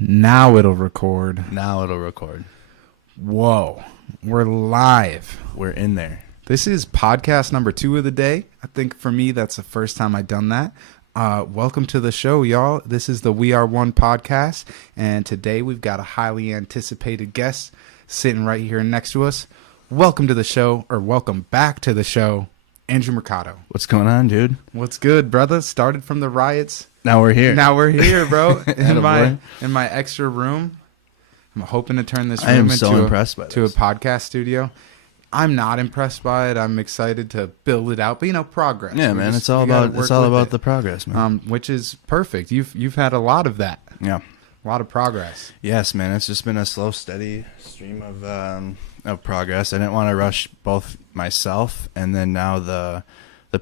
Now it'll record. Now it'll record. Whoa. We're live. We're in there. This is podcast number 2 of the day. I think for me, that's the first time I've done that. Welcome to the show, y'all. This is the We Are One podcast. And today we've got a highly anticipated guest sitting right here next to us. Welcome to the show, or welcome back to the show, Andrew Mercado. What's going on, dude? What's good, brother? Started from the riots. Now we're here. Now we're here, bro. Attaboy. in my extra room. I'm hoping to turn this I room am so into impressed by a this. podcast studio. I'm not impressed by it. I'm excited to build it out, but progress. Yeah, man. It's all about the progress, man. Which is perfect. You've had a lot of that. Yeah, a lot of progress. Yes, man. It's just been a slow, steady stream of progress. I didn't want to rush both myself and then now the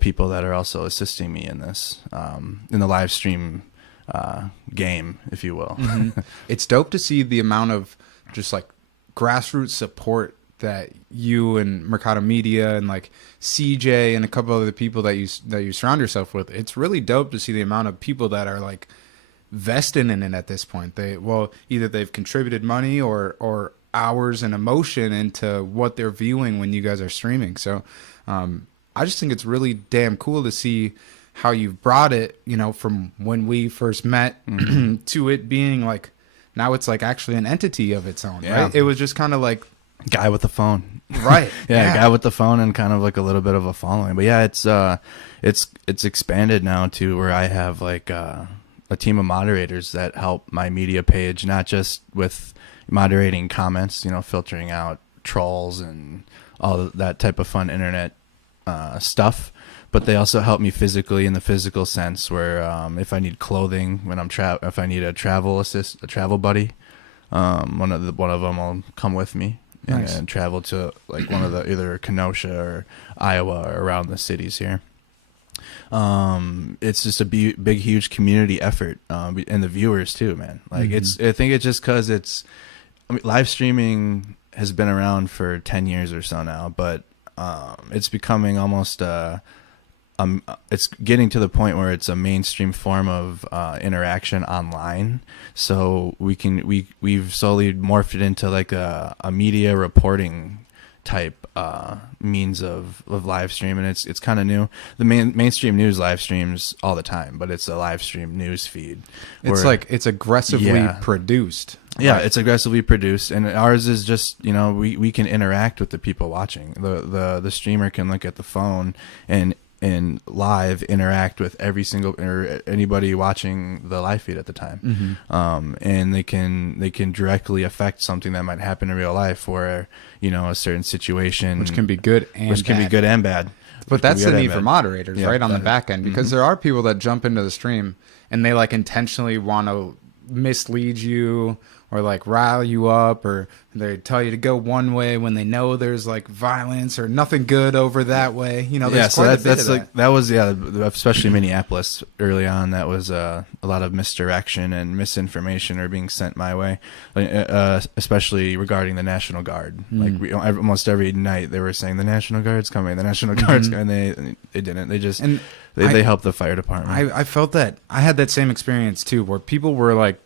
people that are also assisting me in this in the live stream game, if you will. Mm-hmm. It's dope to see the amount of just like grassroots support that you and Mercado Media and like CJ and a couple other people that you surround yourself with. It's really dope to see the amount of people that are like vested in it at this point. Either they've contributed money or hours and emotion into what they're viewing when you guys are streaming. So I just think it's really damn cool to see how you've brought it, from when we first met to it being like, now it's like actually an entity of its own, right? It was just kind of like guy with the phone, right? Yeah, guy with the phone and kind of like a little bit of a following. But yeah, it's expanded now to where I have like a team of moderators that help my media page, not just with moderating comments, filtering out trolls and all that type of fun internet stuff, but they also help me physically in the physical sense where if I need clothing when I'm if I need a travel buddy, one of them will come with me. Nice. And travel to like one of the either Kenosha or Iowa or around the cities here. It's just a big, huge community effort, and the viewers too, man. Like I think it's just because live streaming has been around for 10 years or so now, but it's becoming almost it's getting to the point where it's a mainstream form of interaction online. So we've slowly morphed it into like a media reporting type means of live stream, and it's kind of new. The mainstream news live streams all the time, but it's a live stream news feed. It's aggressively produced. Yeah, right? It's aggressively produced, and ours is just we can interact with the people watching. The streamer can look at the phone and live interact with every single or anybody watching the live feed at the time, and they can directly affect something that might happen in real life, or a certain situation, which can be good and bad. But that's the need for moderators, right, on the back end, because there are people that jump into the stream and they like intentionally want to mislead you or like rile you up, or they tell you to go one way when they know there's like violence or nothing good over that way. There's quite a bit of that. That was especially Minneapolis early on. That was a lot of misdirection and misinformation are being sent my way, especially regarding the National Guard. Like almost every night they were saying the National Guard's coming, the National Guard's coming, and they didn't. They just they helped the fire department. I felt that I had that same experience too, where people were like,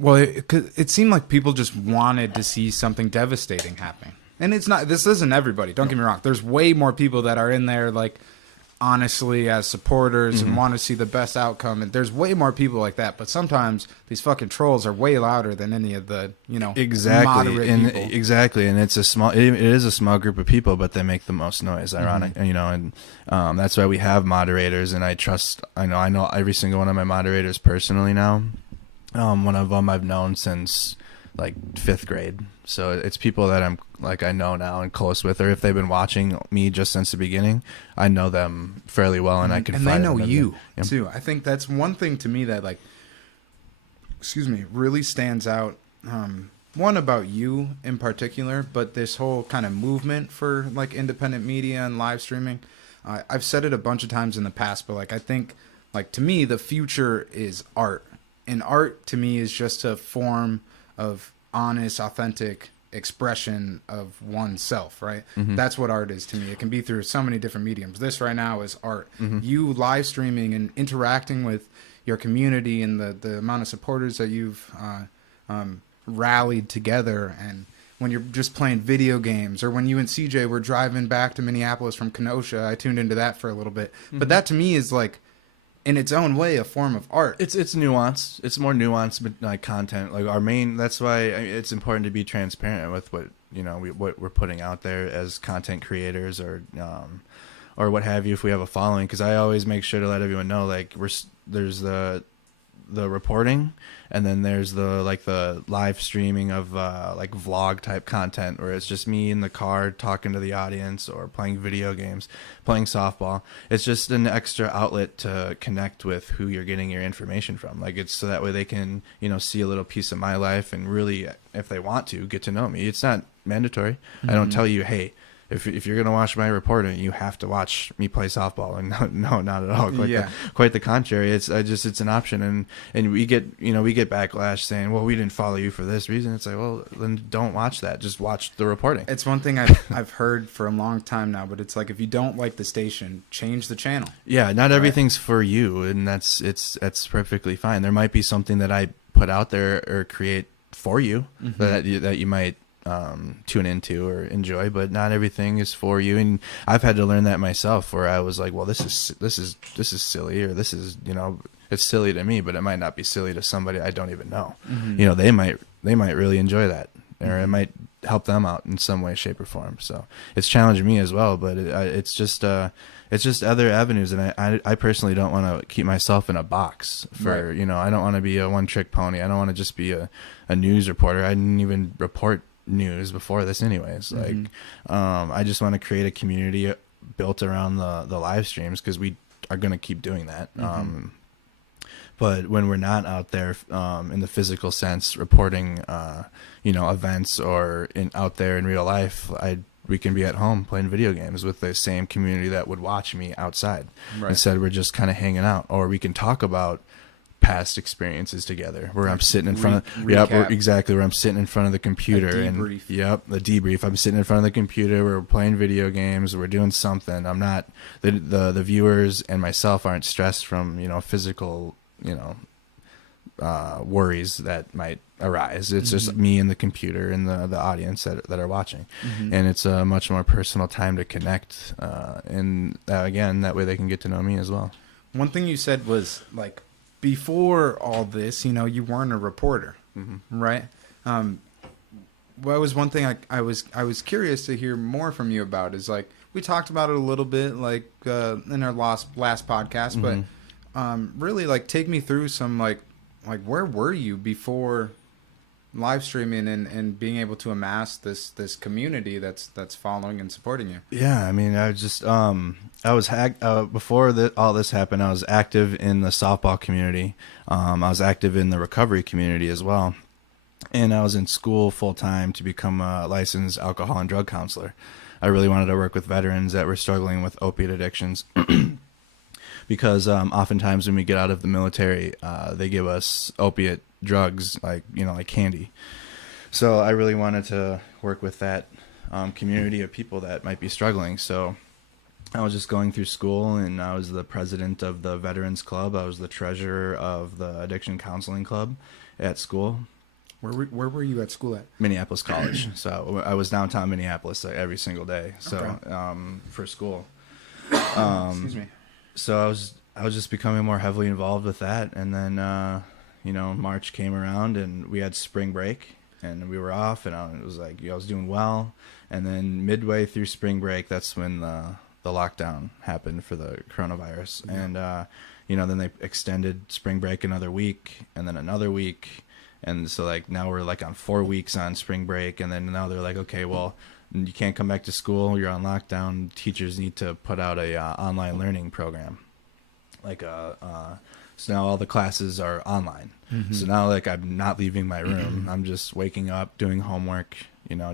well, it seemed like people just wanted to see something devastating happening. And this isn't everybody. Don't get me wrong. There's way more people that are in there, like, honestly, as supporters and want to see the best outcome. And there's way more people like that. But sometimes these fucking trolls are way louder than any of the, moderate people. Exactly. And it is a small group of people, but they make the most noise, ironic, and that's why we have moderators. And I know every single one of my moderators personally now. One of them I've known since like 5th grade. So it's people that I know now and close with, or if they've been watching me just since the beginning, I know them fairly well, and I can. And they know you too. I think that's one thing to me that really stands out. One about you in particular, but this whole kind of movement for like independent media and live streaming. I've said it a bunch of times in the past, but I think to me the future is art. And art, to me, is just a form of honest, authentic expression of oneself, right? That's what art is to me. It can be through so many different mediums. This right now is art. You live streaming and interacting with, your community and the amount of supporters that you've rallied together. And when you're just playing video games, or when you and CJ were driving back to Minneapolis from Kenosha, I tuned into that for a little bit. Mm-hmm. But that to me is like, in its own way, a form of art. It's nuanced. It's more nuanced, but like content. Like our main. That's why it's important to be transparent with what what we're putting out there as content creators, or what have you. If we have a following, because I always make sure to let everyone know, like there's the reporting, and then there's the live streaming of like vlog type content, where it's just me in the car talking to the audience, or playing video games, playing softball. It's just an extra outlet to connect with who you're getting your information from. Like, it's so that way they can see a little piece of my life, and really, if they want to, get to know me. It's not mandatory. Mm-hmm. I don't tell you, hey, if you're gonna watch my reporting, you have to watch me play softball. And no, not at all. Quite the contrary. It's an option, and we get backlash saying, well, we didn't follow you for this reason. It's like, well, then don't watch that. Just watch the reporting. It's one thing I've heard for a long time now, but it's like, if you don't like the station, change the channel. Yeah, not everything's for you, and that's perfectly fine. There might be something that I put out there or create for you, mm-hmm. that you might tune into or enjoy, but not everything is for you. And I've had to learn that myself, where I was like, well, this is silly, or this is it's silly to me, but it might not be silly to somebody I don't even know. Mm-hmm. They might really enjoy that, or mm-hmm. it might help them out in some way, shape, or form. So it's challenged me as well, but it's just other avenues. And I personally don't want to keep myself in a box for, right. I don't want to be a one-trick pony. I don't want to just be a news reporter. I didn't even report news before this anyways. Mm-hmm. Like, I just want to create a community built around the live streams, because we are going to keep doing that. Mm-hmm. But when we're not out there in the physical sense reporting, events, or out there in real life, we can be at home playing video games with the same community that would watch me outside. Right. Instead, we're just kind of hanging out, or we can talk about past experiences together, where I'm sitting in front of where I'm sitting in front of the computer, the debrief. I'm sitting in front of the computer, we're playing video games, we're doing something. I'm not the viewers and myself aren't stressed from physical worries that might arise. It's mm-hmm. just me and the computer and the audience that are watching. Mm-hmm. And it's a much more personal time to connect, and again, that way they can get to know me as well. One thing you said was, like, before all this, you weren't a reporter, mm-hmm. right? Well, it was one thing I was curious to hear more from you about. Is, like, we talked about it a little bit, like, in our last podcast, mm-hmm. but really, like, take me through some, like where were you before live streaming and being able to amass this community that's following and supporting you? Yeah, I mean, I just I was before all this happened. I was active in the softball community. I was active in the recovery community as well, and I was in school full time to become a licensed alcohol and drug counselor. I really wanted to work with veterans that were struggling with opiate addictions. Because oftentimes when we get out of the military, they give us opiate drugs, like candy. So I really wanted to work with that community of people that might be struggling. So I was just going through school, and I was the president of the Veterans Club. I was the treasurer of the Addiction Counseling Club at school. Where were you at school at? Minneapolis College. So I was downtown Minneapolis every single day. So okay. For school. Excuse me. So I was just becoming more heavily involved with that, and then March came around, and we had spring break, and we were off, and it was like I was doing well, and then midway through spring break, that's when the lockdown happened for the coronavirus, mm-hmm. and then they extended spring break another week, and then another week, and so like now we're like on 4 weeks on spring break, and then now they're like, okay, well, you can't come back to school, you're on lockdown, teachers need to put out a online learning program, so now all the classes are online. Mm-hmm. So now, like, I'm not leaving my room, I'm just waking up, doing homework,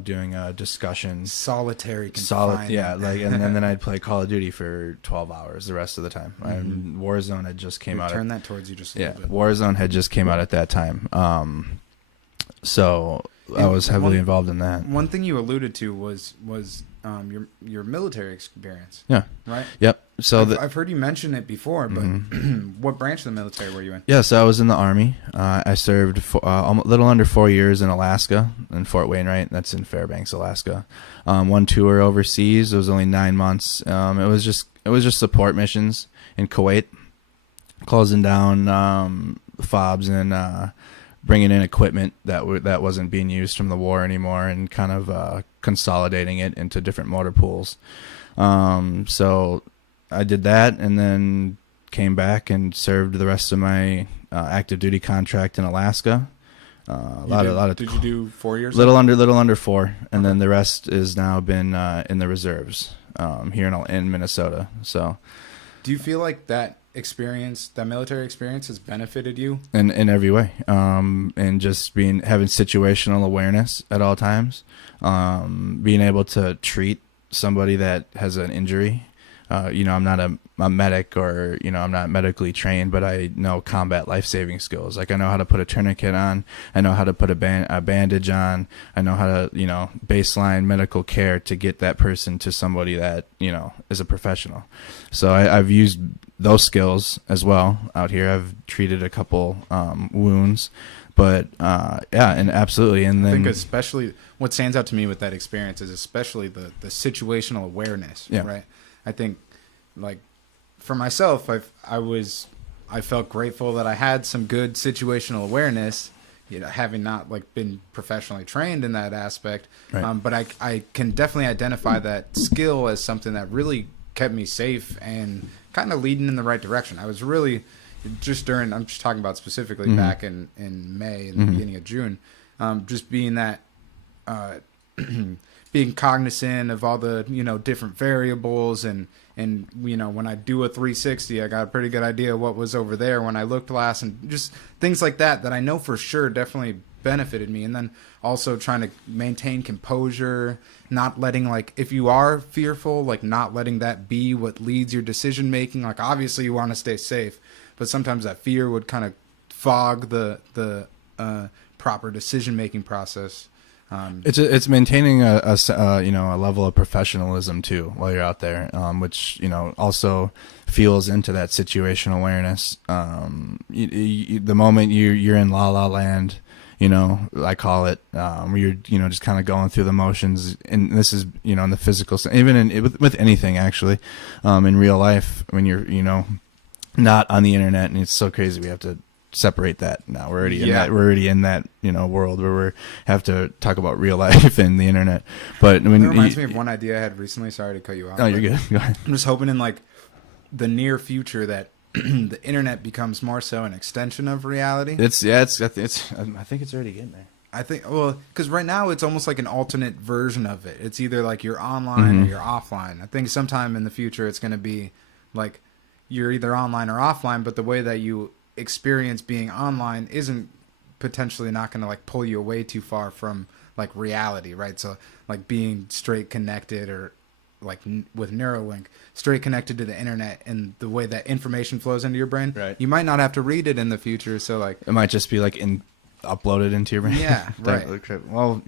doing a discussion, solitary confinement. And then I'd play Call of Duty for 12 hours the rest of the time. Mm-hmm. Warzone had just came out. Turn that towards you just a little bit. Warzone had just came out at that time. So I was heavily involved in that. One thing you alluded to was your military experience. Yeah. Right. Yep. So I've heard you mention it before, but what branch of the military were you in? yeah, so I was in the Army. I served for a little under 4 years in Alaska, in Fort Wainwright. That's in Fairbanks, Alaska. One tour overseas. It was only 9 months. It was just support missions in Kuwait, closing down fobs and bringing in equipment that wasn't being used from the war anymore, and kind of consolidating it into different motor pools. So I did that, and then came back and served the rest of my active duty contract in Alaska. Did you do 4 years? Little under 4, and then the rest has now been in the reserves here in Minnesota. So, do you feel like that experience, that military experience, has benefited you in every way? And just having situational awareness at all times, being able to treat somebody that has an injury. I'm not a medic, or, I'm not medically trained, but I know combat life-saving skills. Like, I know how to put a tourniquet on. I know how to put a bandage on. I know how to, baseline medical care to get that person to somebody that, is a professional. So I've used those skills as well out here. I've treated a couple wounds. But, and absolutely. And then I think especially what stands out to me with that experience is especially the situational awareness, right? I think, like, for myself, I felt grateful that I had some good situational awareness, having not been professionally trained in that aspect. Right. But I can definitely identify that skill as something that really kept me safe and kind of leading in the right direction. I was really I'm just talking about specifically back in May and the beginning of June, just being that, being cognizant of all the, different variables and, when I do a 360, I got a pretty good idea of what was over there when I looked last, and just things like that I know for sure definitely benefited me. And then also trying to maintain composure, not letting, if you are fearful, not letting that be what leads your decision making. Obviously you want to stay safe, but sometimes that fear would kind of fog the proper decision making process. It's maintaining a level of professionalism too while you're out there, which also feels into that situational awareness. The moment you're in la la land, I call it, where you're just kind of going through the motions, and this is in the physical sense, even with anything actually, in real life, when you're not on the internet. And it's so crazy we have to separate that now. We're already in that world where we have to talk about real life and the internet. But it reminds me of one idea I had recently. Sorry to cut you off. Oh, you're good. Go ahead. I'm just hoping in the near future that the internet becomes more so an extension of reality. I think it's already getting there. I think, because right now it's almost like an alternate version of it. It's either you're online or you're offline. I think sometime in the future it's going to be you're either online or offline, but the way that you experience being online isn't potentially not going to pull you away too far from reality, right? So being straight connected, or with Neuralink, straight connected to the internet, and the way that information flows into your brain, right? You might not have to read it in the future. So it might just be uploaded into your brain. Yeah, right. Well,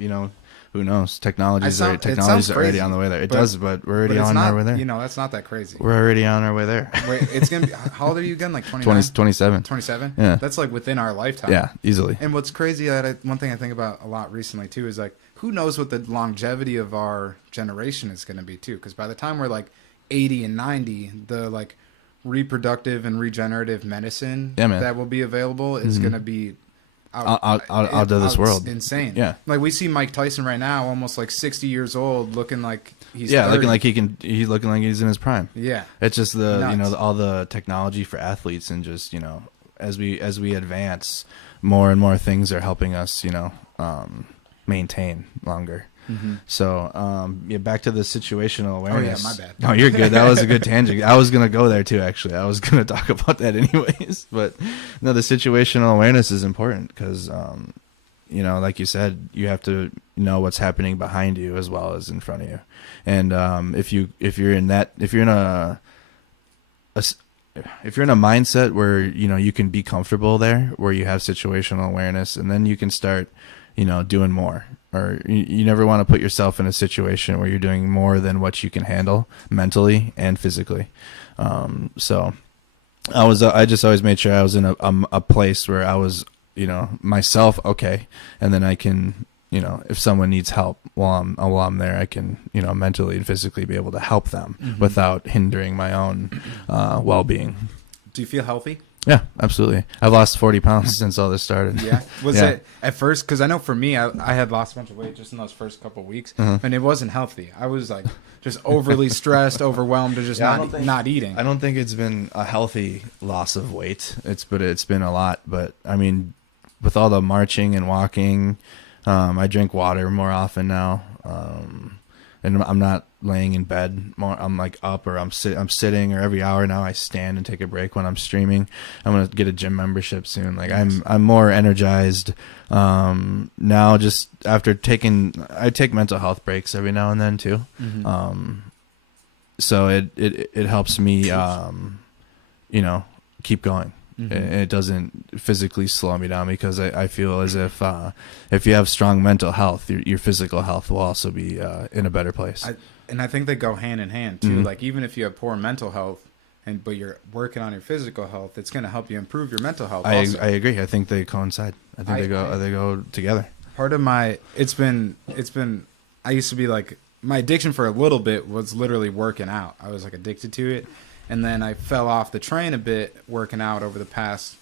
who knows? Technology's already on the way there. It does, but we're already on our way there. That's not that crazy. We're already on our way there. Wait, it's gonna be. How old are you again? 29? 27. 27. Yeah, that's within our lifetime. Yeah, easily. And what's crazy, one thing I think about a lot recently too is who knows what the longevity of our generation is going to be too? Because by the time we're 80 and 90, the reproductive and regenerative medicine that will be available is going to be out of this world. Insane. Yeah. We see Mike Tyson right now, almost 60 years old, looking like he's 30. He's looking like he's in his prime. Yeah. It's just all the technology for athletes, and just as we advance, more and more things are helping us maintain longer. Mm-hmm. So, back to the situational awareness. Oh, yeah, my bad. No, you're good. That was a good tangent. I was going to go there too, actually. I was going to talk about that anyways. But, no, the situational awareness is important because, like you said, you have to know what's happening behind you as well as in front of you. And if you're in a mindset where, you can be comfortable there, where you have situational awareness, and then you can start, doing more. or you never want to put yourself in a situation where you're doing more than what you can handle mentally and physically. So I just always made sure I was in a place where I was, myself okay, and then I can, if someone needs help while I'm there, I can, mentally and physically be able to help them without hindering my own well-being. Do you feel healthy? Yeah, absolutely. I've lost 40 pounds since all this started. Yeah. Was it at first? Because I know for me, I had lost a bunch of weight just in those first couple of weeks, and it wasn't healthy. I was like just overly stressed, overwhelmed, or just not eating. I don't think it's been a healthy loss of weight. It's been a lot. But I mean, with all the marching and walking, I drink water more often now, and I'm not laying in bed more. I'm like up, or I'm sitting, or every hour now I stand and take a break when I'm streaming. I'm gonna get a gym membership soon. Like I'm more energized now. Just after I take mental health breaks every now and then too. So it helps me keep going. It doesn't physically slow me down, because I feel as if you have strong mental health, your physical health will also be in a better place. And I think they go hand in hand too. Like even if you have poor mental health, but you're working on your physical health, it's going to help you improve your mental health. I agree. I think they coincide. I think they go together. Part of I used to be like, my addiction for a little bit was literally working out. I was like addicted to it. And then I fell off the train a bit working out over the past,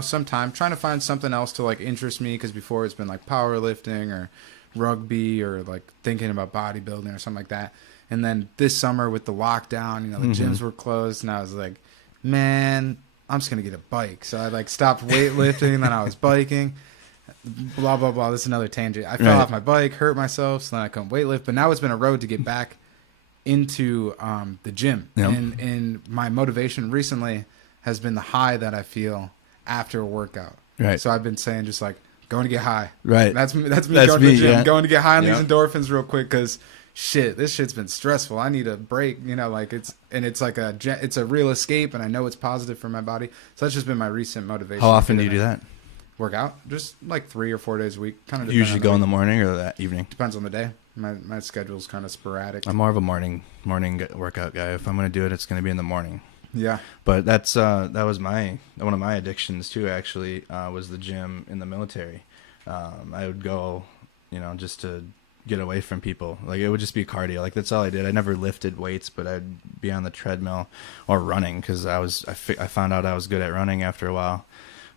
some time, trying to find something else to like interest me. Because before it's been like powerlifting or rugby or like thinking about bodybuilding or something like that. And then this summer with the lockdown, the gyms were closed, and I was like, man, I'm just going to get a bike. So I like stopped weightlifting, and then I was biking, blah, blah, blah. This is another tangent. I fell off my bike, hurt myself, so then I couldn't weightlift. But now it's been a road to get back into the gym. Yep. And my motivation recently has been the high that I feel after a workout. Right. So I've been saying just like going to get high. Right. That's me going to the gym, going to get high on these endorphins real quick, because this shit's been stressful. I need a break, it's like it's a real escape, and I know it's positive for my body. So that's just been my recent motivation. How often do you do that? Work out just like 3 or 4 days a week. Kind of usually go in the morning or that evening? Depends on the day. My schedule's kind of sporadic. I'm more of a morning workout guy. If I'm going to do it, it's going to be in the morning. Yeah. But that was one of my addictions too, actually, was the gym in the military. I would go, just to get away from people. Like it would just be cardio. Like that's all I did. I never lifted weights, but I'd be on the treadmill or running, because I found out I was good at running after a while.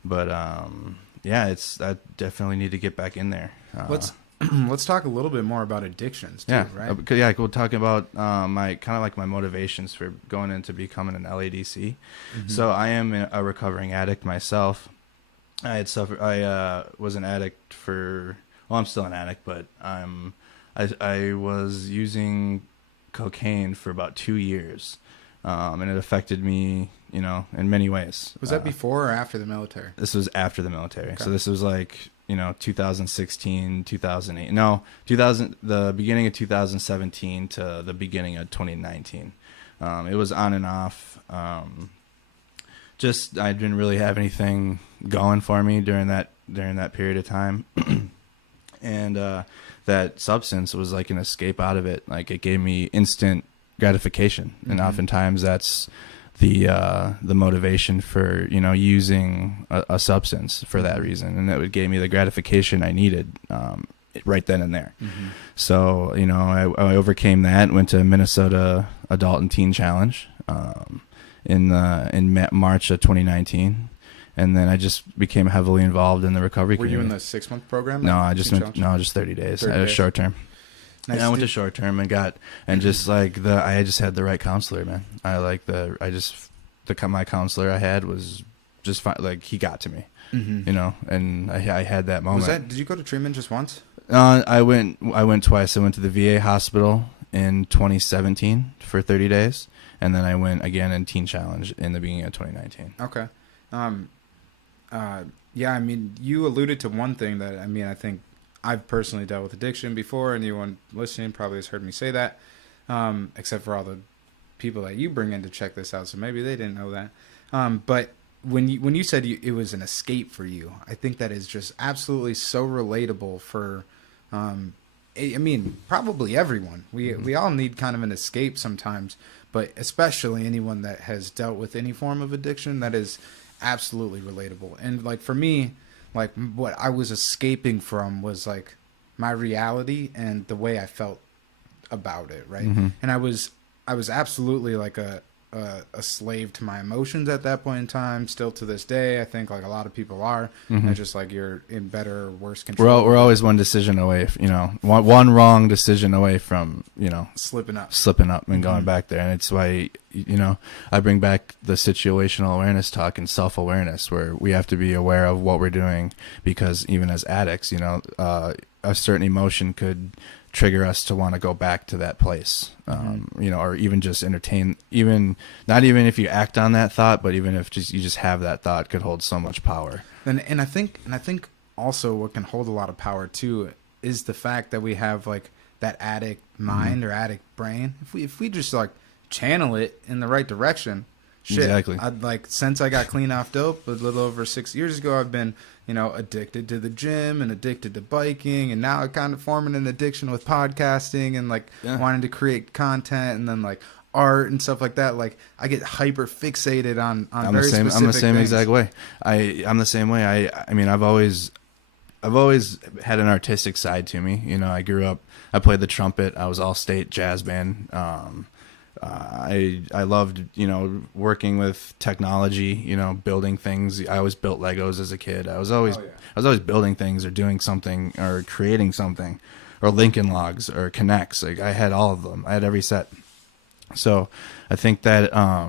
But I definitely need to get back in there. Let's talk a little bit more about addictions too, right? Yeah, we're talking about my motivations for going into becoming an LADC. So I am a recovering addict myself. I was an addict I'm still an addict, but I was using cocaine for about 2 years, and it affected me, in many ways. Was that before or after the military? This was after the military. Okay. So this was like 2016, 2008. No, the beginning of 2017 to the beginning of 2019. It was on and off. I didn't really have anything going for me during that period of time. And that substance was like an escape out of it. Like it gave me instant gratification. And oftentimes that's the motivation for using a substance for that reason, and that gave me the gratification I needed right then and there. So I overcame that, went to Minnesota Adult and Teen Challenge in March of 2019, and then I just became heavily involved in the recovery community. Were you in the 6-month program? No, just 30 days. I was short term. Nice. And I went to short term and I just had the right counselor, man. My counselor I had was just fine. Like he got to me, and I had that moment. Did you go to treatment just once? I went twice. I went to the VA hospital in 2017 for 30 days. And then I went again in Teen Challenge in the beginning of 2019. Okay. Yeah, I mean, you alluded to one thing that, I think I've personally dealt with addiction before, and anyone listening probably has heard me say that, except for all the people that you bring in to check this out, so maybe they didn't know that. But when you said it was an escape for you, I think that is just absolutely so relatable for I mean, probably everyone. We all need kind of an escape sometimes, but especially anyone that has dealt with any form of addiction, that is absolutely relatable. And like for me, like what I was escaping from was like my reality and the way I felt about it, right? And I was absolutely like a slave to my emotions at that point in time. Still to this day, I think like a lot of people are. And just like you're in better or worse control. We're always one decision away, one wrong decision away from slipping up and going back there. And it's why I bring back the situational awareness talk and self-awareness, where we have to be aware of what we're doing, because even as addicts, a certain emotion could trigger us to want to go back to that place, or even just entertain, not even if you act on that thought, but even if you just have that thought, could hold so much power. And I think also what can hold a lot of power too is the fact that we have like that addict mind or addict brain. If we just like channel it in the right direction, shit. Exactly. I'd like, since I got clean off dope a little over 6 years ago, I've been addicted to the gym and addicted to biking, and now I kind of forming an addiction with podcasting and like wanting to create content, and then like art and stuff like that. Like I get hyper fixated on very specific I'm the same things. exact way. I'm the same way. I mean, I've always had an artistic side to me. I grew up, I played the trumpet. I was all state jazz band. I loved, working with technology, building things. I always built Legos as a kid. I was always building things or doing something or creating something, or Lincoln Logs or Connects. Like I had all of them. I had every set. So I think that, I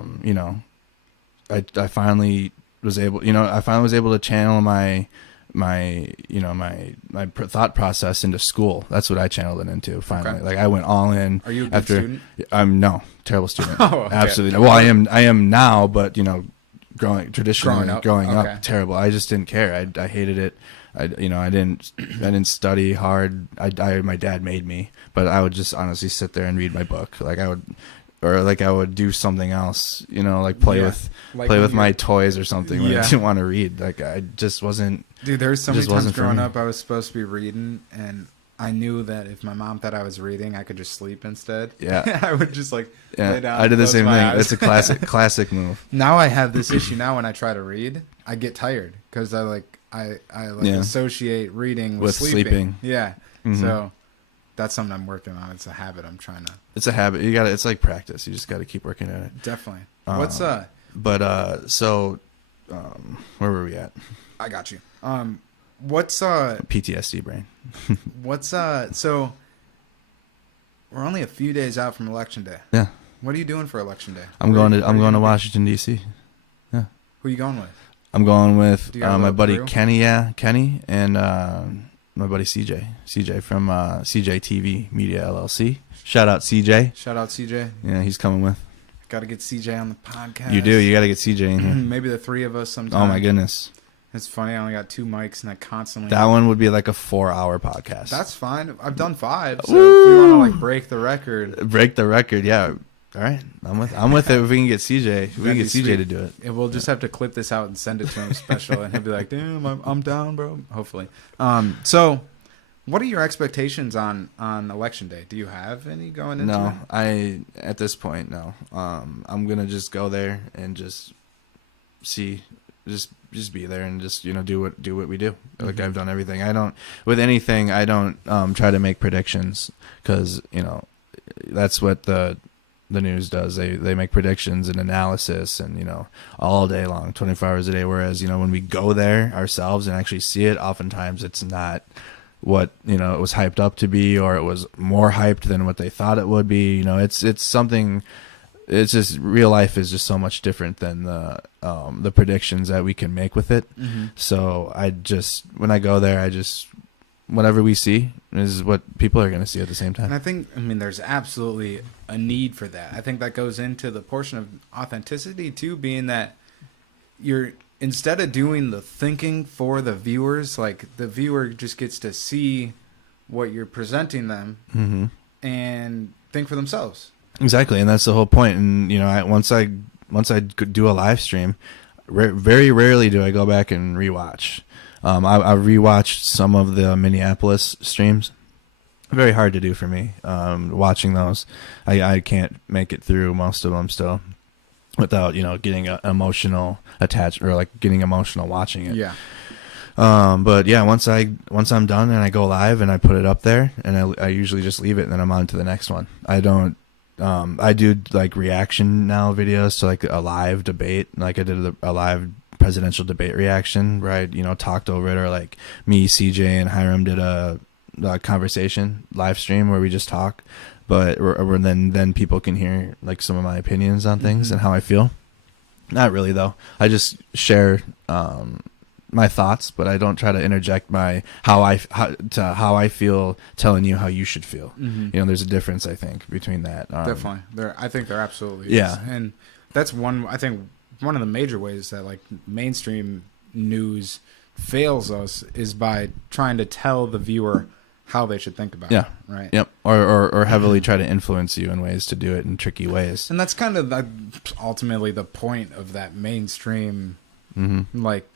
finally was able, to channel my thought process into school. That's what I channeled it into finally. Okay. Like I went all in. Are you a good student? I'm no terrible student. Oh, okay. Absolutely. Well, I am now, but growing up, okay. terrible. I just didn't care. I hated it. I didn't study hard. My dad made me, but I would just honestly sit there and read my book. Like I would do something else, like play with my toys or something when I didn't want to read. Like I just wasn't. Dude, there's so many times growing up I was supposed to be reading, and I knew that if my mom thought I was reading, I could just sleep instead. Yeah. I would just like lay down. I did the same thing. Eyes. It's a classic move. Now I have this issue now when I try to read, I get tired because I associate reading with sleeping. Yeah. Mm-hmm. So that's something I'm working on. It's a habit I'm trying to. It's a habit. It's like practice. You just got to keep working at it. Definitely. Where were we at? I got you. What's PTSD brain. So we're only a few days out from Election Day. Yeah. What are you doing for Election Day? I'm going to Washington D.C. Yeah. Who are you going with? I'm going with my buddy crew? Kenny, and my buddy CJ from CJ TV Media LLC. Shout out CJ. Yeah, he's coming with. Got to get CJ on the podcast. You do. You got to get CJ in here. Maybe the three of us sometime. Oh my goodness. It's funny. I only got 2 mics, and I constantly. That one would be like a 4-hour podcast. That's fine. I've done 5. So if we want to like break the record. Yeah. All right, I'm with it. If we can get CJ, CJ to do it. And we'll just have to clip this out and send it to him special, and he'll be like, "Damn, I'm down, bro." Hopefully. So, what are your expectations on Election Day? Do you have any going into? No, at this point, no. I'm gonna just go there and just see, just be there and just do what we do. Like I've done everything. I don't try to make predictions, because that's what the news does. They make predictions and analysis and all day long, 24 hours a day, whereas when we go there ourselves and actually see it, oftentimes it's not what it was hyped up to be, or it was more hyped than what they thought it would be. It's something. It's just, real life is just so much different than the predictions that we can make with it. So when I go there, whatever we see is what people are going to see at the same time. And there's absolutely a need for that. I think that goes into the portion of authenticity too, being that instead of doing the thinking for the viewers, like the viewer just gets to see what you're presenting them and think for themselves. Exactly. And that's the whole point. And, once I do a live stream, very rarely do I go back and rewatch. I rewatched some of the Minneapolis streams, very hard to do for me. Watching those, I can't make it through most of them still without getting emotional attached or like getting emotional watching it. Yeah. But yeah, once I'm done and I go live and I put it up there, and I usually just leave it and then I'm on to the next one. I don't. I do like reaction now videos to like a live debate. Like I did a live presidential debate reaction where I talked over it, or like me, CJ, and Hiram did a conversation live stream where we just talk, but or then people can hear like some of my opinions on things and how I feel. Not really though. I just share my thoughts, but I don't try to interject my how I feel telling you how you should feel. There's a difference, I think, between that. Definitely. I think there absolutely is. Yeah. And that's one of the major ways that like mainstream news fails us is by trying to tell the viewer how they should think about it. Right. Yep. Or heavily try to influence you in ways to do it in tricky ways. And that's kind of ultimately the point of that mainstream, like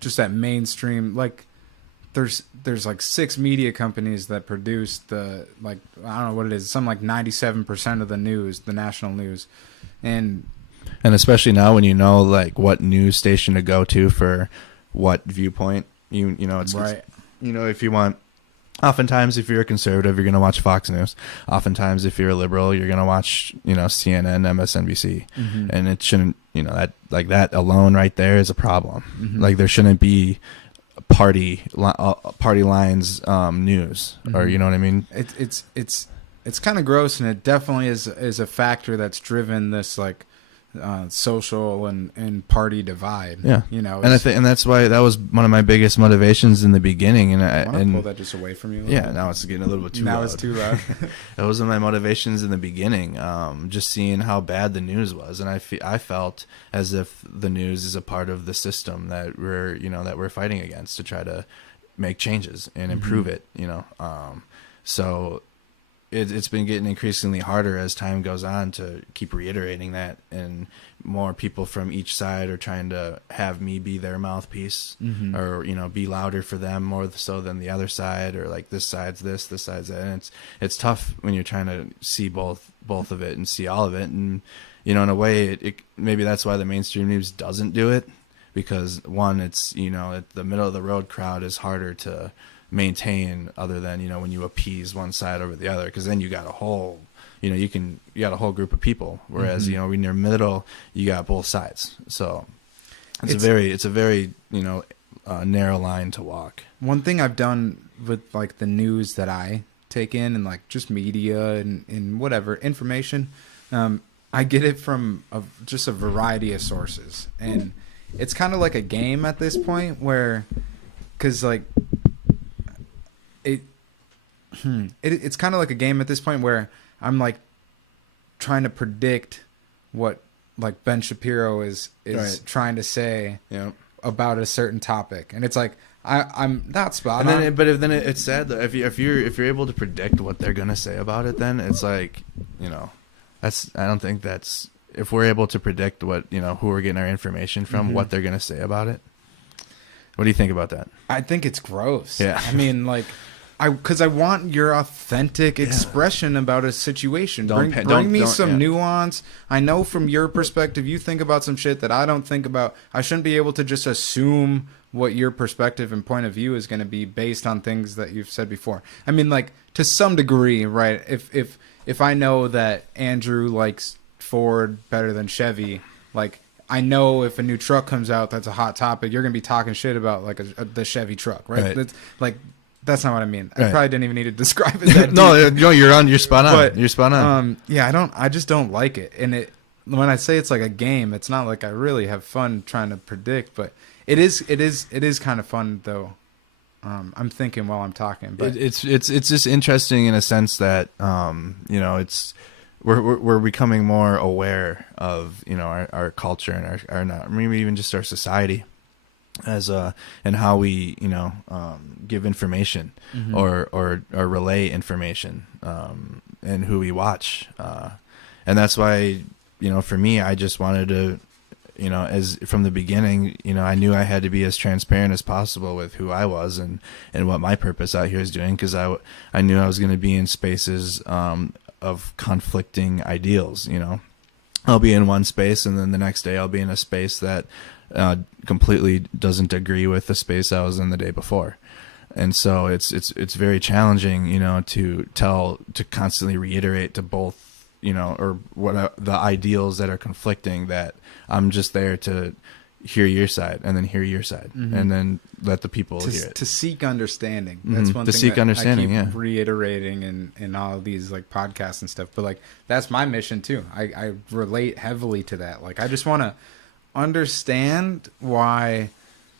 just that mainstream, like there's like 6 media companies that produce I don't know what it is, something like 97% of the news, the national news. And especially now when like what news station to go to for what viewpoint, it's right. If you want, oftentimes if you're a conservative, you're going to watch Fox News. Oftentimes if you're a liberal, you're going to watch, CNN, MSNBC. And it shouldn't, that alone right there is a problem. Like there shouldn't be party lines news, or you know what I mean? It's kind of gross, and it definitely is a factor that's driven this like social and party divide. Yeah, and and that's why that was one of my biggest motivations in the beginning. And I want to pull that just away from you. Yeah, now it's getting a little bit too loud. Now it's too loud. That was one of my motivations in the beginning. Just seeing how bad the news was, and I felt as if the news is a part of the system that we're fighting against to try to make changes and improve it. So it's been getting increasingly harder as time goes on to keep reiterating that, and more people from each side are trying to have me be their mouthpiece, or be louder for them more so than the other side, or like this side's this side's that. And it's tough when you're trying to see both of it and see all of it. And in a way, it maybe that's why the mainstream news doesn't do it, because one, it's the middle of the road crowd is harder to maintain, other than when you appease one side over the other, because then you got a whole you got a whole group of people, whereas when you're middle, you got both sides. So it's a very narrow line to walk. One thing I've done with like the news that I take in, and like just media and whatever information, I get it from just a variety of sources, and it's kind of like a game at this point, where because like it's kind of like a game at this point where I'm like trying to predict what like Ben Shapiro is right. trying to say about a certain topic, and it's like I'm not spot on. But then it's sad that if you're able to predict what they're gonna say about it, then it's like I don't think that's, if we're able to predict what who we're getting our information from, what they're gonna say about it. What do you think about that? I think it's gross. Yeah, I mean like. Because I want your authentic expression about a situation. Bring me some nuance. I know from your perspective, you think about some shit that I don't think about. I shouldn't be able to just assume what your perspective and point of view is going to be based on things that you've said before. I mean, like, to some degree, right? If I know that Andrew likes Ford better than Chevy, like, I know if a new truck comes out that's a hot topic, you're going to be talking shit about, like, the Chevy truck, right? That's, like... That's not what I mean. I probably didn't even need to describe it. That no, you're spot on. But, you're spot on. I just don't like it. And when I say it's like a game, it's not like I really have fun trying to predict, but it is kind of fun though. I'm thinking while I'm talking, but it's just interesting in a sense that it's we're becoming more aware of our culture and our maybe even just our society. And how we give information or relay information and who we watch, and that's why for me, I just wanted to as from the beginning, I knew I had to be as transparent as possible with who I was and what my purpose out here is doing, because I knew I was going to be in spaces of conflicting ideals. I'll be in one space, and then the next day I'll be in a space that completely doesn't agree with the space I was in the day before. And so it's very challenging, to constantly reiterate to both, or what the ideals that are conflicting, that I'm just there to hear your side and then hear your side, and then let the people hear it. To seek understanding. That's one thing seek that understanding, I keep reiterating in all of these like podcasts and stuff. But like, that's my mission too. I relate heavily to that. Like, I just want to understand why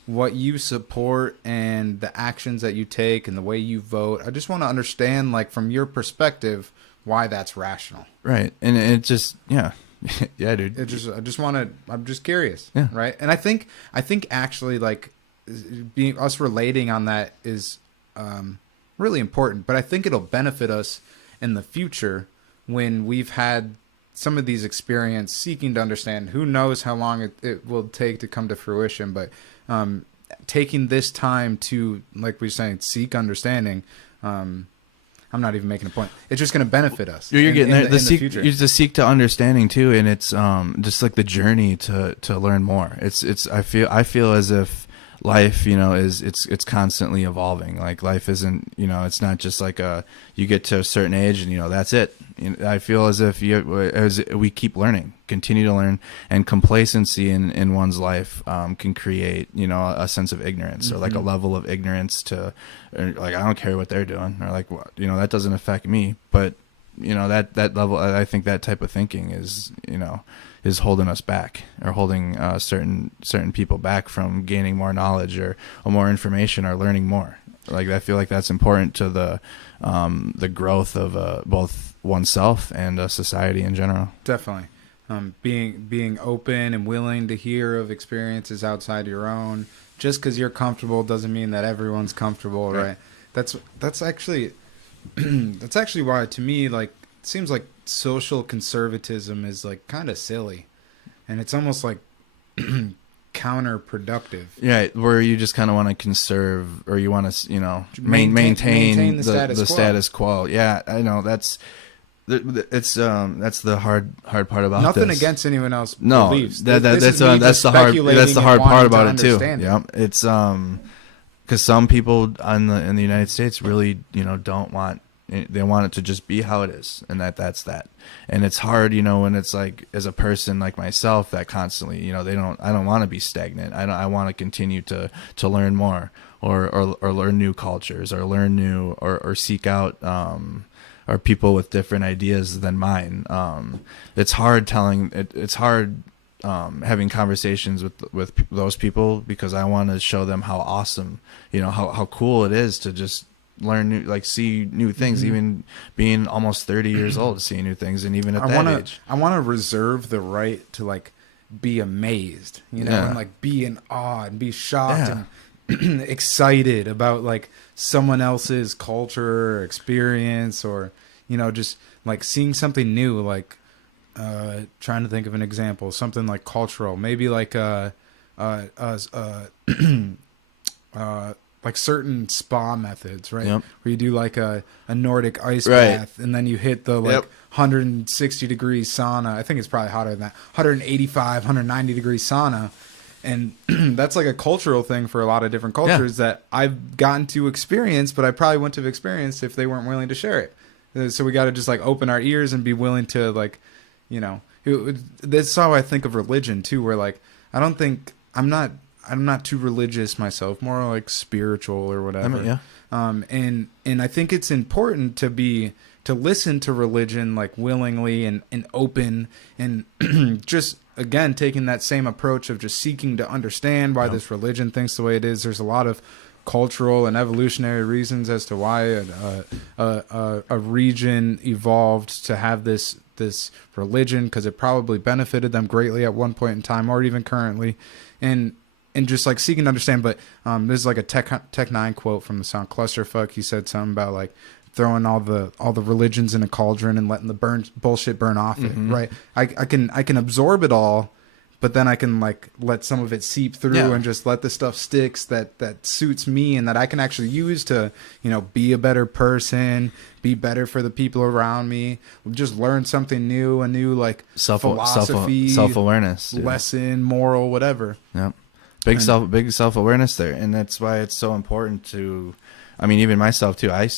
what you support and the actions that you take and the way you vote. I just want to understand, like, from your perspective, why that's rational. Right. And it just, yeah, dude. I'm just curious. Yeah. Right. And I think actually, like, being us relating on that is really important, but I think it'll benefit us in the future when we've had some of these experiences seeking to understand. Who knows how long it will take to come to fruition, but taking this time to, like we were saying, seek understanding. I'm not even making a point. It's just going to benefit us. You're getting there. The future. You just seek to understanding too, and it's just like the journey to learn more. I feel as if life, it's constantly evolving. Like, life isn't, it's not just like you get to a certain age and that's it. I feel as if as we keep learning, continue to learn, and complacency in one's life can create, a sense of ignorance, or like a level of ignorance to, like, I don't care what they're doing, or like, that doesn't affect me. But that level, I think that type of thinking is holding us back, or holding certain people back from gaining more knowledge or more information, or learning more. Like, I feel like that's important to the growth of both oneself and society in general. Definitely. Being open and willing to hear of experiences outside your own. Just because you're comfortable doesn't mean that everyone's comfortable, right? That's actually why, to me, like, it seems like social conservatism is like kind of silly, and it's almost like counterproductive. Yeah, where you just kind of want to conserve, or you want to, maintain the status quo. Yeah, I know that's the hard part about nothing this. Against anyone else. No, believes. That's the hard part about it too. Yeah, it's because some people in the United States really don't want. They want it to just be how it is, and that's that. And it's hard, when it's like, as a person like myself, that constantly, I don't want to be stagnant. I want to continue to learn more, or learn new cultures, or learn new, or seek out, or people with different ideas than mine. It's hard it's hard having conversations with those people, because I want to show them how awesome, how cool it is to just learn new, like, see new things, even being almost 30 years old, seeing new things, and even at that age. I want to reserve the right to, like, be amazed, and like be in awe and be shocked and excited about, like, someone else's culture or experience, or just like seeing something new, like trying to think of an example, something like cultural, maybe like like certain spa methods, right? Yep. Where you do like a Nordic ice bath, and then you hit the 160 degree sauna. I think it's probably hotter than that. 185, 190 degree sauna. And that's like a cultural thing for a lot of different cultures that I've gotten to experience, but I probably wouldn't have experienced if they weren't willing to share it. So we got to just like open our ears and be willing to, like, that's how I think of religion too, where like, I'm not too religious myself, more like spiritual or whatever. And I think it's important to listen to religion, like, willingly and open, and just, again, taking that same approach of just seeking to understand why this religion thinks the way it is. There's a lot of cultural and evolutionary reasons as to why a region evolved to have this religion, because it probably benefited them greatly at one point in time, or even currently, and just like seeking to understand. But this is like a Tech Nine quote from the song Clusterfuck. He said something about like throwing all the religions in a cauldron and letting the bullshit burn off it. Right? I can absorb it all, but then I can like let some of it seep through and just let the stuff sticks that suits me and that I can actually use to, you know, be a better person, be better for the people around me, just learn something new, a new like philosophy, self-awareness, lesson, moral, whatever. Yep. Big self-awareness there. And that's why it's so important to, I mean, even myself too, I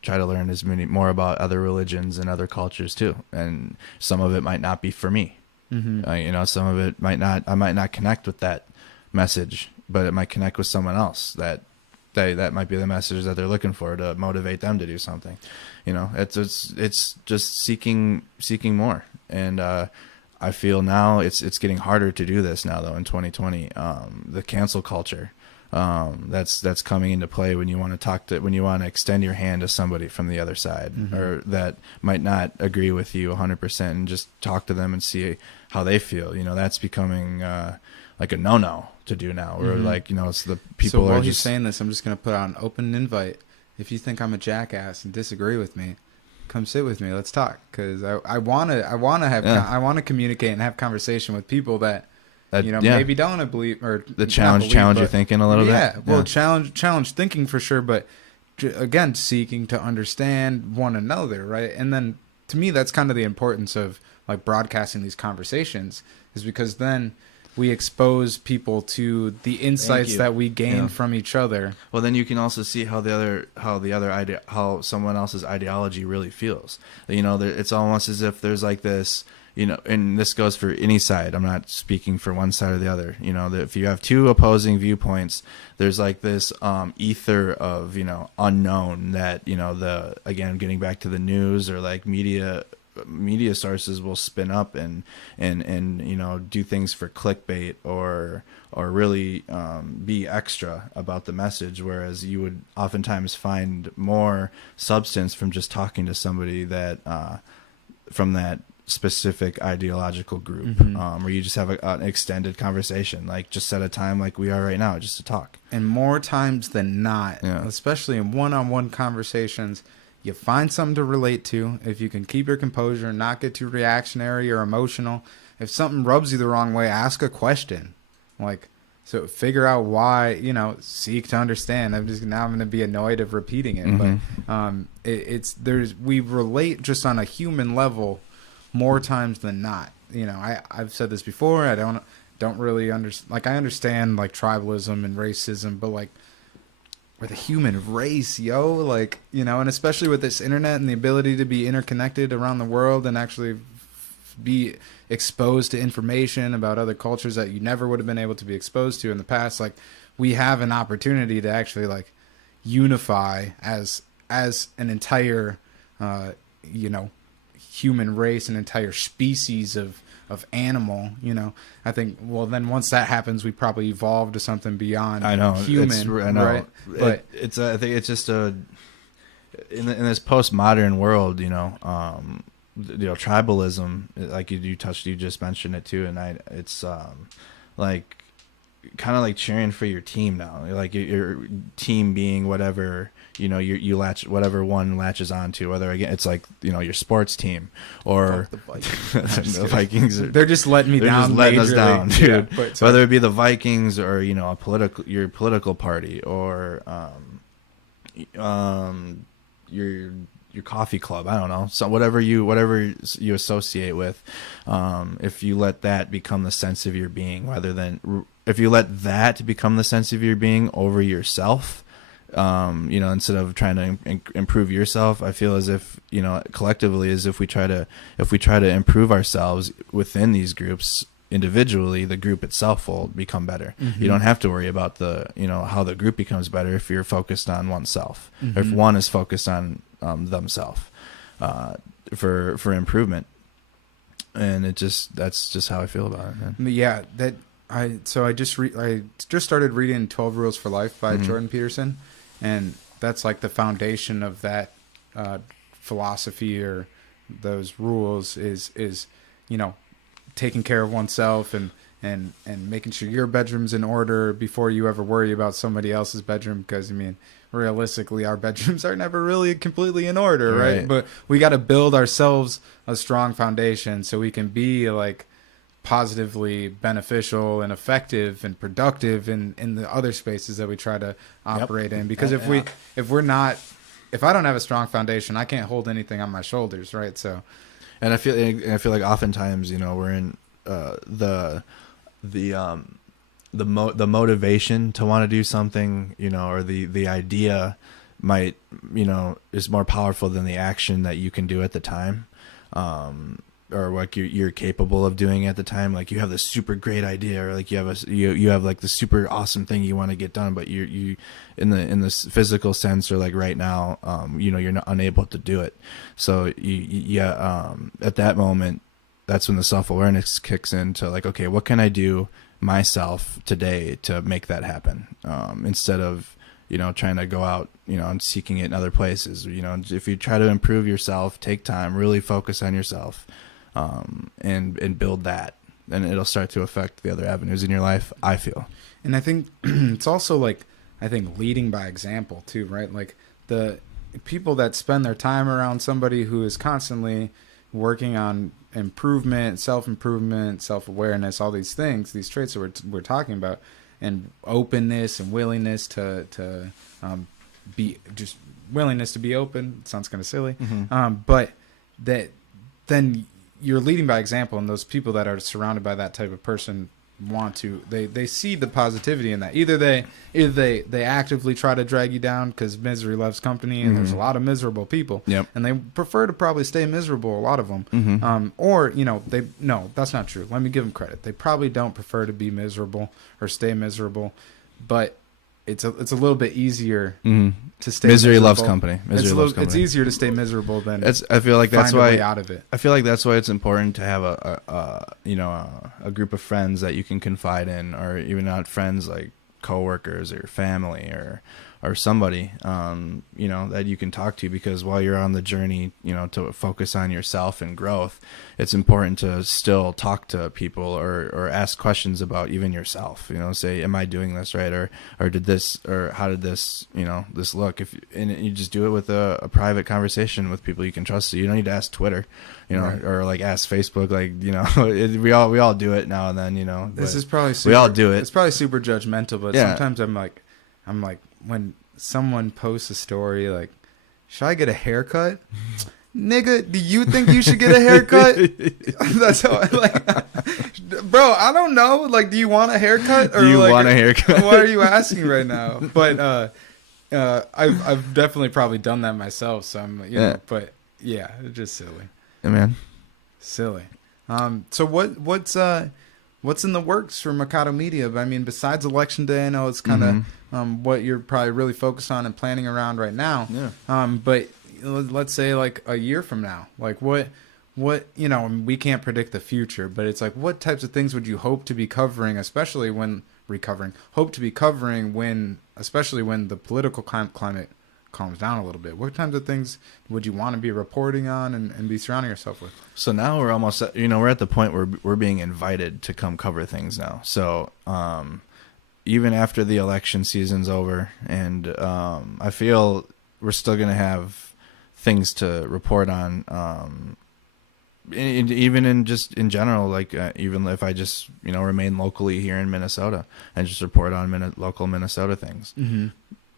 try to learn more about other religions and other cultures too. And some of it might not be for me. Mm-hmm. You know, some of it I might not connect with that message, but it might connect with someone else that might be the message that they're looking for to motivate them to do something. You know, it's just seeking more. And I feel now it's getting harder to do this now though in 2020. The cancel culture that's coming into play when you want to extend your hand to somebody from the other side, mm-hmm. or that might not agree with you 100%, and just talk to them and see how they feel. You know, that's becoming like a no to do now. Or mm-hmm. like, you know, it's the people. So while are he's just saying this, I'm just going to put out an open invite. If you think I'm a jackass and disagree with me, come sit with me. Let's talk, because I want to communicate and have conversation with people that you know, maybe don't believe, or challenge your thinking a little bit. Yeah, well, challenge thinking for sure, but again, seeking to understand one another, right? And then to me, that's kind of the importance of like broadcasting these conversations, is because then we expose people to the insights that we gain from each other. Well, then you can also see how someone else's ideology really feels. You know, it's almost as if there's like this. You know, and this goes for any side. I'm not speaking for one side or the other. You know, that if you have two opposing viewpoints, there's like this ether of, you know, unknown that, you know, again, getting back to the news or like media sources will spin up and you know, do things for clickbait or really be extra about the message, whereas you would oftentimes find more substance from just talking to somebody that from that specific ideological group, mm-hmm. Where you just have an extended conversation, like just set a time like we are right now, just to talk. And more times than not, especially in one-on-one conversations, you find something to relate to. If you can keep your composure and not get too reactionary or emotional, if something rubs you the wrong way, ask a question. Like, so figure out why, you know, seek to understand. I'm going to be annoyed of repeating it, mm-hmm. but we relate just on a human level more times than not. You know, I've said this before. I don't really understand. Like, I understand like tribalism and racism, but like, we're the human race, yo. Like, you know, and especially with this internet and the ability to be interconnected around the world and actually be exposed to information about other cultures that you never would have been able to be exposed to in the past. Like, we have an opportunity to actually like unify as an entire, you know, human race, an entire species of animal. You know, I think, well, then once that happens, we probably evolve to something beyond human. I know. Right? But I think it's just in this postmodern world, you know, tribalism, like you just mentioned it too, and it's like kind of like cheering for your team now, like your team being whatever, you know, you latch whatever one latches onto, whether again it's like, you know, your sports team or the Vikings. The Vikings they're just letting me down. Just letting us down, dude. Yeah, whether it be the Vikings or, you know, your political party or your coffee club, I don't know, so whatever you associate with, if you let that become the sense of your being, if you let that become the sense of your being over yourself, you know, instead of trying to improve yourself, I feel as if, you know, collectively, as if we try to improve ourselves within these groups individually, the group itself will become better. Mm-hmm. You don't have to worry about how the group becomes better if you're focused on oneself, mm-hmm. or if one is focused on themselves for improvement. And that's just how I feel about it, man. Yeah, I just started reading 12 Rules for Life by mm-hmm. Jordan Peterson, and that's like the foundation of that philosophy, or those rules is, you know, taking care of oneself and making sure your bedroom's in order before you ever worry about somebody else's bedroom, because I mean, realistically, our bedrooms are never really completely in order, right? But we got to build ourselves a strong foundation so we can be like positively beneficial and effective and productive in the other spaces that we try to operate in. Because if I don't have a strong foundation, I can't hold anything on my shoulders, right? So, and I feel like oftentimes, you know, we're in the motivation to want to do something, you know, or the idea might, you know, is more powerful than the action that you can do at the time, or what you're capable of doing at the time. Like you have this super great idea, or like you have like the super awesome thing you want to get done, but you in this physical sense, or like right now, you know, you're not unable to do it. So at that moment, that's when the self-awareness kicks in to like, okay, what can I do myself today to make that happen, instead of, you know, trying to go out, you know, and seeking it in other places. You know, if you try to improve yourself, take time, really focus on yourself, and build that, then it'll start to affect the other avenues in your life, I feel. And I think it's also like, I think leading by example too, right? Like the people that spend their time around somebody who is constantly working on improvement, self-improvement, self-awareness, all these things, these traits that we're talking about, and openness and willingness to be just willingness to be open. It sounds kind of silly, but that then you're leading by example, and those people that are surrounded by that type of person want to they see the positivity in that. Either they actively try to drag you down because misery loves company, and there's a lot of miserable people, and they prefer to probably stay miserable, a lot of them, or you know, no, that's not true. Let me give them credit. They probably don't prefer to be miserable or stay miserable, but it's a little bit easier to stay misery miserable. loves company. It's easier to stay miserable than I feel like that's find a why way out of it. I feel like that's why it's important to have a group of friends that you can confide in, or even not friends, like coworkers or family or somebody, you know, that you can talk to, because while you're on the journey, you know, to focus on yourself and growth, it's important to still talk to people, or ask questions about even yourself, you know, say, am I doing this right? Or did this, or how did this, you know, this look? And you just do it with a private conversation with people you can trust. So you don't need to ask Twitter, you know, or like ask Facebook, like, you know, we all do it now and then, you know. This is probably we all do it. It's probably super judgmental, but sometimes I'm like, when someone posts a story like, should I get a haircut? Nigga, do you think you should get a haircut? That's how I like, bro, I don't know. Like, do you want a haircut? Or do you like, want a haircut? What are you asking right now? But I've definitely probably done that myself. So I'm, you know, but yeah, it's just silly. Yeah, man. Silly. So what's in the works for Mercado Media? I mean, besides Election Day, I know it's kind of what you're probably really focused on and planning around right now. Yeah. But let's say like a year from now, like what you know, we can't predict the future, but it's like, what types of things would you hope to be covering, especially when especially when the political climate calms down a little bit? What kinds of things would you want to be reporting on and be surrounding yourself with? So now we're almost, you know, we're at the point where we're being invited to come cover things now. So even after the election season's over, and I feel we're still going to have things to report on, even in general, like even if I just, you know, remain locally here in Minnesota and just report on local Minnesota things,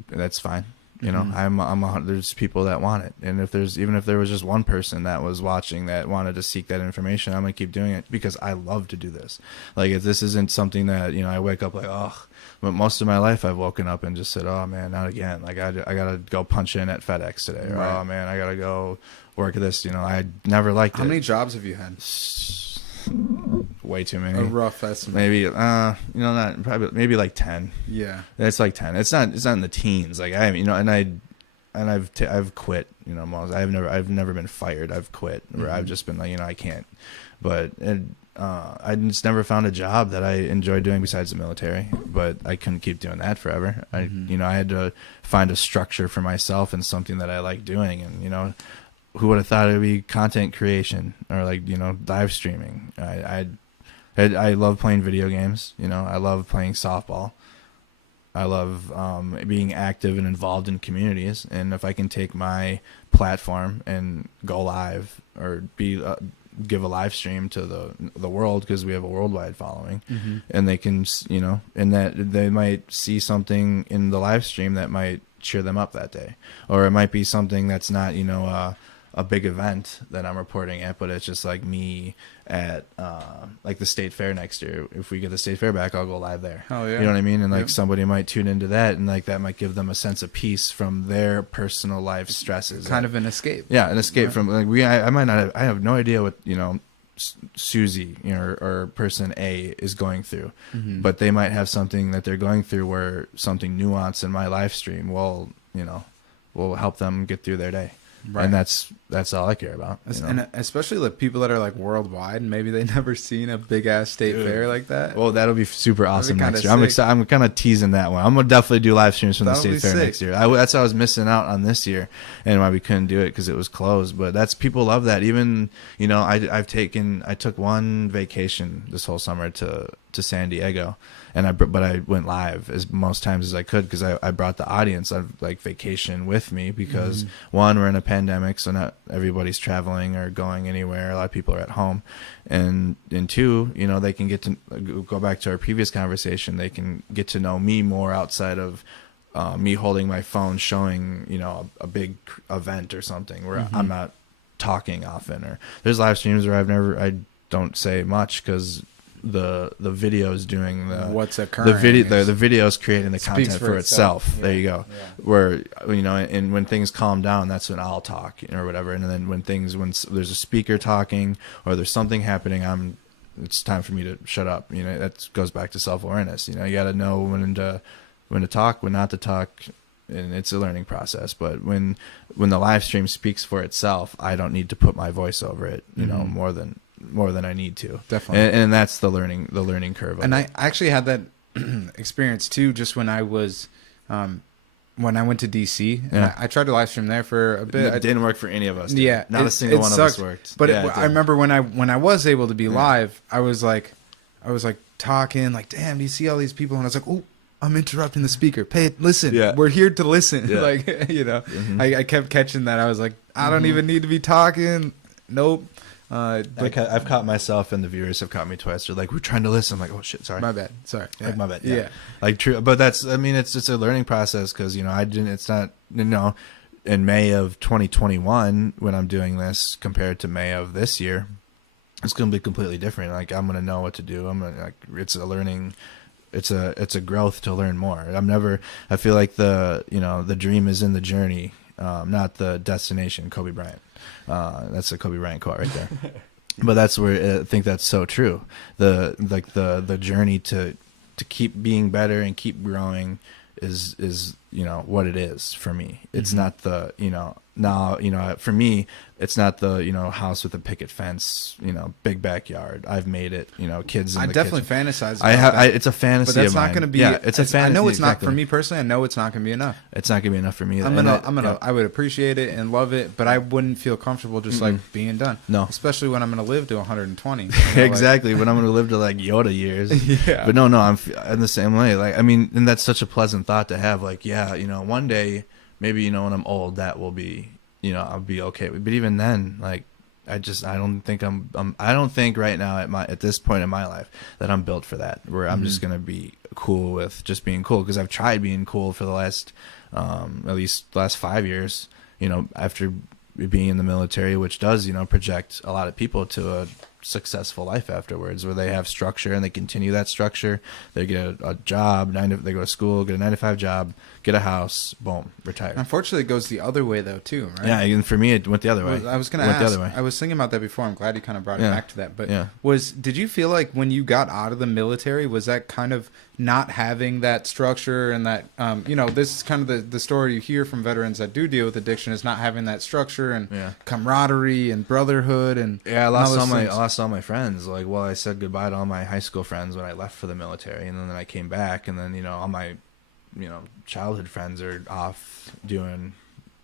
that's fine. You know, there's people that want it. And even if there was just one person that was watching that wanted to seek that information, I'm going to keep doing it because I love to do this. Like, if this isn't something that, you know, I wake up like, oh, but most of my life I've woken up and just said, oh man, not again. Like, I got to go punch in at FedEx today. Or, oh man, I got to go work at this. You know, I never liked it. How many jobs have you had? Way too many. A rough estimate. Maybe you know, not probably, maybe like 10. Yeah, it's like 10. It's not in the teens. Like, I, you know, and I've quit. You know, I've never been fired. I've quit. Or I've just been like, you know, I can't. But I just never found a job that I enjoyed doing besides the military. But I couldn't keep doing that forever. You know, I had to find a structure for myself and something that I like doing. And, you know, who would have thought it would be content creation or, like, you know, live streaming? I love playing video games. You know, I love playing softball. I love being active and involved in communities. And if I can take my platform and go live or be give a live stream to the world, because we have a worldwide following, Mm-hmm. and they can, you know, and that they might see something in the live stream that might cheer them up that day, or it might be something that's not, you know, a big event that I'm reporting at, but it's just like me at like the state fair next year. If we get the state fair back, I'll go live there. Oh, yeah. You know what I mean? And like Yep. somebody might tune into that, and like that might give them a sense of peace from their personal life stresses. Kind of an escape. Yeah, an escape Right. from like I might not have, I have no idea what, you know, Susie, you know, or person A is going through, Mm-hmm. but they might have something that they're going through where something nuanced in my live stream will, you know, will help them get through their day. Right. And that's all I care about. You know? And especially like people that are like worldwide, and maybe they never seen a big ass state Dude. fair like that. Well, that'll be super awesome kinda next year. I'm sick. excited. I'm kind of teasing that one. I'm gonna definitely do live streams from the That'll state be fair sick. next year. That's why I was missing out on this year, and why we couldn't do it, because it was closed. But that's, people love that. Even, you know, I took one vacation this whole summer to San Diego, and but I went live as most times as I could, because I brought the audience of like vacation with me, because one, we're in a pandemic, so not everybody's traveling or going anywhere. A lot of people are at home, and two, you know, they can get to go back to our previous conversation. They can get to know me more outside of me holding my phone showing, you know, a big event or something where I'm not talking often. Or there's live streams where I don't say much, because the video is doing What's occurring? The video is creating the Speaks content for for itself. itself. There Yeah. you go. Yeah. Where, you know, and when things calm down, that's when I'll talk, or whatever. And then when there's a speaker talking or there's something happening, it's time for me to shut up. You know, that goes back to self-awareness. You know, you got to know when to talk, when not to talk. And it's a learning process. But when the live stream speaks for itself, I don't need to put my voice over it, you know, more than I need to. Definitely. And that's the learning curve of And it. I actually had that experience too, just when I was when I went to DC. And Yeah. I tried to live stream there for a bit. It didn't work for any of us. Dude. Yeah, Not a single one of us sucked. worked. But Yeah, it I did. remember when I was able to be live, I was like talking like, damn, do you see all these people? And I was like, oh, I'm interrupting the speaker. Listen. Yeah. We're here to listen. Yeah. Like, you know, Mhm. I kept catching that. I was like, I don't even need to be talking. Nope. I've caught myself, and the viewers have caught me twice. They're like, "We're trying to listen." I'm like, "Oh shit, sorry." My bad. Sorry. Like, my bad. Yeah. Yeah. Like, true. But that's, I mean, it's a learning process, because, you know, it's not, you know, in May of 2021 when I'm doing this compared to May of this year, it's going to be completely different. Like, I'm going to know what to do. It's a learning, it's a growth to learn more. I feel like the dream is in the journey, not the destination. Kobe Bryant. That's a Kobe Bryant quote right there. But that's where I think that's so true. The journey to keep being better and keep growing is, you know, what it is for me. It's not the, you know, now, you know, for me, it's not the, you know, house with a picket fence, you know, big backyard. I've made it, you know, kids in I the definitely kitchen. fantasize about that. It's a fantasy, But that's of not mine. going to be. Yeah, it's a fantasy. I know it's not exactly. for me personally. I know it's not going to be enough. It's not gonna be enough for me. I would appreciate it and love it, but I wouldn't feel comfortable just like being done. No. Especially when I'm going to live to 120. You know, like- Exactly. When I'm going to live to like Yoda years. Yeah. But no, I'm the same way. Like, I mean, and that's such a pleasant thought to have. Like, yeah, you know, one day, maybe, you know, when I'm old, that will be, you know, I'll be okay. But even then, like, I don't think right now at this point in my life that I'm built for that, where I'm just going to be cool with just being cool. Cause I've tried being cool for the last, at least the last 5 years, you know, after being in the military, which does, you know, project a lot of people to a successful life afterwards, where they have structure and they continue that structure. They get a job, they go to school, get a 9-to-5 job, get a house, boom, retire. Unfortunately, it goes the other way though too, right? Yeah, and for me, it went the other way. I was going to ask. The other way. I was thinking about that before. I'm glad you kind of brought it Yeah. back to that. But Yeah. did you feel like when you got out of the military, was that kind of not having that structure and that, you know, this is kind of the story you hear from veterans that do deal with addiction, is not having that structure and Yeah. camaraderie and brotherhood and Yeah, I and lost those all things. my friends. Like, well, I said goodbye to all my high school friends when I left for the military, and then I came back, and then, you know, all my, you know, childhood friends are off doing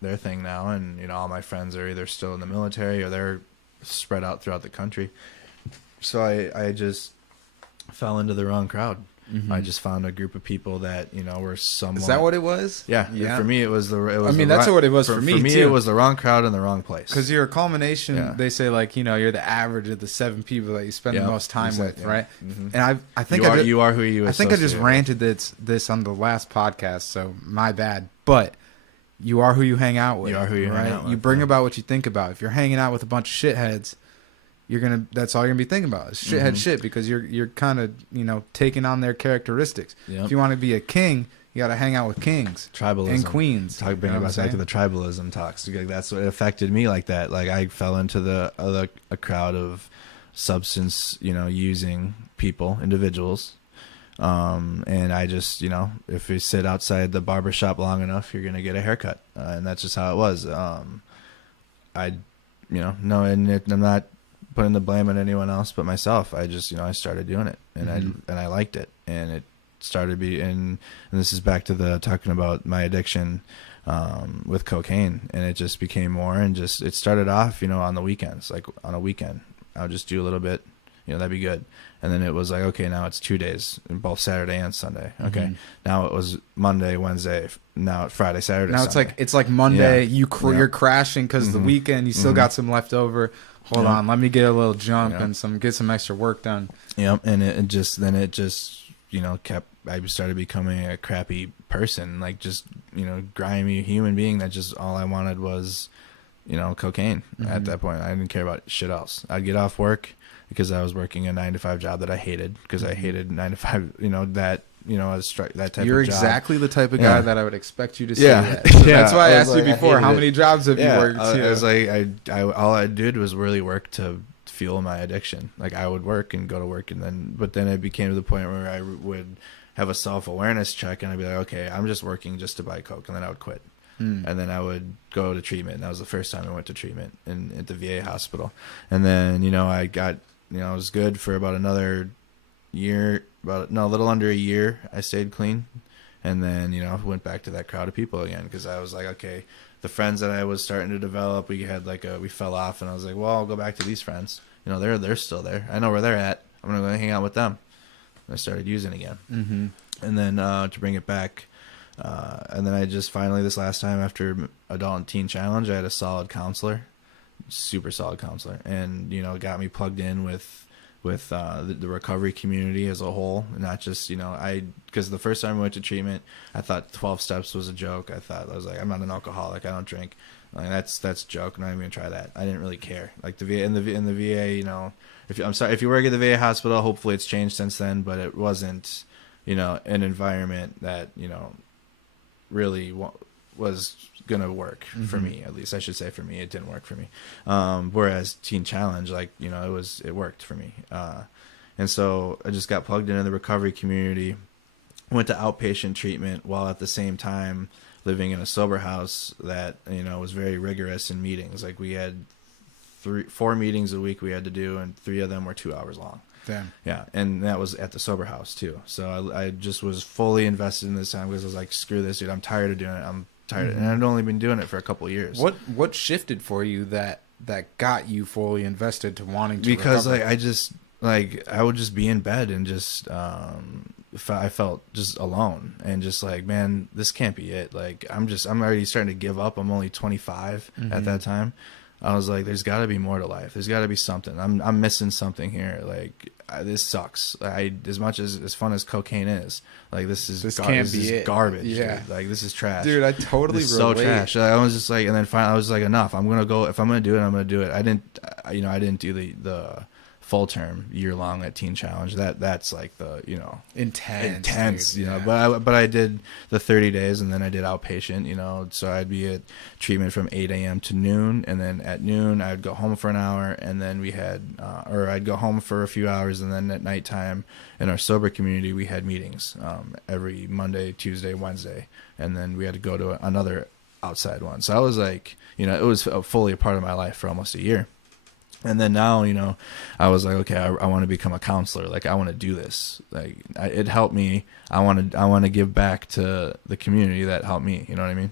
their thing now, and, you know, all my friends are either still in the military or they're spread out throughout the country. So I just fell into the wrong crowd. I just found a group of people that, you know, were somewhat. Is that what it was? Yeah. For me, it was I mean, that's what it was for me, For me, too. it was the wrong crowd in the wrong place. Because you're a culmination. Yeah. They say, like, you know, you're the average of the 7 people that you spend the most time with, right? Mm-hmm. And I think you are who you. I think I just associate ranted this on the last podcast, so my bad. But you are who you hang out with. You are who you hang out with. You bring about what you think about. If you're hanging out with a bunch of shitheads, that's all you're gonna be thinking about is shithead shit, because you're kind of, you know, taking on their characteristics. Yep. If you want to be a king, you got to hang out with kings, tribalism, and queens. Bringing us back to the tribalism talks. That's what affected me like that. Like I fell into a crowd of substance, you know, using people, individuals. And I just, you know, if you sit outside the barber shop long enough, you're gonna get a haircut, and that's just how it was. I'm not putting the blame on anyone else but myself. I just, you know, I started doing it, and I liked it, and it started and this is back to the talking about my addiction with cocaine, and it just became more, and just it started off, you know, on the weekends. Like on a weekend I would just do a little bit, you know, that'd be good. And then it was like, okay, now it's 2 days, both Saturday and Sunday. Okay, now it was Monday, Wednesday, now it's Friday, Saturday. Now Sunday. it's like Monday. Yeah. You're crashing because the weekend you still got some left over. Hold on, let me get a little jump and get some extra work done. Yep, and it just you know I started becoming a crappy person, like just, you know, grimy human being that just all I wanted was, you know, cocaine. At that point, I didn't care about shit else. I'd get off work because I was working a 9-to-5 job that I hated, because I hated 9-to-5. You know that. You know, that type You're of job. Exactly the type of guy that I would expect you to say that. So that's why I asked like, you before, how many jobs have you worked? I was like, all I did was really work to fuel my addiction. Like I would work and go to work, but then it became to the point where I would have a self-awareness check, and I'd be like, okay, I'm just working just to buy coke, and then I would quit. And then I would go to treatment. And that was the first time I went to treatment at the VA hospital. And then, you know, I was good for about another year, a little under a year. I stayed clean, and then, you know, went back to that crowd of people again, because I was like, okay, the friends that I was starting to develop, we fell off, and I was like, well, I'll go back to these friends. You know, they're still there. I know where they're at. I'm gonna go hang out with them. And I started using again, and then to bring it back, and then I just finally, this last time after Adult and Teen Challenge, I had a solid counselor, super solid counselor, and, you know, got me plugged in with the recovery community as a whole, not just, you know, because the first time I went to treatment, I thought 12 steps was a joke. I was like, I'm not an alcoholic, I don't drink. Like, that's a joke. I'm not even gonna try that. I didn't really care. Like the VA, in the VA, you know, if you work at the VA hospital, hopefully it's changed since then, but it wasn't, you know, an environment that, you know, really was gonna work for me. At least I should say, for me, it didn't work for me. Whereas Teen Challenge, like, you know, it worked for me. And so I just got plugged into the recovery community, went to outpatient treatment, while at the same time living in a sober house that, you know, was very rigorous in meetings. Like we had 4 meetings a week we had to do, and 3 of them were 2 hours long. Damn. Yeah, and that was at the sober house too. So I just was fully invested in this time, because I was like, screw this, dude. I'm tired of doing it. I'm tired, and I'd only been doing it for a couple of years. What shifted for you that got you fully invested to wanting to because recover? I would just be in bed and just I felt just alone, and just like, man, this can't be it. Like I'm already starting to give up. I'm only 25 at that time. I was like, there's got to be more to life. There's got to be something. I'm missing something here. Like this sucks. As much as fun as cocaine is, like this can't be it. Garbage. Yeah. Dude. Like this is trash. Dude, I totally relate. So trash. I was just like, and then finally I was like, enough. I'm gonna go. If I'm gonna do it, I'm gonna do it. I didn't do the full term year long at Teen Challenge. That's like the, you know, intense, dude, you know, but I did the 30 days, and then I did outpatient, you know, so I'd be at treatment from 8 a.m. to noon, and then at noon I'd go home for an hour, and then we had or I'd go home for a few hours, and then at nighttime in our sober community we had meetings every Monday, Tuesday, Wednesday, and then we had to go to another outside one. So I was like, you know, it was fully a part of my life for almost a year. And then now, you know, I was like, okay, I want to become a counselor. Like, I want to do this. Like, it helped me. I want to give back to the community that helped me. You know what I mean?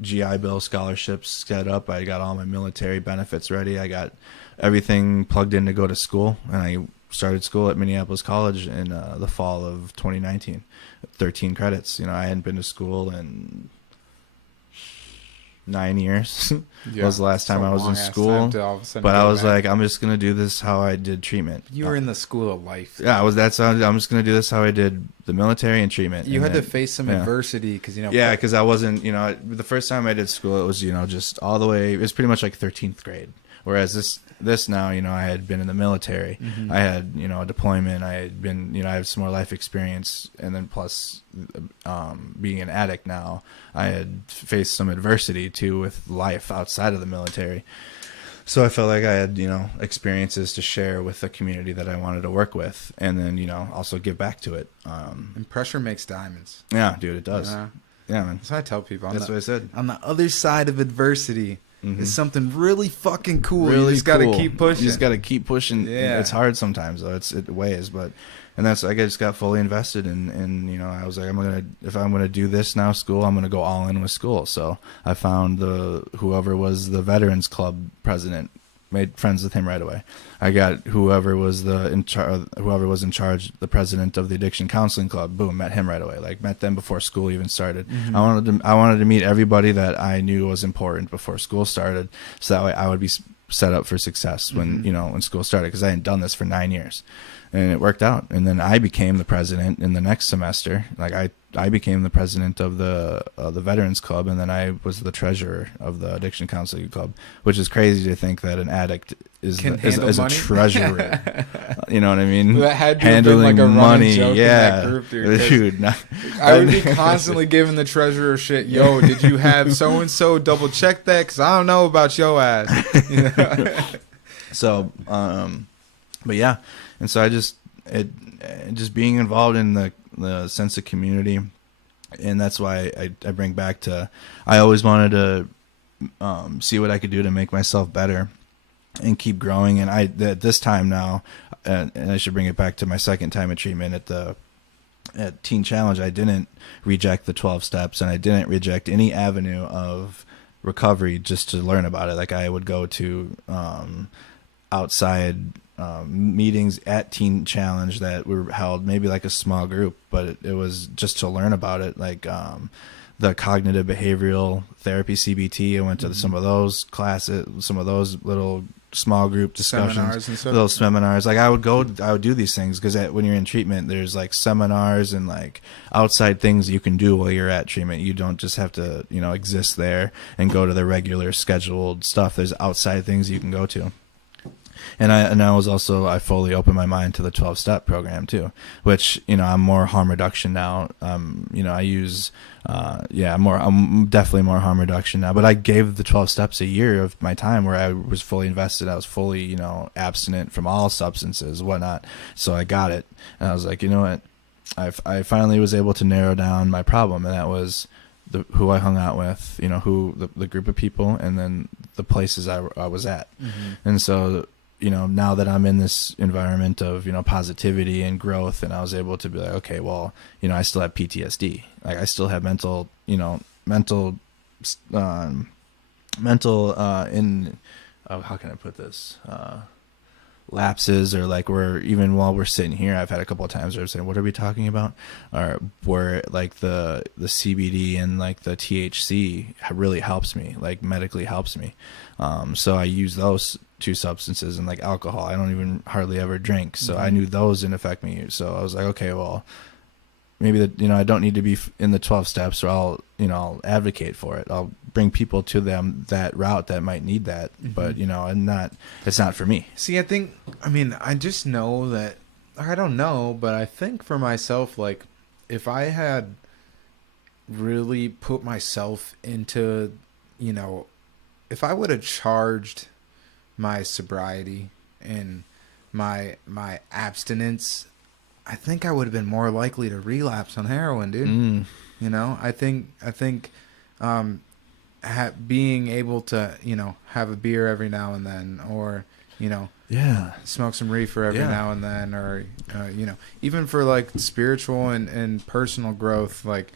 GI Bill scholarships set up. I got all my military benefits ready. I got everything plugged in to go to school, and I started school at Minneapolis College in the fall of 2019. 13 credits. I hadn't been to school in 9 years. Yeah, That was the last time I was in school. But I was like, I'm just gonna do this how I did treatment. You were in the school of life. Yeah, I'm just gonna do this how I did the military and treatment. You had to face some adversity because Yeah, because I wasn't. The first time I did school, it was just all the way. It was pretty much like 13th grade. Whereas this now, I had been in the military. Mm-hmm. I had, a deployment. I had been, I have some more life experience. And then plus being an addict now, I had faced some adversity too with life outside of the military. So I felt like I had, experiences to share with the community that I wanted to work with. And then, also give back to it. And pressure makes diamonds. Yeah, dude, it does. Yeah, man. That's what I tell people. That's what I said. On the other side of adversity, mm-hmm. is something really fucking cool. Really you just got to cool. keep pushing. You just got to keep pushing. Yeah. It's hard sometimes, though. It weighs, but I just got fully invested in I was like, if I'm gonna do this now, school, I'm gonna go all in with school. So I found whoever was the Veterans Club president, made friends with him right away. I got whoever was in charge, the president of the Addiction Counseling Club. Boom, met him right away. Like met them before school even started. Mm-hmm. I wanted to meet everybody that I knew was important before school started, so that way I would be set up for success when mm-hmm. When school started, because I hadn't done this for 9 years, and it worked out. And then I became the president in the next semester. Like I became the president of the Veterans Club, and then I was the treasurer of the Addiction Counseling Club, which is crazy to think that an addict is a treasurer. You know what I mean? That had to handling have been like a money. Joke Yeah, in that group, dude. I would be constantly giving the treasurer shit. Yo, did you have so and so double check that? Because I don't know about your ass. So, but yeah, and so just being involved in the sense of community, and that's why I bring back to, I always wanted to see what I could do to make myself better and keep growing. And at this time now, and I should bring it back to my second time of treatment at Teen Challenge, I didn't reject the 12 steps, and I didn't reject any avenue of recovery just to learn about it. Like I would go to outside meetings at Teen Challenge that were held, maybe like a small group, but it was just to learn about it. Like the cognitive behavioral therapy, CBT. I went to some of those classes, some of those little small group discussions, seminars and stuff. Little seminars. Like I would do these things because when you're in treatment, there's like seminars and like outside things you can do while you're at treatment. You don't just have to, exist there and go to the regular scheduled stuff. There's outside things you can go to. And I fully opened my mind to the 12-step program too, which, I'm more harm reduction now. I use, I'm definitely more harm reduction now, but I gave the 12 steps a year of my time where I was fully invested. I was fully, abstinent from all substances, whatnot. So I got it. And I was like, you know what? I finally was able to narrow down my problem, and that was who I hung out with, who the group of people, and then the places I was at. Mm-hmm. And so, now that I'm in this environment of, positivity and growth, and I was able to be like, okay, well, I still have PTSD. Like I still have mental, how can I put this? Lapses, or like even while we're sitting here, I've had a couple of times where I'm saying, what are we talking about? Or where like the CBD and like the THC really helps me, like medically helps me. So I use those two substances, and like alcohol, I don't even hardly ever drink. So I knew those didn't affect me. So I was like, okay, well, maybe I don't need to be in the 12 steps, or I'll advocate for it. I'll bring people to that route that might need that, but it's not for me. See, I just know that, I don't know, but I think for myself, like if I had really put myself into, if I would have charged my sobriety and my abstinence, I think I would have been more likely to relapse on heroin, dude. I think being able to, have a beer every now and then, or, smoke some reefer every now and then, or, even for like spiritual and personal growth, like,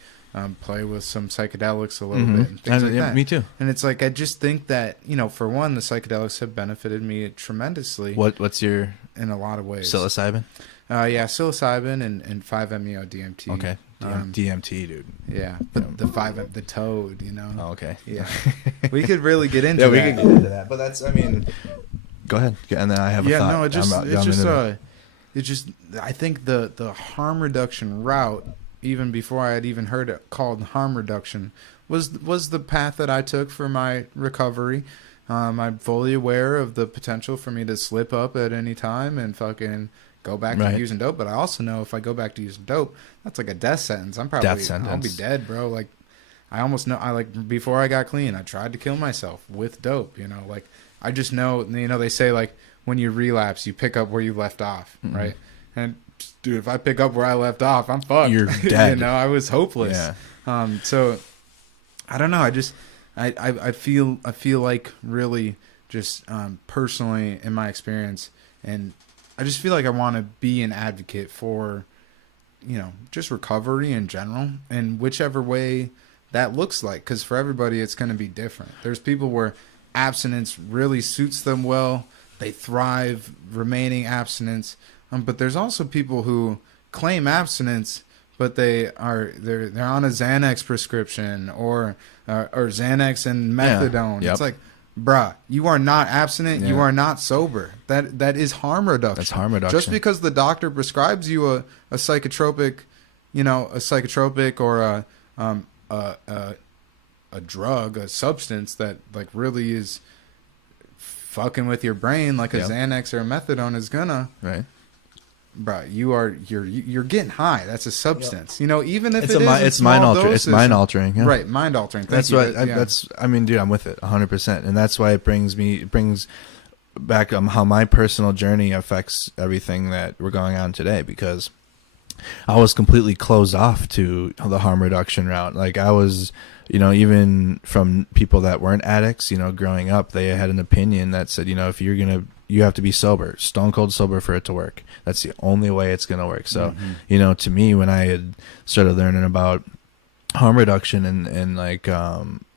play with some psychedelics a little bit and things like that. Me too. And it's like I just think that, you know, for one, the psychedelics have benefited me tremendously. What's your in a lot of ways? psilocybin? Yeah, psilocybin and 5-MeO DMT. Okay, DMT, dude. Yeah, but the toad, you know. Oh, okay. Yeah, we could really get into that. We could get into that. But that's, I mean, go ahead. And then I have a thought. Yeah, no, it's just I think the harm reduction route, even before I had even heard it called harm reduction, was the path that I took for my recovery. I'm fully aware of the potential for me to slip up at any time and fucking go back to using dope. But I also know if I go back to using dope, that's like a death sentence. I'll be dead, bro. Like, I almost know, before I got clean, I tried to kill myself with dope, you know, like, I just know, you know, they say, like, when you relapse, you pick up where you left off, right? And, dude, if I pick up where I left off, I'm fucked. You're dead. You know, I was hopeless. Yeah. So, I don't know. I feel like really just personally, in my experience, and I just feel like I want to be an advocate for, you know, just recovery in general, and whichever way that looks like, because for everybody it's going to be different. There's people where abstinence really suits them well, they thrive remaining abstinence, but there's also people who claim abstinence, but they're on a Xanax prescription or Xanax and methadone. Yeah. Yep. It's like, bruh, you are not abstinent. Yeah. You are not sober. That is harm reduction. That's harm reduction. Just because the doctor prescribes you a psychotropic, you know, or a drug, a substance that like really is fucking with your brain, like a Xanax or a methadone is gonna. Right. Bro, you're getting high. That's a substance. Yep. You know, even if it's mind altering. It's mind altering. Yeah. Right, mind altering. I mean, dude, I'm with it 100%, and that's why it brings back how my personal journey affects everything that we're going on today, because I was completely closed off to the harm reduction route. Like, I was, you know, even from people that weren't addicts, you know, growing up, they had an opinion that said, you know, if you have to be sober, stone cold sober for it to work. That's the only way it's going to work. So, you know, to me, when I had started learning about harm reduction and like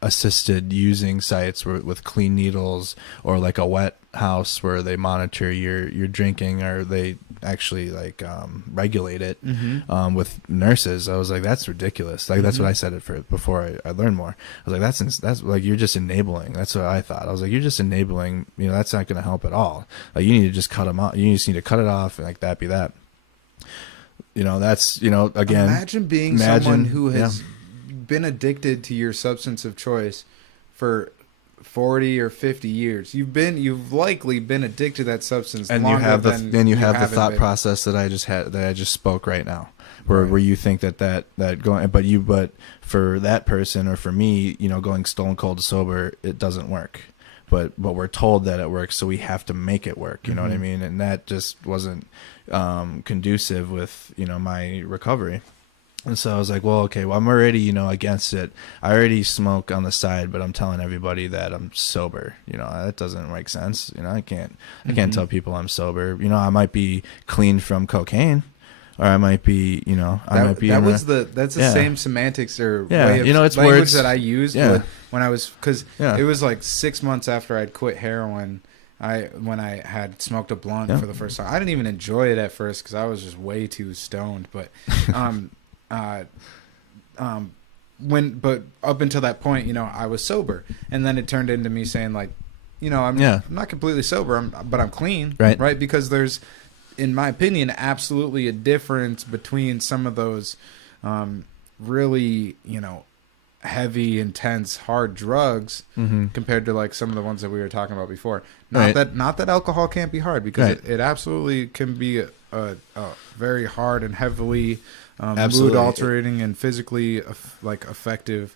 assisted using sites with clean needles, or like a wet house where they monitor your drinking, or they actually like regulate it with nurses, I was like, that's ridiculous. Like, that's what I said it for before I learned more. I was like, that's like, you're just enabling. That's what I thought. I was like, you're just enabling, you know, that's not going to help at all. Like, you need to just cut them out. You just need to cut it off, and like that be that. You know, that's, you know, again, imagine someone who has been addicted to your substance of choice for 40 or 50 years. You've likely been addicted to that substance, and you have the thought process that I just spoke right now, where you think that going, but for that person, or for me, you know, going stone cold sober, it doesn't work, but we're told that it works, so we have to make it work. You know what I mean? And that just wasn't conducive with, you know, my recovery. And so I was like, well, okay, well, I'm already, you know, against it. I already smoke on the side, but I'm telling everybody that I'm sober. You know, that doesn't make sense. You know, I can't tell people I'm sober. You know, I might be clean from cocaine, or I might be, you know, that's the same semantics or way of, you know, it's language words that I used when I was, because it was like 6 months after I'd quit heroin. When I had smoked a blunt for the first time, I didn't even enjoy it at first because I was just way too stoned. But but up until that point, you know, I was sober, and then it turned into me saying, like, you know, I'm not completely sober, but I'm clean, right? Because there's, in my opinion, absolutely a difference between some of those really, you know, heavy, intense, hard drugs compared to like some of the ones that we were talking about before. Not that alcohol can't be hard, because it absolutely can be a very hard and heavily mood altering and physically like effective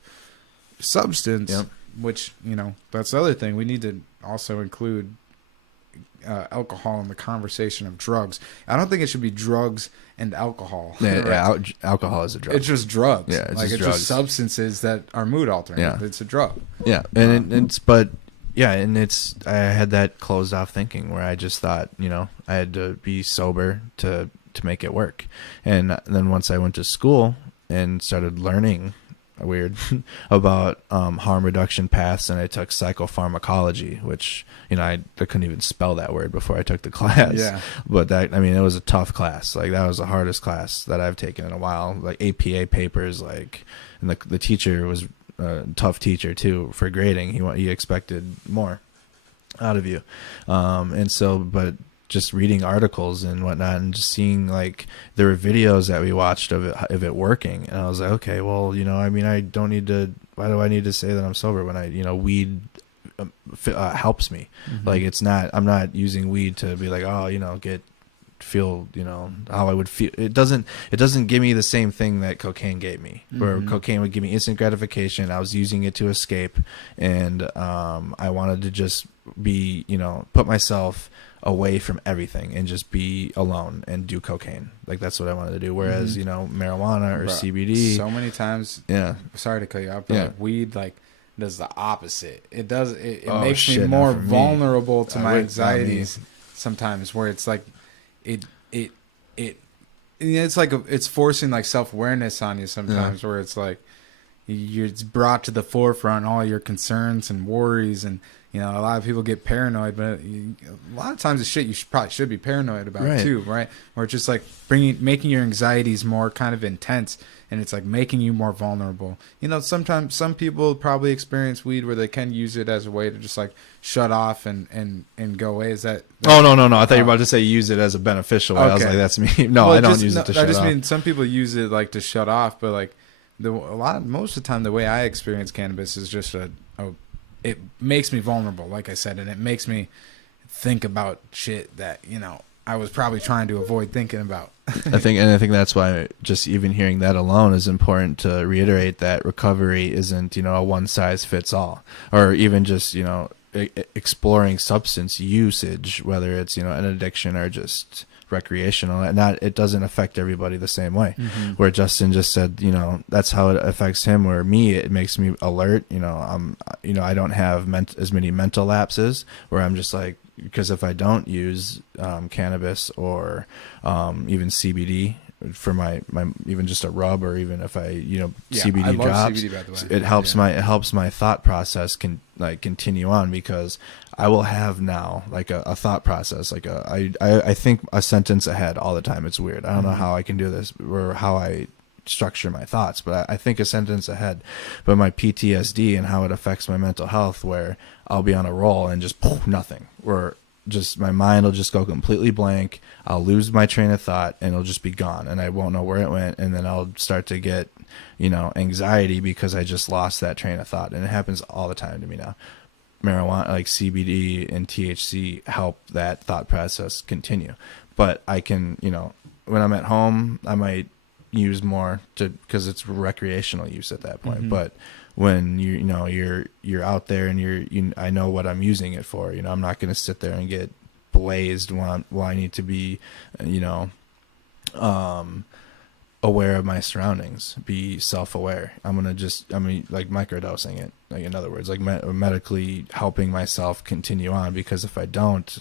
substance. Which, you know, that's the other thing. We need to also include alcohol in the conversation of drugs. I don't think it should be drugs and alcohol. Alcohol is a drug. It's just drugs. Yeah, it's just substances that are mood altering. Yeah, it's a drug. Yeah, and I had that closed off thinking where I just thought, you know, I had to be sober to make it work. And then once I went to school and started learning weird, about harm reduction paths, and I took psychopharmacology, which, you know, I couldn't even spell that word before I took the class. Yeah. But that, I mean, it was a tough class. Like, that was the hardest class that I've taken in a while. Like APA papers, like, and the teacher was a tough teacher too for grading. He expected more out of you, and so, but just reading articles and whatnot, and just seeing, like, there were videos that we watched of it working, and I was like, okay, well, you know, I mean, I don't need to. Why do I need to say that I'm sober when weed helps me? Like, it's not. I'm not using weed to be like, oh, you know, feel, you know, how I would feel. It doesn't give me the same thing that cocaine gave me, where cocaine would give me instant gratification. I was using it to escape, and I wanted to just be, you know, put myself away from everything and just be alone and do cocaine. Like, that's what I wanted to do. Whereas, you know, marijuana or CBD, so many times, sorry to cut you off, but like, weed, like, does the opposite. It makes me more vulnerable to my anxieties sometimes, where it's like it's like it's forcing, like, self-awareness on you sometimes, where it's like it's brought to the forefront all your concerns and worries, and, you know, a lot of people get paranoid, but a lot of times the shit you probably should be paranoid about too, right? Or it's just like making your anxieties more kind of intense, and it's like making you more vulnerable. You know, sometimes some people probably experience weed where they can use it as a way to just, like, shut off and go away. Is that? Oh, no. I thought you were about to say use it as a beneficial way. Okay. I was like, that's me. No, well, I don't use it to shut off. I just mean some people use it, like, to shut off, but, like, most of the time the way I experience cannabis is just it makes me vulnerable, like I said, and it makes me think about shit that, you know, I was probably trying to avoid thinking about. I think that's why just even hearing that alone is important to reiterate that recovery isn't, you know, a one size fits all, or even just, you know, exploring substance usage, whether it's, you know, an addiction or just recreational, and it doesn't affect everybody the same way. Where Justin just said, you know, that's how it affects him, where me, it makes me alert. You know, I don't have as many mental lapses, where I'm just like, because if I don't use cannabis or even CBD for my even just a rub, or even if I, you know, CBD drops, CBD, by the way. It helps my thought process continue on, because I will have now, like, a thought process, like I think a sentence ahead all the time. It's weird. I don't know how I can do this, or how I structure my thoughts, but I think a sentence ahead. But my PTSD and how it affects my mental health, where I'll be on a roll and just nothing, where just my mind will just go completely blank. I'll lose my train of thought, and it'll just be gone, and I won't know where it went, and then I'll start to get, you know, anxiety because I just lost that train of thought. And it happens all the time to me now. Marijuana, like CBD and THC, help that thought process continue. But I can, you know, when I'm at home, I might use more because it's recreational use at that point. But when you're out there and I know what I'm using it for. You know, I'm not going to sit there and get blazed while I need to be, you know, aware of my surroundings, be self-aware. I'm like microdosing it, like, in other words, like medically helping myself continue on, because if I don't,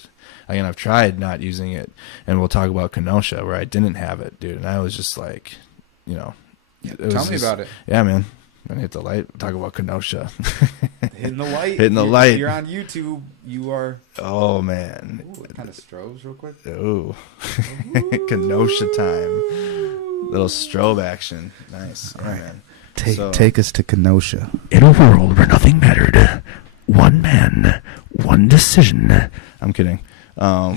again, I've tried not using it, and we'll talk about Kenosha, where I didn't have it, dude, and I was just like, you know, tell me about it. Yeah, man. And hit the light. Talk about Kenosha. Hitting the light. Hitting the light. If you're on YouTube, you are. Oh, man. Ooh, it kind of strobes real quick. Ooh. Kenosha time. Little strobe action. Nice. All right, man. Take us to Kenosha. In a world where nothing mattered, one man, one decision. I'm kidding. I'm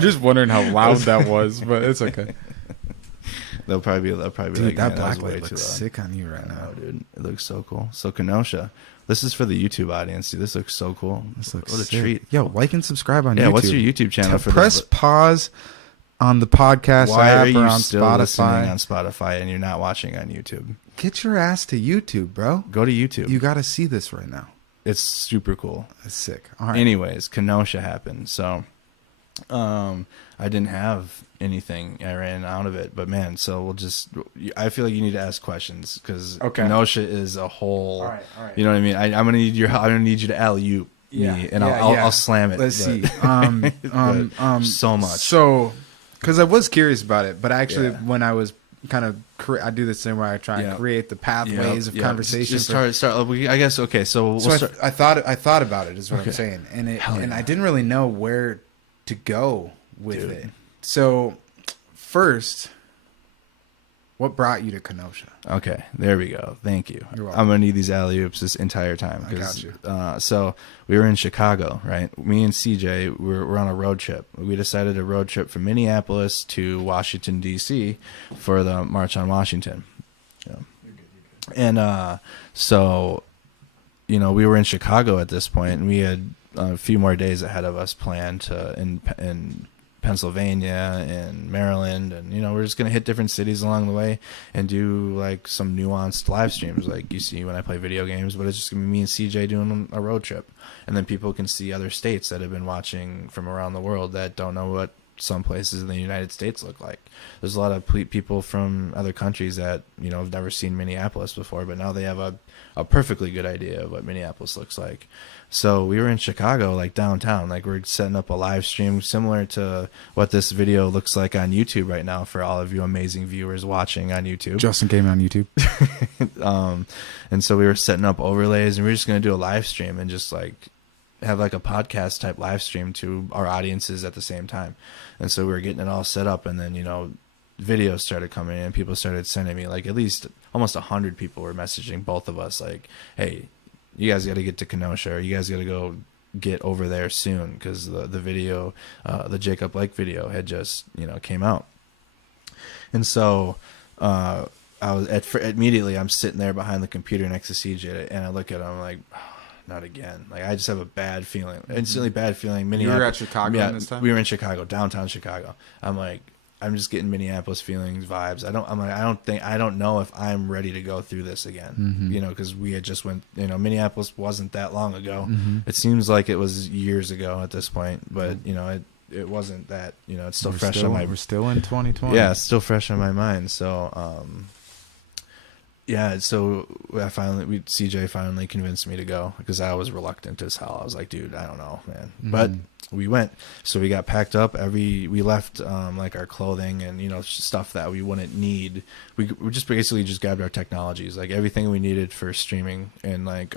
just wondering how loud that was, but it's okay. They'll probably be dude, like, that black light looks sick on you right now, dude. It looks so cool. So Kenosha, this is for the YouTube audience. Dude, this looks so cool. This looks what a sick. Treat. Yo, like and subscribe on YouTube. Yeah, what's your YouTube channel? Press pause on the podcast app or on Spotify. On Spotify, and you're not watching on YouTube. Get your ass to YouTube, bro. Go to YouTube. You got to see this right now. It's super cool. It's sick. All right. Anyways, Kenosha happened. So, I didn't have anything. I ran out of it, but man, so I feel like you need to ask questions, because Kenosha is a whole. All right. You know what I mean? I'm gonna need you to alley-oop me, and I'll slam it. Let's see. So much. So, because I was curious about it, but actually, when I was kind of I do the same way. I try and create the pathways of conversation. I guess okay. So I thought about it is what I'm saying, and I didn't really know where to go with it. So first, what brought you to Kenosha? Okay, there we go. Thank you. You're welcome. I'm gonna need these alley-oops this entire time. I got you. So we were in Chicago, right? Me and CJ were on a road trip. We decided to road trip from Minneapolis to Washington D.C. for the March on Washington. Yeah. And so, you know, we were in Chicago at this point, and we had a few more days ahead of us planned to in Pennsylvania and Maryland, and you know, we're just gonna hit different cities along the way and do like some nuanced live streams like you see when I play video games, but it's just gonna be me and CJ doing a road trip, and then people can see other states that have been watching from around the world that don't know what some places in the United States look like. There's a lot of people from other countries that, you know, have never seen Minneapolis before, but now they have a perfectly good idea of what Minneapolis looks like. So we were in Chicago, like downtown, like we're setting up a live stream similar to what this video looks like on YouTube right now for all of you amazing viewers watching on YouTube. Justin Goeman on YouTube. And so we were setting up overlays, and we were just going to do a live stream and just like have like a podcast type live stream to our audiences at the same time. And so we were getting it all set up, and then, you know, videos started coming in. People started sending me, like, at least almost 100 people were messaging both of us like, hey, you guys got to get to Kenosha, or you guys got to go get over there soon, because the video, the Jacob Lake video had just, you know, came out. And so I was immediately I'm sitting there behind the computer next to CJ, and I look at him like, not again. Like, I just have a bad feeling, instantly bad feeling. You were at Chicago this time? We were in Chicago, downtown Chicago. I'm like, I'm just getting Minneapolis feelings, vibes. I don't know if I'm ready to go through this again, you know, because we had just went, you know, Minneapolis wasn't that long ago. It seems like it was years ago at this point, but, you know, it wasn't that, you know, it's still fresh on my... We're still in 2020. Yeah, it's still fresh on my mind. So, yeah, so CJ finally convinced me to go, because I was reluctant as hell. I was like, dude, I don't know, man. But we went. So we got packed up. We left like our clothing and, you know, stuff that we wouldn't need. We just basically just grabbed our technologies, like everything we needed for streaming, and like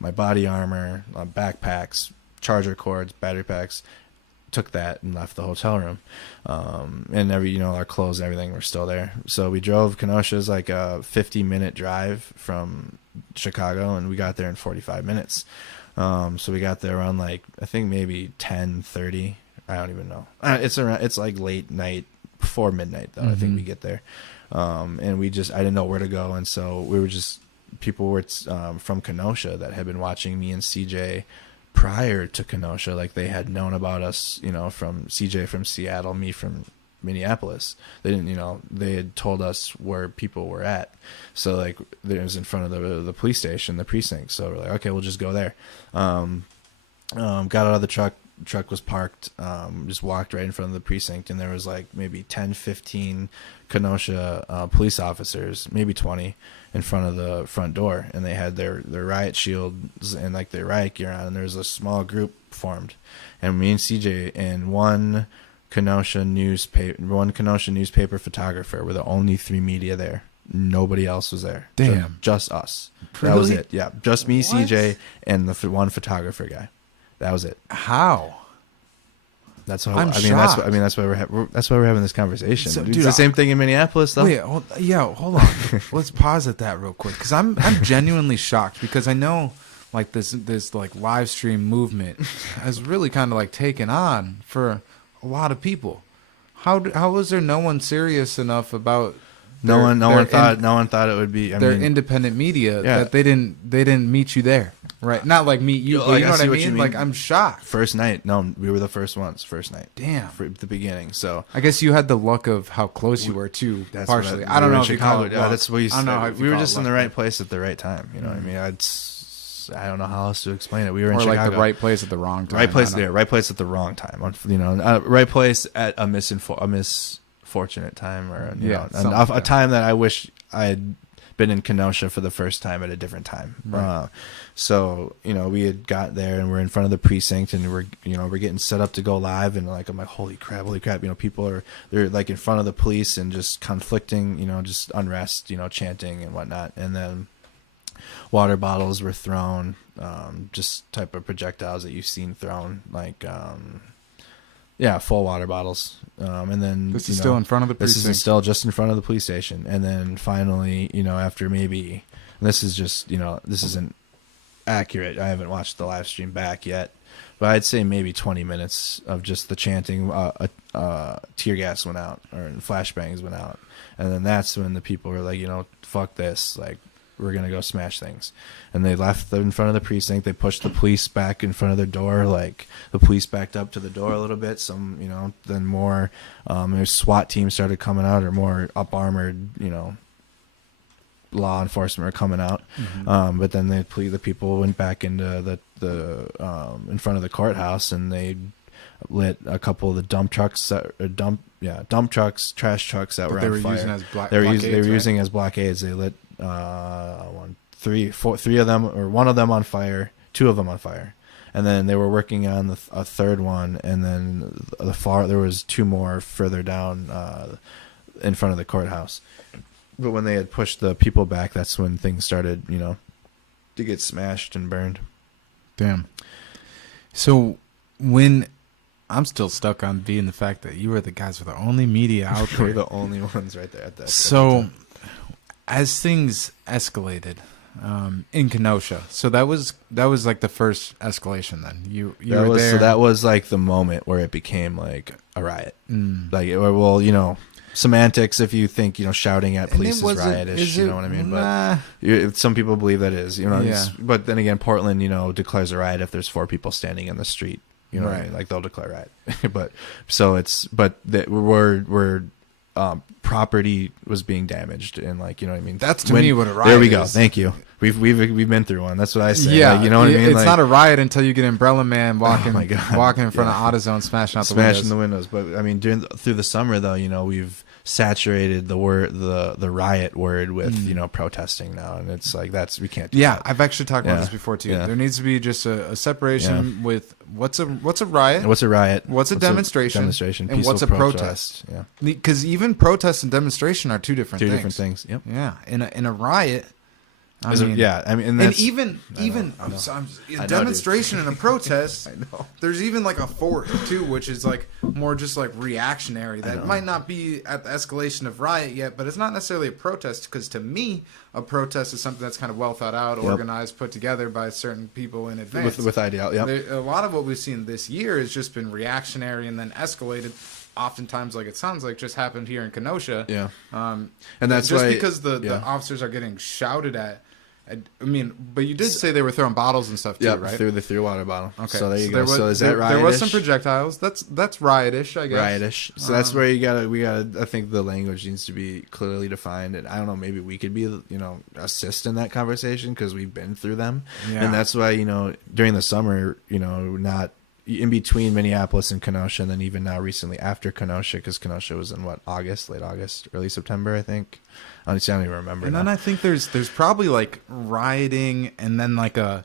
my body armor, backpacks, charger cords, battery packs. Took that and left the hotel room, and our clothes and everything were still there. So we drove. Kenosha's like a 50-minute drive from Chicago, and we got there in 45 minutes. So we got there around, like, I think maybe 10:30. I don't even know. It's like late night, before midnight though. I think we get there, and I didn't know where to go, and so people were from Kenosha that had been watching me and CJ prior to Kenosha. Like, they had known about us, you know, from CJ from Seattle, me from Minneapolis. They didn't, you know, they had told us where people were at. So, like, it was in front of the police station, the precinct. So we're like, okay, we'll just go there. Got out of the truck was parked, just walked right in front of the precinct, and there was like maybe 10-15 Kenosha police officers, maybe 20, in front of the front door, and they had their riot shields and like their riot gear on, and there was a small group formed, and me and CJ and one Kenosha newspaper photographer were the only three media there. Nobody else was there. Damn. Just us. Really? That was it. Yeah, just me, What? CJ, and the one photographer guy. That was it. How? That's how. I'm shocked. shocked. That's why we're having this conversation. So, Dude, dude, it's the same thing in Minneapolis, though. Wait, hold on. Let's pause at that real quick, because I'm genuinely shocked, because I know, like, this like live stream movement has really kind of like taken on for a lot of people. How was there no one serious enough about? No one thought it would be. They're independent media that they didn't meet you there, right? Not like meet you, but you know what I mean? Like, I'm shocked. First night, no, we were the first ones. First night, damn, for the beginning. So I guess you had the luck of how close you were too. That's partially. I don't know if you call it luck. That's what you said. I don't know how we were just in the right luck. place at the right time. You know what I mean? I don't know how else to explain it. We were in Chicago. Like the right place at the wrong time. Right place there. Right place at the wrong time. You know, right place at a misfortunate time, or a time that I wish I had been in Kenosha for the first time at a different time. Right. So, we had got there and we're in front of the precinct and we're getting set up to go live. And like, I'm like, holy crap. People they're like in front of the police and just conflicting, just unrest, chanting and whatnot. And then water bottles were thrown, just type of projectiles that you've seen thrown, like, full water bottles. And then this is still in front of the precinct. This is still just in front of the police station. And then finally, after maybe, this is just, this isn't accurate. I haven't watched the live stream back yet, but I'd say maybe 20 minutes of just the chanting. Tear gas went out, or flashbangs went out, and then that's when the people were like, fuck this, like, we're gonna go smash things. And they left in front of the precinct. They pushed the police back in front of their door. Like, the police backed up to the door a little bit. Some, then more, SWAT teams started coming out, or more up armored, law enforcement were coming out. Mm-hmm. But then the people went back into the in front of the courthouse, and they lit a couple of the dump trucks, trash trucks that were on fire. Using as they were using as blockades. They lit three of them, or one of them on fire, two of them on fire, and then they were working on a third one, and then there was two more further down in front of the courthouse. But when they had pushed the people back, that's when things started, to get smashed and burned. Damn. So when I'm still stuck on being the fact that you were the guys with the only media out there. We're the only ones right there at that. So as things escalated in Kenosha, so that was like the first escalation. Then you were there. So that was like the moment where it became like a riot. Like, semantics, if you think shouting at police is riot-ish, you know what I mean? But some people believe that is, but then again, Portland declares a riot if there's 4 people standing in the street, what I mean? Like, they'll declare riot. we're property was being damaged, and like, what I mean? That's to me what a riot is. There we go. Thank you. We've been through one. That's what I say. Yeah, like, you know what I mean? It's like, not a riot until you get Umbrella Man walking in front of Yeah. AutoZone, smashing the windows. But I mean, through the summer though, we've saturated the riot word with protesting now, and it's like, we can't do that. I've actually talked about this before too. There needs to be just a separation with what's a riot, what's a demonstration, and what's a protest. Yeah, because even protest and demonstration are two different things. Yep. Yeah, in a riot. And even a demonstration and a protest. I know. There's even like a fourth too, which is like more just like reactionary. That might not be at the escalation of riot yet, but it's not necessarily a protest, because to me, a protest is something that's kind of well thought out, organized, put together by certain people in advance. With ideal. Yep. A lot of what we've seen this year has just been reactionary and then escalated. Oftentimes, like it sounds like, just happened here in Kenosha. Yeah. And that's just why, because the officers are getting shouted at. I mean, but you did say they were throwing bottles and stuff too, right? They threw a water bottle. Okay, so there you go. So is that riot-ish? There was some projectiles. That's riot-ish, I guess. Riot-ish. So that's where we gotta. I think the language needs to be clearly defined, and I don't know. Maybe we could be, assist in that conversation, because we've been through them, and that's why during the summer, not in between Minneapolis and Kenosha, and then even now recently after Kenosha, because Kenosha was in late August, early September, I think. I don't even remember. And then I think there's probably like rioting, and then like a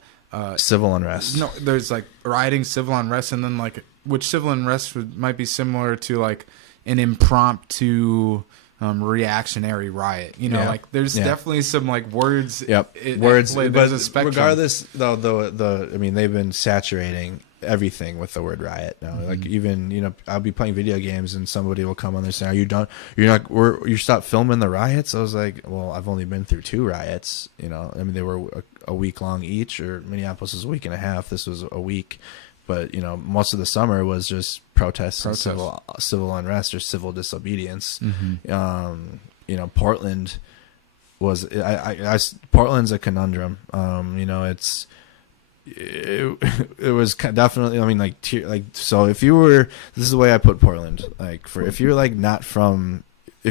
civil unrest. No, there's like rioting, civil unrest, and then like which civil unrest might be similar to like an impromptu reactionary riot. Like there's definitely some like words. Yep, words. There's a spectrum. Regardless, though, they've been saturating everything with the word riot now. Like, even I'll be playing video games and somebody will come on there saying, "Are you done? You stopped filming the riots?" I was like, "Well, I've only been through 2 riots. I mean, they were a week long each, or Minneapolis was a week and a half. This was a week." But most of the summer was just protests. And civil unrest or civil disobedience. Portland was Portland's a conundrum. It was definitely, I mean, so if you were, this is the way I put Portland, if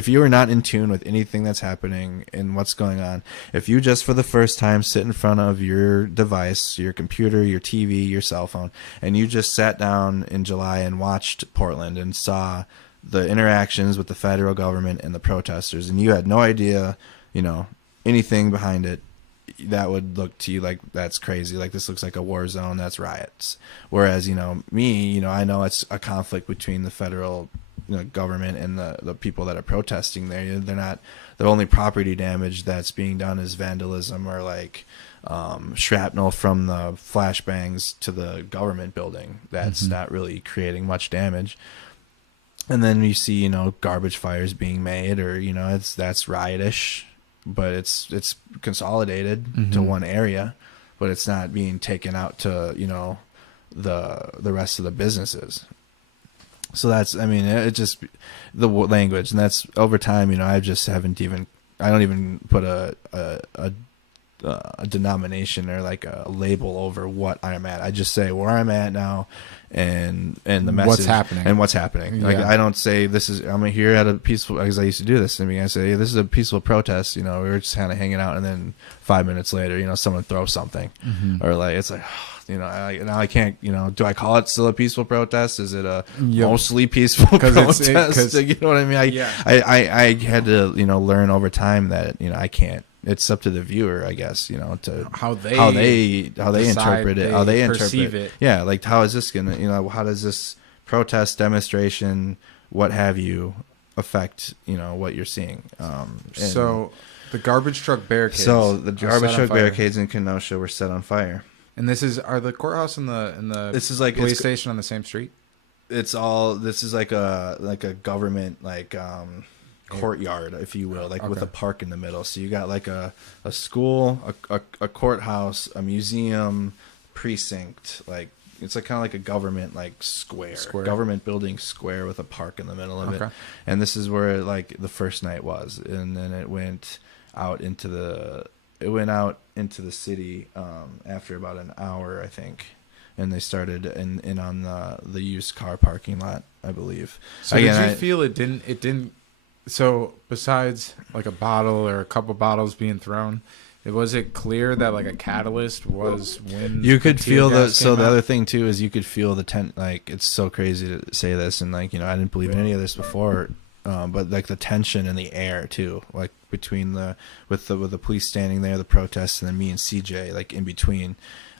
you were not in tune with anything that's happening and what's going on, if you just for the first time sit in front of your device, your computer, your TV, your cell phone, and you just sat down in July and watched Portland and saw the interactions with the federal government and the protesters, and you had no idea, anything behind it that would look to you like that's crazy. Like, this looks like a war zone. That's riots. Whereas, me, I know it's a conflict between the federal government and the people that are protesting there. The only property damage that's being done is vandalism or like shrapnel from the flashbangs to the government building. That's not really creating much damage. And then you see, garbage fires being made, or that's riotish, but it's consolidated to one area, but it's not being taken out to the rest of the businesses. So that's, it just, the language, and that's over time, I don't even put a denomination or like a label over what I'm at. I just say where I'm at now and the message what's happening. Like, I don't say I'm here at a peaceful, because I used to do this. I say, hey, this is a peaceful protest. We were just kind of hanging out, and then 5 minutes later, someone throws something, or like, it's like, now I can't, do I call it still a peaceful protest? Is it a mostly peaceful protest? You know what I mean? I had to, learn over time that, I can't. It's up to the viewer, I guess, to how they interpret it, how they perceive it. Yeah, like, how is this gonna, how does this protest, demonstration, what have you, affect, what you're seeing? So the garbage truck barricades. So the garbage truck barricades in Kenosha were set on fire. And are the courthouse and the this is like police station on the same street? This is like a government courtyard, if you will, with a park in the middle. So you got like a school, a courthouse, a museum, precinct, like it's like kind of like a government square, government building square with a park in the middle of it. And this is where like the first night was, and then it went out into the city after about an hour, I think. And they started in on the used car parking lot, I believe. So did you feel it didn't? So besides like a bottle or a couple bottles being thrown, was it clear that like a catalyst was when you could feel the? So the other thing too is you could feel the like, it's so crazy to say this, and like, I didn't believe in any of this before, but like the tension in the air too, like between with the police standing there, the protests, and then me and CJ like in between.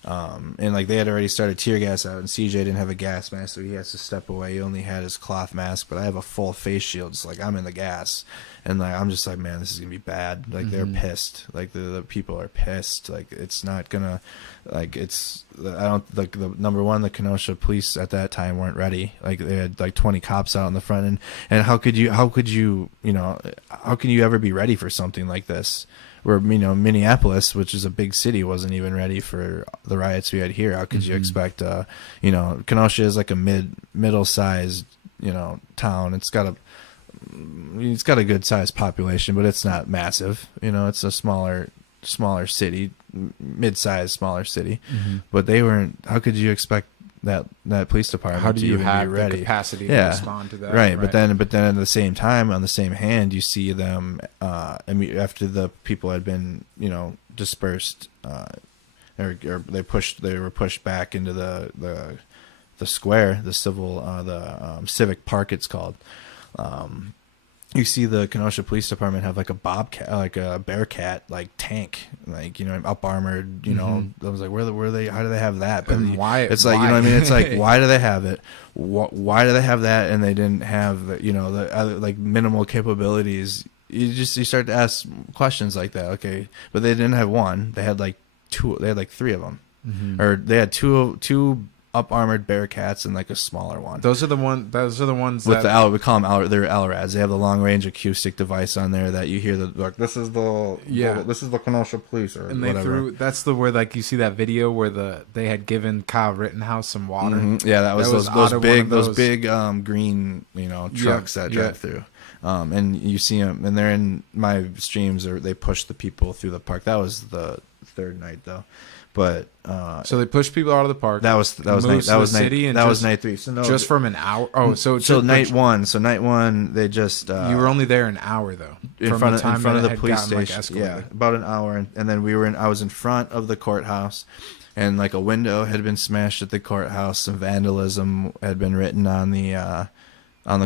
And like they had already started tear gas out, and CJ didn't have a gas mask, so he has to step away. He only had his cloth mask, but I have a full face shield. So like, I'm in the gas, and like, I'm just like, man, this is gonna be bad. Like, they're pissed. Like the people are pissed. Like, it's not gonna, like, the number one, the Kenosha police at that time weren't ready. Like, they had like 20 cops out in the front, and how could you how can you ever be ready for something like this? Where, Minneapolis, which is a big city, wasn't even ready for the riots we had here. How could you expect, Kenosha is like a middle-sized, town. It's got a good sized population, but it's not massive. It's a smaller city, mid-sized, smaller city. But they weren't. How could you expect that police department? How do you have the capacity to respond to that? Right. But then at the same time, on the same hand, you see them after the people had been dispersed, or they were pushed back into the square, the civic park, it's called. You see the Kenosha Police Department have like a bobcat, like a Bearcat, like tank, like up armored. I was like, where they? How do they have that? But why? It's like, what I mean. It's like, why do they have it? Why do they have that? And they didn't have the other, like, minimal capabilities. You start to ask questions like that. Okay, but they didn't have one. They had like two. They had like three of them, or they had two up armored Bearcats and like a smaller one. Those are the ones with that, we call them they're LRADs. They have the long range acoustic device on there that you hear this is the Kenosha Police, or and they whatever. That's the where like you see that video where they had given Kyle Rittenhouse some water. Yeah, that was those big green trucks that drive through. And you see them, and they're in my streams, or they push the people through the park. That was the third night though. But so they pushed people out of the park. That was night 3. So just from an hour. Oh, so night one. So night one, they just you were only there an hour though. In front of the police station. Yeah, about an hour, and then I was in front of the courthouse, and like a window had been smashed at the courthouse. Some vandalism had been written on the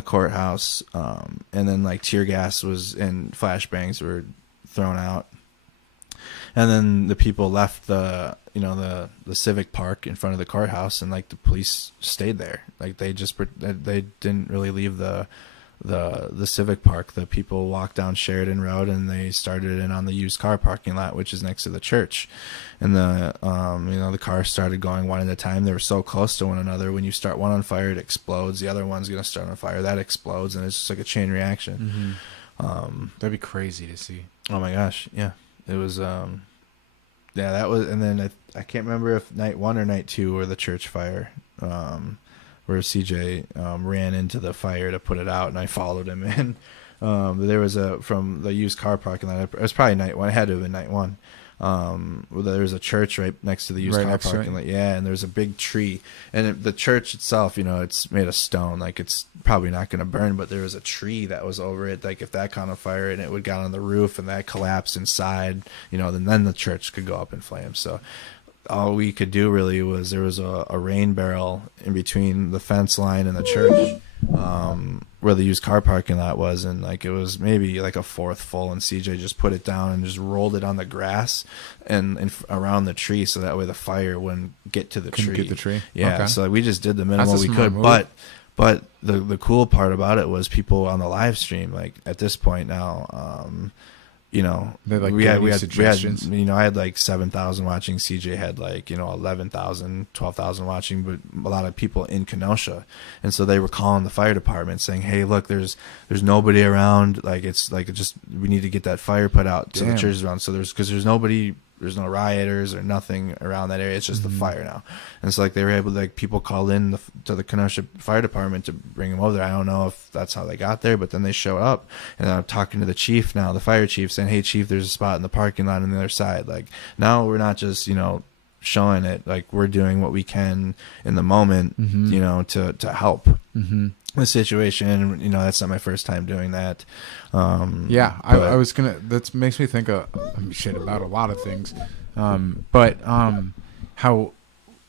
courthouse, and then like tear gas and flashbangs were thrown out. And then the people left the civic park in front of the courthouse, and like the police stayed there. Like they didn't really leave the civic park. The people walked down Sheridan Road, and they started in on the used car parking lot, which is next to the church. And the cars started going one at a time. They were so close to one another. When you start one on fire, it explodes. The other one's going to start on fire. That explodes, and it's just like a chain reaction. That'd be crazy to see. Oh my gosh. Yeah. It was, that was, and then I can't remember if night 1 or night 2 were the church fire, where CJ ran into the fire to put it out, and I followed him in. There was from the used car parking lot. It was probably night 1. It had to have been night 1. There was a church right next to the used car parking lot. Yeah, and there's a big tree. And the church itself, it's made of stone. Like, it's probably not going to burn, but there was a tree that was over it. Like, if that caught on fire and it would got on the roof and that collapsed inside, then the church could go up in flames. So all we could do really was there was a rain barrel in between the fence line and the church, where the used car parking lot was, and like it was maybe like a fourth full, and CJ just put it down and just rolled it on the grass and around the tree, so that way the fire wouldn't get to the tree. Get the tree. Yeah, okay. So we just did the minimal we could, move. but the cool part about it was people on the live stream, like at this point now, we had suggestions. I had like 7,000 watching. CJ had like 11,000, 12,000 watching, but a lot of people in Kenosha, and so they were calling the fire department saying, "Hey, look, there's nobody around. Like it's like just we need to get that fire put out to the churches around. So there's nobody." There's no rioters or nothing around that area. It's just the fire now. And so like they were able to, like, people called in to the Kenosha Fire Department to bring them over there. I don't know if that's how they got there, but then they showed up, and I'm talking to the chief now, the fire chief, saying, "Hey chief, there's a spot in the parking lot on the other side." Like now we're not just, showing it, like we're doing what we can in the moment, to help. The situation. That's not my first time doing that. I was gonna. That makes me think of about a lot of things. How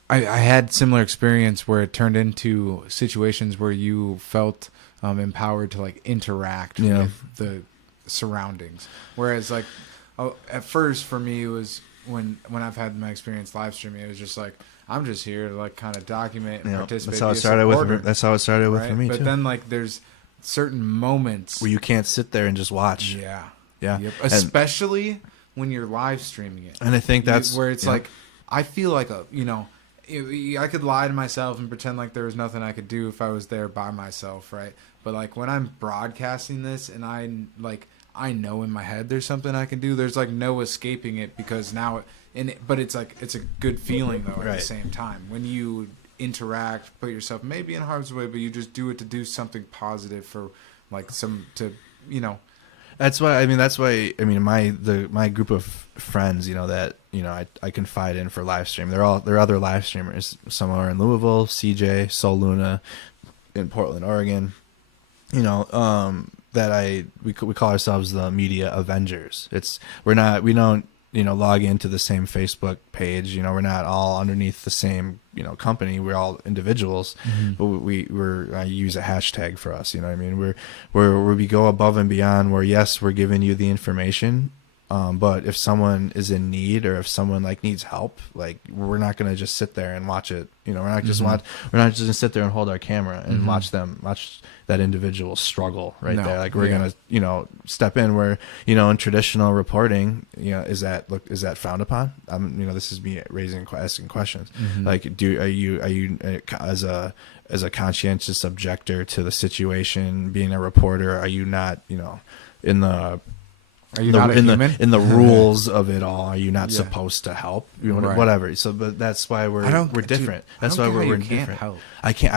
I had similar experience where it turned into situations where you felt empowered to like interact with the surroundings. Whereas like at first for me it was when I've had my experience live streaming, it was just like, I'm just here to like kind of document and participate. That's how it started with. That's how it started with for me too. But then like there's certain moments where you can't sit there and just watch. Yeah. Yep. Especially when you're live streaming it. And I think that's where it's like I feel like I could lie to myself and pretend like there was nothing I could do if I was there by myself, right? But like when I'm broadcasting this and I know in my head there's something I can do, there's like no escaping it, because now but it's like it's a good feeling though at the same time when you interact, put yourself maybe in harm's way, but you just do it to do something positive for like That's why my group of friends, that I confide in for live stream. They're other live streamers. Some are in Louisville, CJ, Sol Luna, in Portland, Oregon. We call ourselves the Media Avengers. We don't log into the same Facebook page. We're not all underneath the same company. We're all individuals, but I use a hashtag for us. You know what I mean? We go above and beyond. Where yes, we're giving you the information. But if someone is in need, or if someone like needs help, like we're not gonna just sit there and watch it. We're not just gonna sit there and hold our camera and watch that individual struggle there. Like we're gonna step in where in traditional reporting, is that frowned upon? This is me asking questions. Like are you as a conscientious objector to the situation, being a reporter, are you not in the Are you not a human? In the rules of it all, are you not supposed to help? Whatever. So, but that's why we're different. That's why we're different. Help. I can't.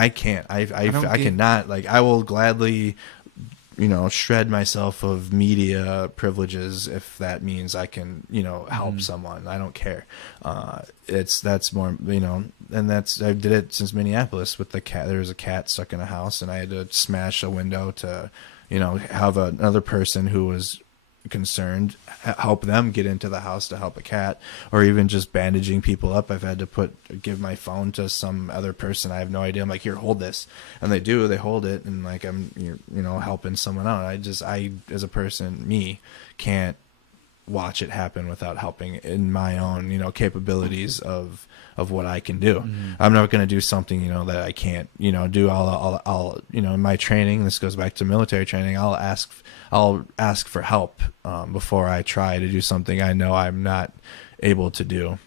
I cannot. Like, I will gladly, shred myself of media privileges if that means I can, help someone. I don't care. That's more, and I did it since Minneapolis with the cat. There was a cat stuck in a house, and I had to smash a window to, have another person who was concerned help them get into the house to help a cat, or even just bandaging people up. I've had to give my phone to some other person. I have no idea. I'm like, here, hold this, and they hold it, and like I'm helping someone out. I as a person, can't watch it happen without helping in my own, capabilities of what I can do. I'm not going to do something, that I can't, do. I'll, in my training, this goes back to military training, I'll ask for help before I try to do something I know I'm not able to do.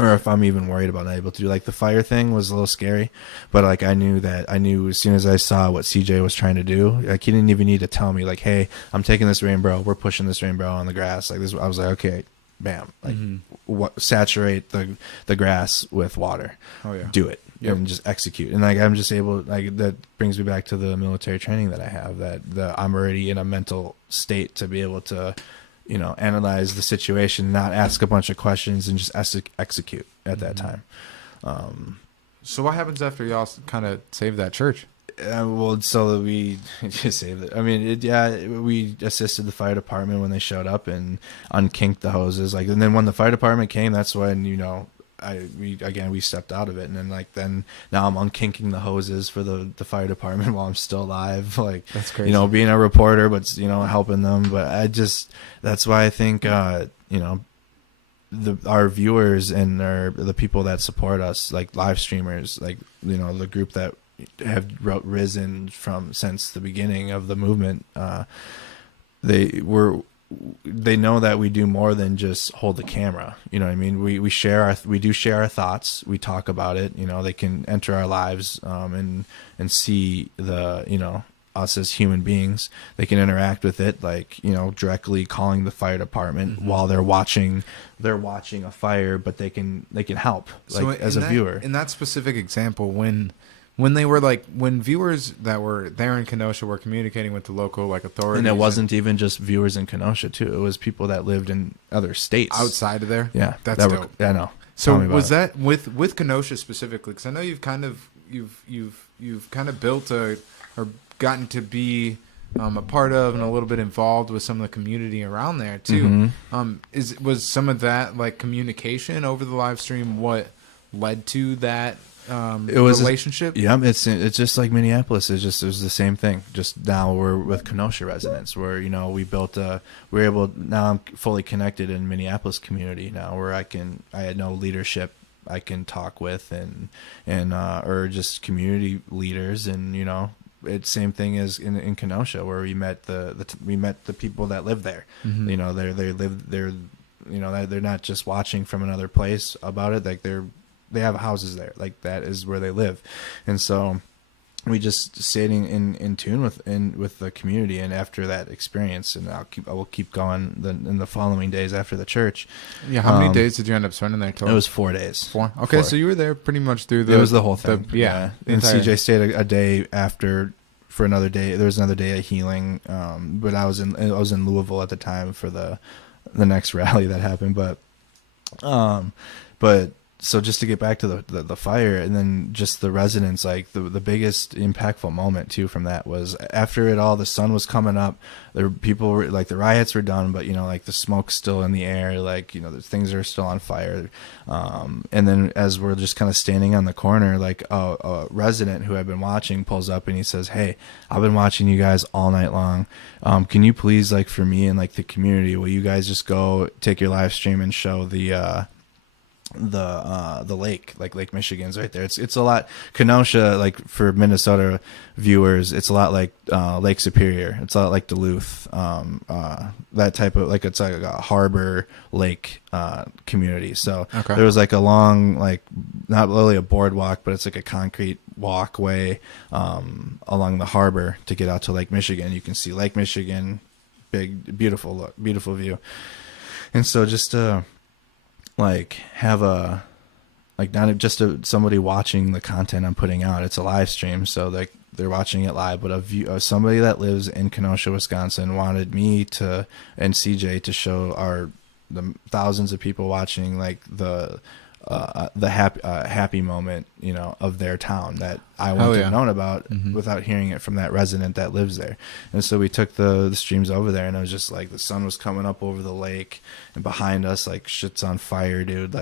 Or if I'm even worried about not able to do. Like the fire thing was a little scary, but like I knew as soon as I saw what CJ was trying to do, like he didn't even need to tell me like, hey, I'm taking this rain barrel, we're pushing this rain barrel on the grass. Like this, I was like, okay, bam, like saturate the grass with water. Oh yeah, do it. Yep. And just execute. And like I'm just able, like that brings me back to the military training that I have, that I'm already in a mental state to be able to, analyze the situation, not ask a bunch of questions, and just execute at that time. So what happens after y'all kind of save that church? Well, so we just saved it. I mean, we assisted the fire department when they showed up and unkinked the hoses. Like, and then when the fire department came, that's when we stepped out of it, and then now I'm unkinking the hoses for the fire department while I'm still alive. Like, that's crazy. Being a reporter, but helping them. But that's why I think our viewers and the people that support us, like live streamers, like the group that have risen since the beginning of the movement, they know that we do more than just hold the camera. You know what I mean? We do share our thoughts. We talk about it. They can enter our lives and see us as human beings. They can interact with it, like directly calling the fire department while they're watching a fire, but they can help, like, so as a viewer. In that specific example, when viewers that were there in Kenosha were communicating with the local authorities, and it wasn't even just viewers in Kenosha too. It was people that lived in other states outside of there. Yeah, that's dope. I know. So was that with Kenosha specifically? Because I know you've kind of built or gotten to be a part of and a little bit involved with some of the community around there too. Was some of that communication over the live stream what led to that? It was relationship. It's just like Minneapolis. It was the same thing. Just now we're with Kenosha residents, where now I'm fully connected in Minneapolis community now, where I had no leadership I can talk with and or just community leaders, and it's same thing as in Kenosha, where we met the people that live there. They're not just watching from another place about it. Like they have houses there, like that is where they live. And so we just stayed in tune with the community. And after that experience, and I will keep going in the following days after the church. Yeah. How many days did you end up spending there total? It was 4 days. 4. Okay. 4. So you were there pretty much through it was the whole thing. And entire... CJ stayed a day after for another day. There was another day of healing. But I was in Louisville at the time for the next rally that happened. But so just to get back to the fire, and then just the residents, like the biggest impactful moment too from that was after it all, the sun was coming up, people were like, the riots were done, but the smoke's still in the air, the things are still on fire. And then as we're just kind of standing on the corner, a resident who had been watching pulls up and he says, "Hey, I've been watching you guys all night long. Can you please, for me and the community, will you guys just go take your live stream and show the lake, Lake Michigan's right there. It's a lot. Kenosha, for Minnesota viewers, it's a lot like Lake Superior. It's a lot like Duluth. That type of it's like a harbor lake community. So there was a long, not really a boardwalk, but it's like a concrete walkway along the harbor to get out to Lake Michigan. You can see Lake Michigan, big, beautiful view. And so just have a not just somebody watching the content I'm putting out. It's a live stream, so they're watching it live. But somebody that lives in Kenosha, Wisconsin, wanted me and CJ to show the thousands of people watching the happy moment, of their town that I wouldn't have known about without hearing it from that resident that lives there. And so we took the streams over there, and it was just the sun was coming up over the lake, and behind us shit's on fire, dude.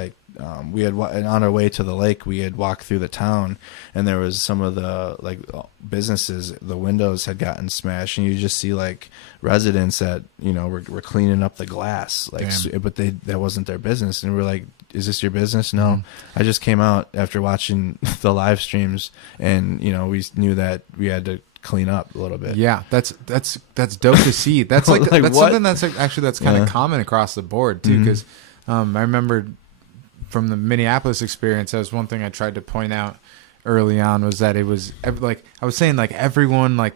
we had and on our way to the lake, we had walked through the town, and there was some of the like businesses, the windows had gotten smashed, and you just see like residents that were cleaning up the glass, like, but that wasn't their business, and we're like, is this your business? No, I just came out after watching the live streams, and we knew that we had to clean up a little bit. Yeah, that's dope to see. That's like, that's what? something that's like, actually that's kind of common across the board too, because I remember from the Minneapolis experience, that was one thing I tried to point out early on, was that it was like I was saying, like everyone like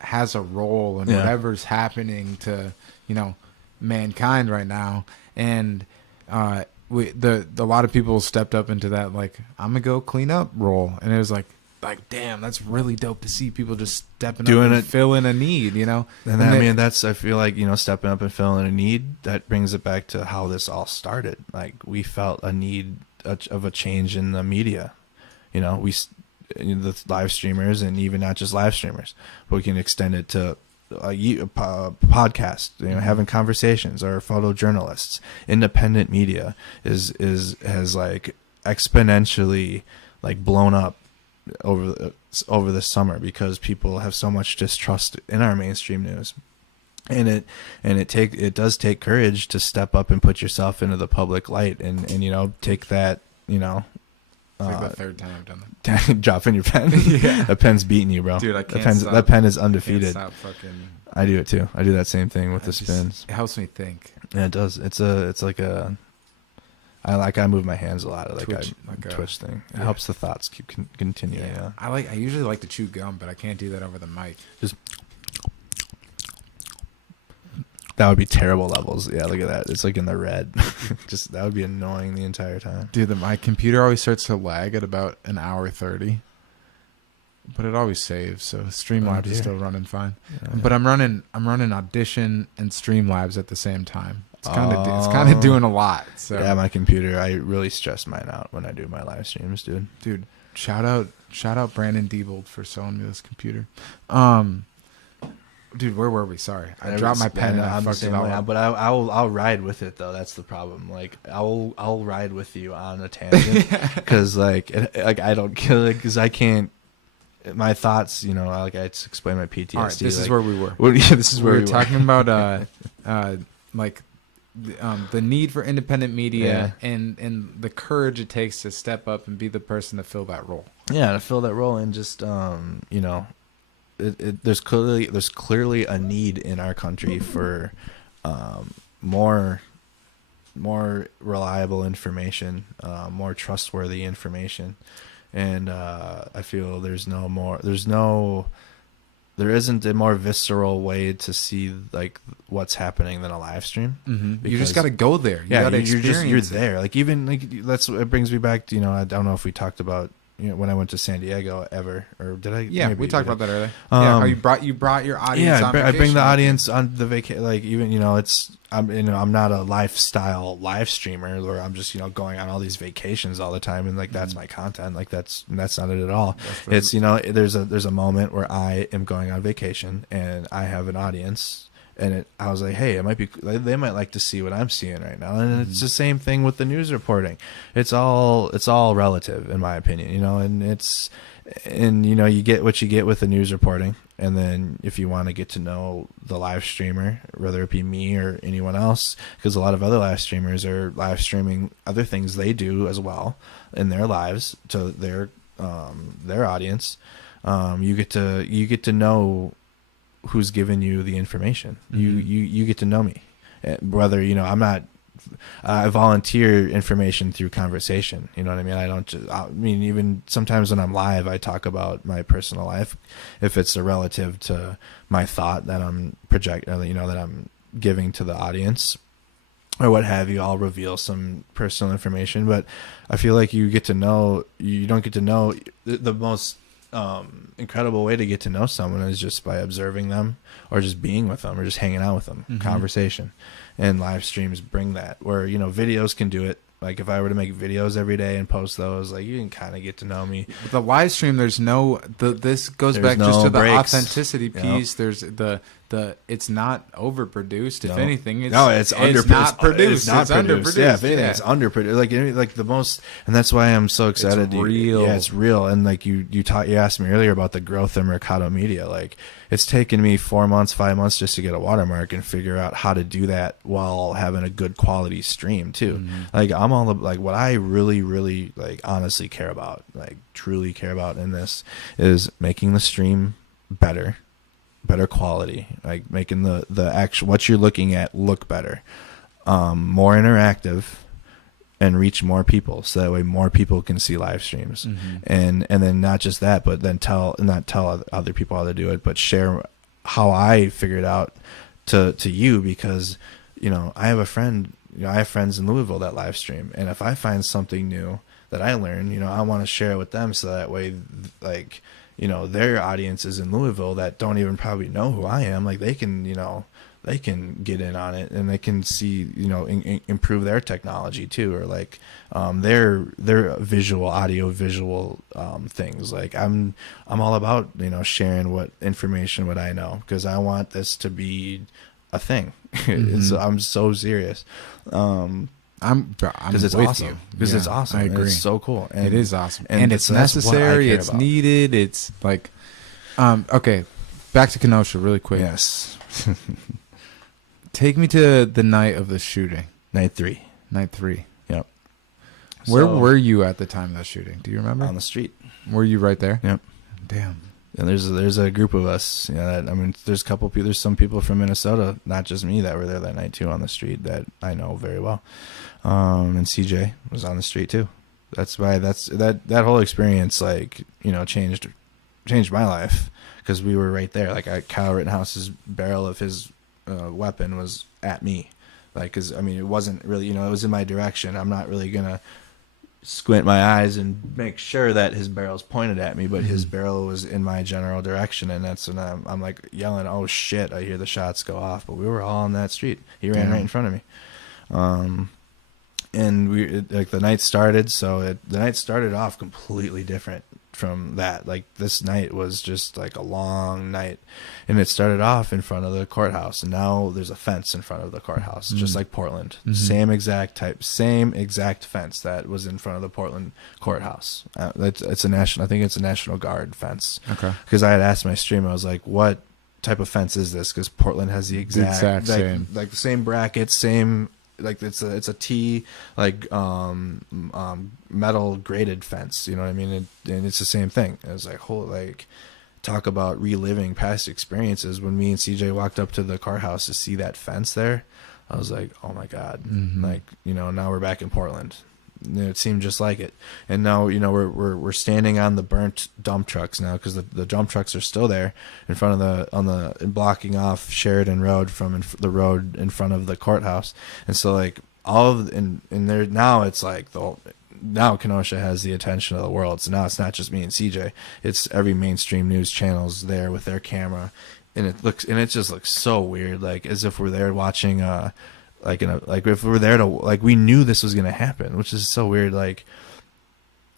has a role in whatever's happening to mankind right now, and a lot of people stepped up into that, like, I'm gonna go clean up role, and it was like damn, that's really dope to see people just stepping doing up and it, filling a need, And I mean, that's, I feel like, stepping up and filling a need, that brings it back to how this all started. Like, we felt a need of a change in the media. The live streamers, and even not just live streamers, but we can extend it to a podcast, having conversations, or photojournalists. Independent media has like exponentially like blown up over the summer, because people have so much distrust in our mainstream news, and it does take courage to step up and put yourself into the public light, and take that it's like the third time I've done that. Dropping your pen. Yeah. That pen's beating you, bro. Dude, I can't stop. That pen is undefeated. Can't stop fucking... I do it too. I do that same thing with the spins. It helps me think. Yeah, it does. It's like a... I move my hands a lot. Twitch thing. It helps the thoughts keep continuing. Yeah. I usually like to chew gum, but I can't do that over the mic. That would be terrible levels. Yeah, look at that. It's like in the red. Just that would be annoying the entire time. Dude, my computer always starts to lag at about an hour 30. But it always saves, so Streamlabs is still running fine. Yeah. But I'm running Audition and Streamlabs at the same time. It's kind of doing a lot. So yeah, my computer, I really stress mine out when I do my live streams, dude. Dude, shout out Brandon Diebold for selling me this computer. Dude, where were we? Sorry, I dropped my pen. I'm the same way, but I'll ride with it though. That's the problem. Like I'll ride with you on a tangent, because I don't kill it, because I can't. My thoughts, I explain my PTSD. All right, this is where we were. This is where we were talking about like the need for independent media, and the courage it takes to step up and be the person to fill that role. Yeah, to fill that role, and just there's clearly a need in our country for more reliable information, more trustworthy information, and I feel there isn't a more visceral way to see like what's happening than a live stream. Mm-hmm. You just got to go there. You're there. Like, even like it brings me back to, I don't know if we talked about when I went to San Diego ever, or did I? Yeah, we talked about that earlier. How you brought your audience. Yeah, I bring the audience on the vacation. Like, even I'm not a lifestyle live streamer where I'm just going on all these vacations all the time, and like that's my content. Like that's not it at all. It's there's a moment where I am going on vacation and I have an audience. And I was like, hey, they might like to see what I'm seeing right now. And it's the same thing with the news reporting. It's all relative, in my opinion, and you get what you get with the news reporting. And then if you want to get to know the live streamer, whether it be me or anyone else, because a lot of other live streamers are live streaming other things they do as well in their lives to their audience. You get to know who's giving you the information. You get to know me, whether I volunteer information through conversation. You know what I mean? Even sometimes when I'm live, I talk about my personal life if it's a relative to my thought that I'm that I'm giving to the audience or what have you. I'll reveal some personal information, but I feel like you don't get to know the most incredible way to get to know someone is just by observing them, or just being with them, or just hanging out with them. Conversation, and live streams bring that, where videos can do it. Like, if I were to make videos every day and post those, like, you can kind of get to know me. With the live stream, this goes back just to the authenticity piece. There's it's not overproduced. If No. anything, it's it's not produced. It's underproduced. Yeah, if anything, Yeah. it's underproduced. Like the most, and that's why I'm so excited. It's real. Yeah, it's real. And like you asked me earlier about the growth of Mercado Media. Like it's taken me 4 months, 5 months just to get a watermark and figure out how to do that while having a good quality stream too. Mm-hmm. Like I'm all like what I really, really like honestly care about, like truly care about in this is making the stream better quality, like making the actual what you're looking at look better, more interactive, and reach more people, so that way more people can see live streams. And then not just that, but then not tell other people how to do it, but share how I figured out to you, because I have a friend, I have friends in Louisville that live stream, and if I find something new that I learn, I want to share it with them, so that way like their audiences in Louisville that don't even probably know who I am, like they can get in on it, and they can see, improve their technology too, or like their audio visual things. Like I'm all about, sharing what I know, because I want this to be a thing. I'm so serious. Because it's awesome. Because it's awesome. I agree. It's so cool. And it is awesome, and it's necessary. It's needed. It's like, okay, back to Kenosha really quick. Yes. Take me to the night of the shooting. Night 3. Yep. So, Where were you at the time of the shooting? Do you remember? On the street. Were you right there? Yep. Damn. And there's a group of us. There's some people from Minnesota, not just me, that were there that night too on the street that I know very well. And CJ was on the street too. That's why that whole experience, like, changed my life, because we were right there. Like Kyle Rittenhouse's barrel of his weapon was at me. Like, cause it wasn't really, it was in my direction. I'm not really gonna squint my eyes and make sure that his barrel's pointed at me, but his barrel was in my general direction, and that's when I'm like yelling, "Oh shit!" I hear the shots go off, but we were all on that street. He ran right in front of me, and the night started. So the night started off completely different from that. Like this night was just like a long night, and it started off in front of the courthouse, and now there's a fence in front of the courthouse, just like Portland. Same exact fence that was in front of the Portland courthouse. It's a national, I think it's a National Guard fence. Okay. Because I had asked my stream, I was like, what type of fence is this? Because Portland has the exact same, like the same brackets, same, like it's a T, like metal graded fence, you know what I mean? And it's the same thing. It was like, talk about reliving past experiences. When me and CJ walked up to the courthouse to see that fence there, I was like, oh my God, like, now we're back in Portland. It seemed just like it. And now, we're standing on the burnt dump trucks now, because the dump trucks are still there in front of blocking off Sheridan Road from the road in front of the courthouse. And so like and there now, it's like now Kenosha has the attention of the world. So now it's not just me and CJ, it's every mainstream news channel's there with their camera, and it just looks so weird, like as if we're there watching if we were there to, like, we knew this was going to happen, which is so weird. Like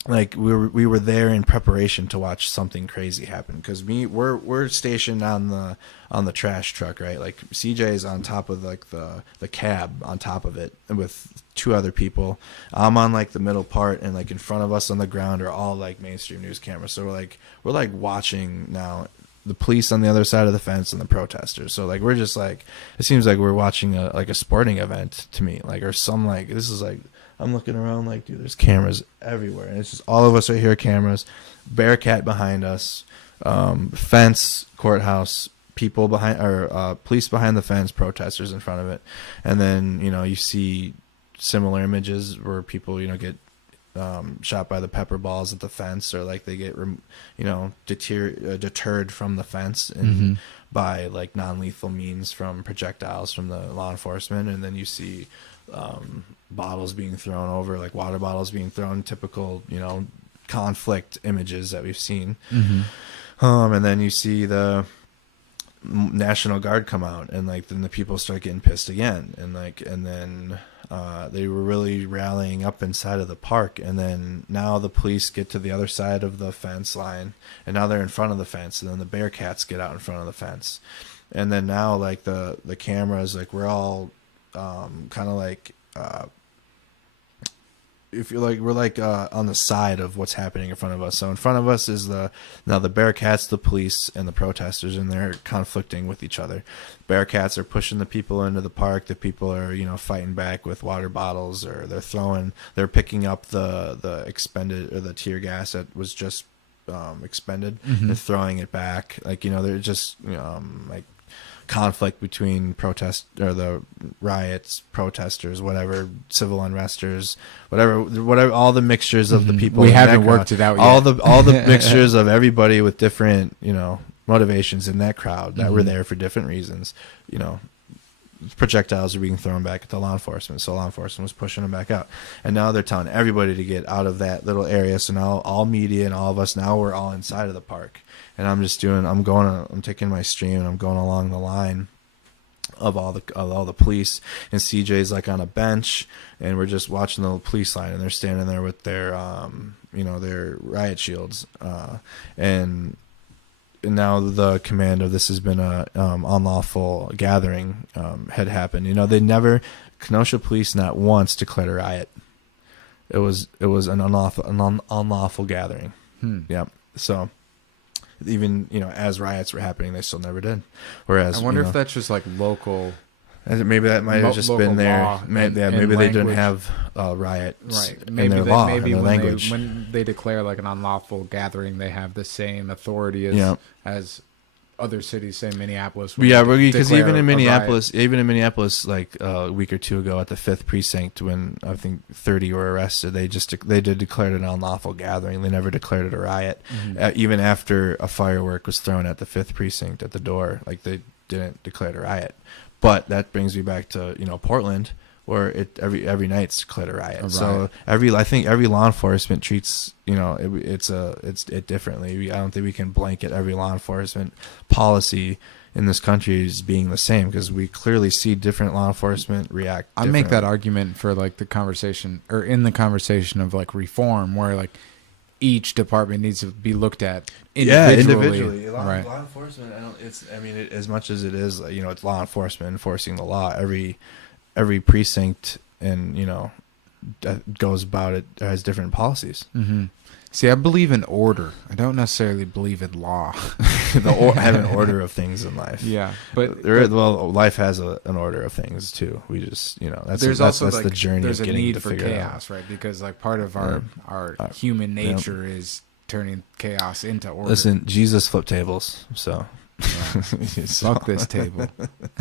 we were there in preparation to watch something crazy happen, because we're stationed on the trash truck, right? Like CJ is on top of like the cab on top of it with 2 other people. I'm on like the middle part, and like in front of us on the ground are all like mainstream news cameras. So we're like watching now the police on the other side of the fence and the protesters. So like we're just like, it seems like we're watching a sporting event to me, like, or some, like, this is like, I'm looking around like, dude, there's cameras everywhere, and it's just all of us right here, cameras, Bearcat behind us, fence, courthouse, people behind, or police behind the fence, protesters in front of it. And then you see similar images where people get shot by the pepper balls at the fence, or like they get deterred from the fence and by like non-lethal means from projectiles from the law enforcement. And then you see bottles being thrown over, like water bottles being thrown, typical conflict images that we've seen. And then you see the National Guard come out, and like then the people start getting pissed again, and then they were really rallying up inside of the park. And then now the police get to the other side of the fence line, and now they're in front of the fence, and then the Bearcats get out in front of the fence. And then now, like the cameras, like we're all kind of like if you're like we're like on the side of what's happening in front of us. So in front of us is the Bearcats, the police, and the protesters, and they're conflicting with each other. Bearcats are pushing the people into the park. The people are, you know, fighting back with water bottles, or they're picking up the expended or the tear gas that was just expended and throwing it back. Like, you know, they're just like conflict between protest or the riots, protesters, whatever, civil unresters, whatever, all the mixtures of the people. We haven't worked it out yet. All the mixtures of everybody with different, you know, motivations in that crowd that were there for different reasons. You know, projectiles are being thrown back at the law enforcement, so law enforcement was pushing them back out, and now they're telling everybody to get out of that little area. So now all media and all of us, now we're all inside of the park. And I'm taking my stream and I'm going along the line of all the police, and CJ's like on a bench, and we're just watching the police line, and they're standing there with their their riot shields, and now the command of this has been a unlawful gathering had happened. You know, Kenosha police not once declared a riot. It was an unlawful gathering. Yep. So even, you know, as riots were happening, they still never did. Whereas I wonder if that's just like local. Maybe that might have just been there. Maybe they didn't have a riot in their law, in their language. When they declare like an unlawful gathering, they have the same authority as other cities, say Minneapolis. Yeah, because even in Minneapolis, like a week or two ago at the 5th precinct, when I think 30 were arrested, they did declare it an unlawful gathering. They never declared it a riot. Even after a firework was thrown at the 5th precinct at the door, like they didn't declare it a riot. But that brings me back to, you know, Portland, where every night's declared a riot. So I think every law enforcement treats, you know, it differently. I don't think we can blanket every law enforcement policy in this country as being the same, because we clearly see different law enforcement react differently. I make that argument for like the conversation of like reform, where like each department needs to be looked at individually. Law enforcement, as much as it is, you know, it's law enforcement enforcing the law. Every precinct, and, you know, goes about it, has different policies. See, I believe in order. I don't necessarily believe in law. Have an order of things in life. Yeah, but life has an order of things too. We just, you know, that's like, the journey. There's of a getting need to for figure chaos, right? Because like part of our human nature is turning chaos into order. Listen, Jesus flipped tables, so. Fuck this table.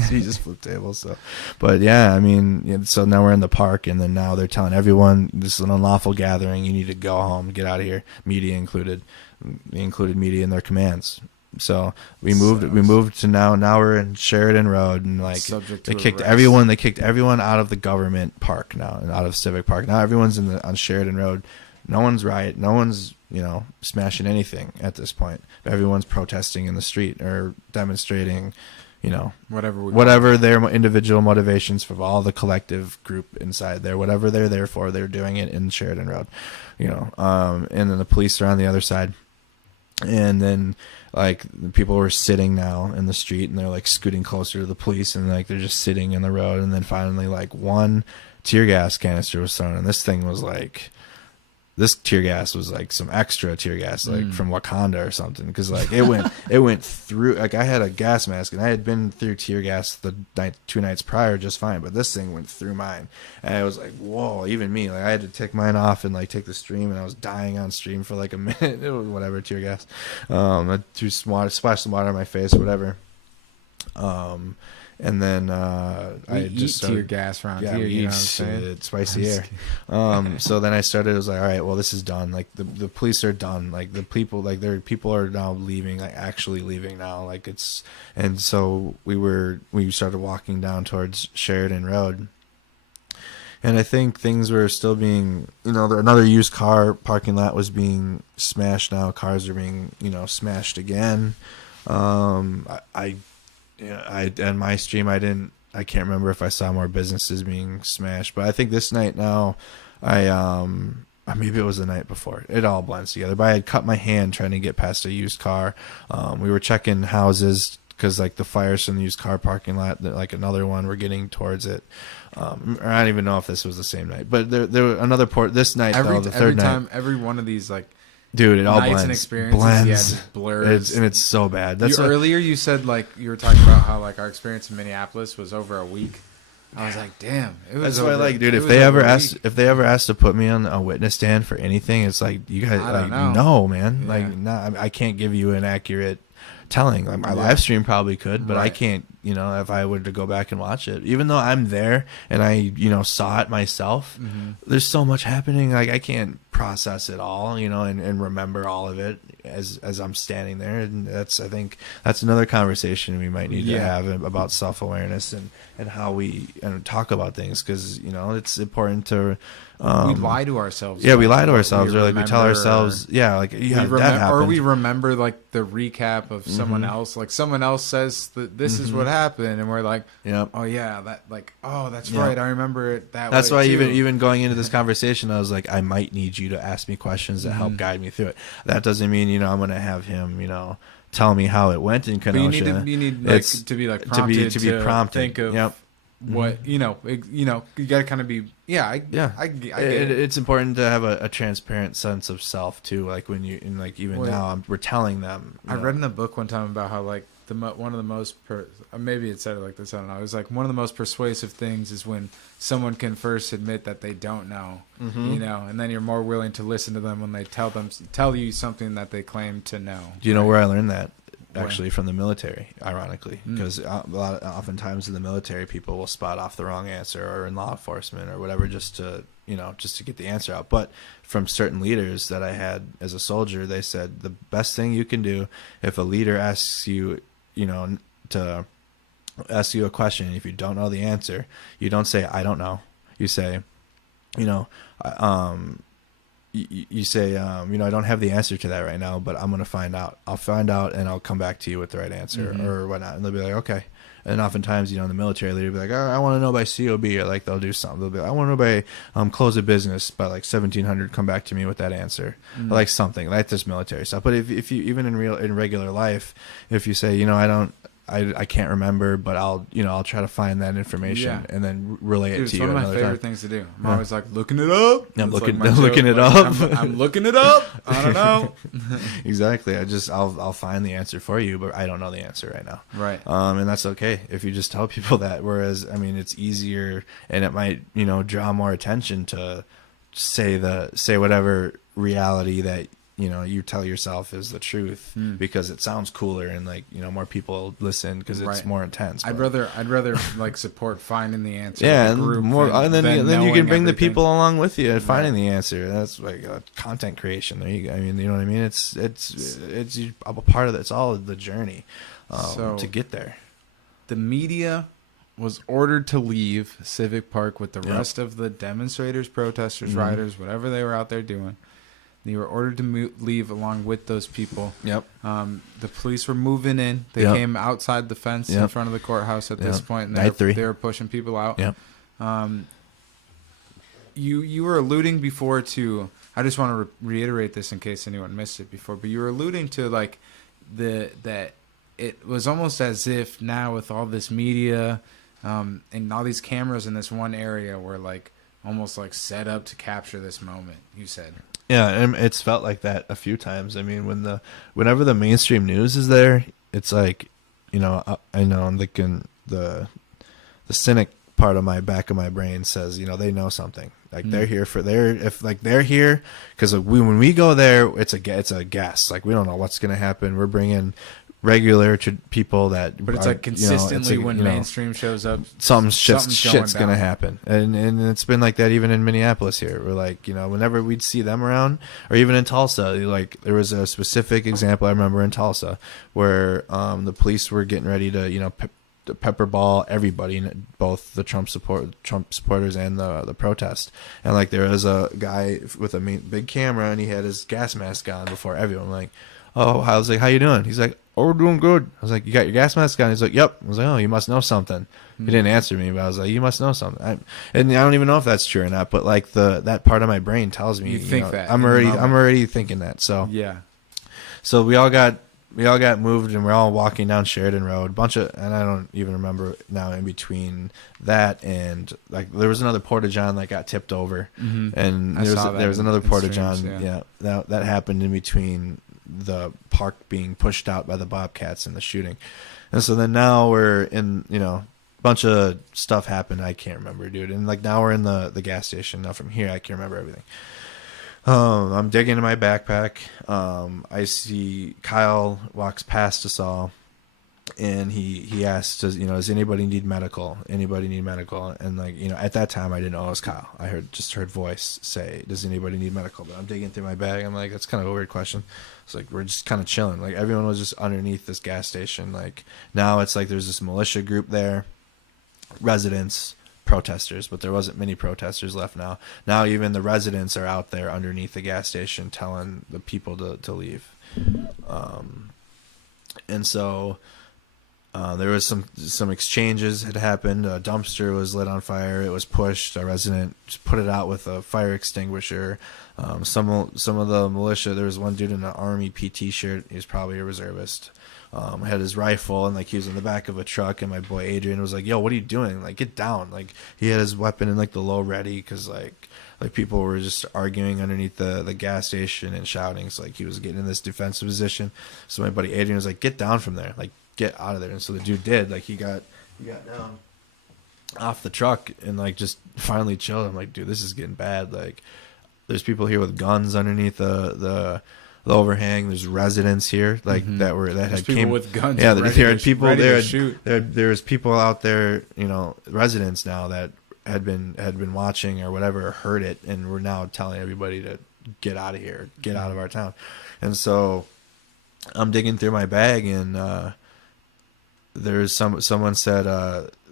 Jesus flipped tables. So, but yeah, I mean, so now we're in the park, and then now they're telling everyone this is an unlawful gathering. You need to go home, get out of here. Media included. They included media in their commands. So we moved to now we're in Sheridan Road, and like they kicked everyone out of the government park now, and out of Civic Park. Now everyone's on Sheridan Road. No one's you know, smashing anything at this point. Everyone's protesting in the street or demonstrating, you know, whatever their individual motivations for all the collective group inside there, whatever they're there for, they're doing it in Sheridan Road, you know. And then the police are on the other side, and then like the people were sitting now in the street, and they're like scooting closer to the police, and like they're just sitting in the road, and then finally like one tear gas canister was thrown, and this tear gas was like some extra tear gas, like from Wakanda or something, because like it went through. Like I had a gas mask, and I had been through tear gas the 2 nights prior just fine, but this thing went through mine, and I was like, whoa! Even me, like I had to take mine off and like take the stream, and I was dying on stream for like a minute. It was whatever, tear gas. I splashed some water on my face or whatever. And then I just tear gas around here. You know what I'm saying? Spicy air. So then I started. I was like, all right, well, this is done. Like the police are done. Like the people, like people are now leaving. Like actually leaving now. Like it's. And so we started walking down towards Sheridan Road. And I think things were still being, you know, another used car parking lot was being smashed. Now cars are being, you know, smashed again. And my stream, I can't remember if I saw more businesses being smashed, but I think this night now, maybe it was the night before. It all blends together. But I had cut my hand trying to get past a used car. We were checking houses because like the fires from the used car parking lot, like another one, we're getting towards it. I don't even know if this was the same night, but there was another port this night. The third night, every one of these like. Dude, it all nights blends. and experiences, yeah, blurs. And it's so bad. That's earlier you said like you were talking about how like our experience in Minneapolis was over a week. I was like, damn, it was. That's why, like, dude, if they ever ask to put me on a witness stand for anything, it's like you guys, like, no, man, like, nah, I can't give you an accurate telling. Like my live stream probably could, but I can't. You know, if I were to go back and watch it, even though I'm there and I, you know, saw it myself, there's so much happening. Like I can't process it all, you know, and remember all of it as I'm standing there. And I think that's another conversation we might need to have about self-awareness and how we talk about things, because, you know, it's important to. We lie to ourselves. Yeah, we lie to ourselves, or like we tell ourselves, that happened. Or we remember like the recap of someone else. Like someone else says that this is what happened, and we're like, oh yeah, that like, oh that's right, I remember it that way. That's why too. even going into this conversation, I was like, I might need you to ask me questions that help guide me through it. That doesn't mean, you know, I'm going to have him, you know, tell me how it went in Kenosha. But you need like, to be like prompted to be prompted. Think of what you know. You got to kind of be. I get it. It's important to have a transparent sense of self too. Like when you, and like even now, we're telling them. I read in a book one time about how like one of the most maybe it said it like this, I don't know. It was like one of the most persuasive things is when someone can first admit that they don't know, you know, and then you're more willing to listen to them when they tell you something that they claim to know. Do you know where I learned that? Actually, from the military, ironically, because oftentimes in the military, people will spot off the wrong answer, or in law enforcement or whatever, just to get the answer out. But from certain leaders that I had as a soldier, they said the best thing you can do if a leader asks you, to ask you a question, if you don't know the answer, you don't say I don't know. You say, you say, I don't have the answer to that right now, but I'm going to find out. I'll find out and I'll come back to you with the right answer or whatnot. And they'll be like, okay. And oftentimes, the military leader will be like, oh, I want to know by COB, or like they'll do something. They'll be like, I want to know by close of business by like 1700, come back to me with that answer. Or like something like this military stuff. But if you, even in regular life, if you say, I can't remember, but I'll try to find that information and then relay it to you. It's one of my favorite things to do. I'm always like looking it up. I'm looking it up. I'm looking it up. I don't know. Exactly. I'll find the answer for you, but I don't know the answer right now. Right. And that's okay if you just tell people that. Whereas, I mean, it's easier, and it might draw more attention to say whatever reality that you tell yourself is the truth, because it sounds cooler and like more people listen because it's more intense. I'd rather like support finding the answer. Yeah, and then you can bring the people along with you and finding the answer. That's like content creation. There you go. I mean, you know what I mean? It's a part of it. It's all the journey to get there. The media was ordered to leave Civic Park with the rest of the demonstrators, protesters, rioters, whatever they were out there doing. They were ordered to leave along with those people. Yep. The police were moving in. They came outside the fence in front of the courthouse at this point, and they were pushing people out. Yep. You were alluding before to. I just want to reiterate this in case anyone missed it before, but you were alluding to like that it was almost as if now with all this media and all these cameras in this one area were like almost like set up to capture this moment. You said. Yeah, and it's felt like that a few times. I mean, whenever the mainstream news is there, it's like, I know I'm thinking the cynic part of my back of my brain says, they know something. Like they're here they're here because when we go there, it's a guess. Like we don't know what's gonna happen. We're bringing regular people that, but it's like consistently when mainstream shows up, shit's gonna happen, and it's been like that even in Minneapolis here. We're like, whenever we'd see them around, or even in Tulsa, like there was a specific example I remember in Tulsa where the police were getting ready to pepper ball everybody, both the Trump supporters and the protest, and like there was a guy with a big camera and he had his gas mask on before everyone. I'm like, oh, I was like, how you doing? He's like, oh, we're doing good. I was like, you got your gas mask on? He's like, yep. I was like, oh, you must know something. He didn't answer me, but I was like, you must know something. And I don't even know if that's true or not, but like that part of my brain tells me, you think that I'm already thinking that. So yeah. So we all got moved, and we're all walking down Sheridan Road. And I don't even remember now, in between that and like there was another porta-john that got tipped over, and there was another porta-john. Yeah, that happened in between the park being pushed out by the Bobcats and the shooting. And so then now we're in, a bunch of stuff happened. I can't remember, dude. And like now we're in the gas station. Now from here, I can remember everything. I'm digging in my backpack. I see Kyle walks past us all, and he asks, does anybody need medical? Anybody need medical? And like, at that time I didn't know it was Kyle. I heard voice say, does anybody need medical? But I'm digging through my bag. I'm like, that's kind of a weird question. It's like, we're just kind of chilling. Like everyone was just underneath this gas station. Like now it's like there's this militia group there, residents, protesters, but there wasn't many protesters left now. Now even the residents are out there underneath the gas station telling the people to leave. And so there was some exchanges had happened. A dumpster was lit on fire. It was pushed. A resident just put it out with a fire extinguisher. Some of the militia, there was one dude in an Army PT shirt. He was probably a reservist. Had his rifle, and like he was in the back of a truck, and my boy Adrian was like, yo, what are you doing? Like, get down. Like he had his weapon in like the low ready, because like people were just arguing underneath the gas station and shouting. So like he was getting in this defensive position. So my buddy Adrian was like, get down from there, like get out of there. And so the dude did. Like he got down off the truck and like just finally chilled. I'm like, dude, this is getting bad. Like there's people here with guns underneath the overhang. There's residents here like There's people with guns. Yeah, there had people there. Shoot. There was people out there, residents now that had been watching or whatever, heard it, and were now telling everybody to get out of here, get out of our town. And so I'm digging through my bag, and there's someone said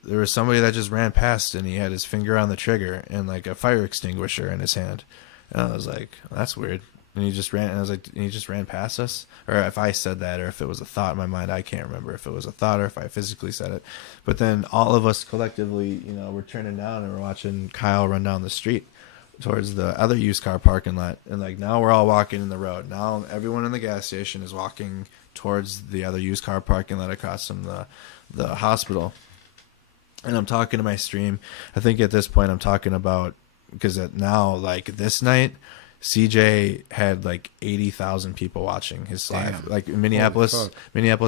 there was somebody that just ran past, and he had his finger on the trigger and like a fire extinguisher in his hand. And I was like, that's weird. And he just ran, and I was like, and he just ran past us? Or if I said that, or if it was a thought in my mind, I can't remember if it was a thought or if I physically said it. But then all of us collectively, we're turning down and we're watching Kyle run down the street towards the other used car parking lot. And like now we're all walking in the road. Now everyone in the gas station is walking towards the other used car parking lot across from the hospital. And I'm talking to my stream. I think at this point I'm talking about, because now like this night, CJ had like 80,000 people watching his live. Damn. Like in Minneapolis,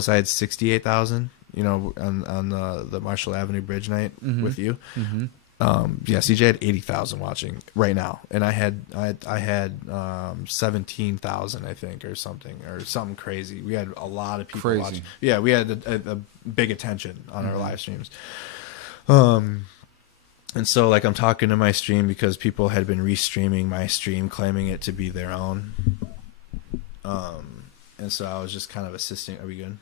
I had 68,000. On the Marshall Avenue Bridge night with you. Mm-hmm. CJ had 80,000 watching right now, and I had 17,000, I think, or something crazy. We had a lot of people watching. Yeah, we had a big attention on our live streams. And so, like, I'm talking to my stream because people had been restreaming my stream, claiming it to be their own. And so I was just kind of assisting. Are we good?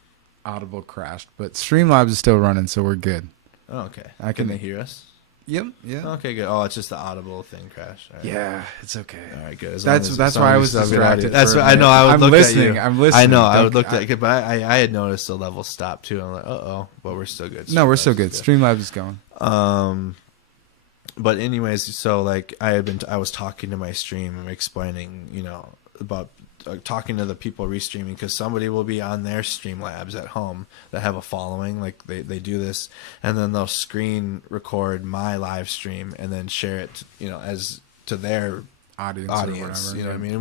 Audible crashed, but Streamlabs is still running, so we're good. Oh, okay. Can they hear us? Yep. Yeah. Okay, good. Oh, it's just the Audible thing crashed. Right. Yeah, it's okay. All right, good. That's why I was distracted. That's what I know. I would look listening. at you. I'm listening. I know. I would look at it, but I had noticed the level stop too. I'm like, but we're still good. No, we're still good. Streamlabs is going. But anyways, so like I was talking to my stream and explaining, about talking to the people restreaming, because somebody will be on their Streamlabs at home that have a following, like they do this, and then they'll screen record my live stream and then share it, as to their audience, you know what I mean?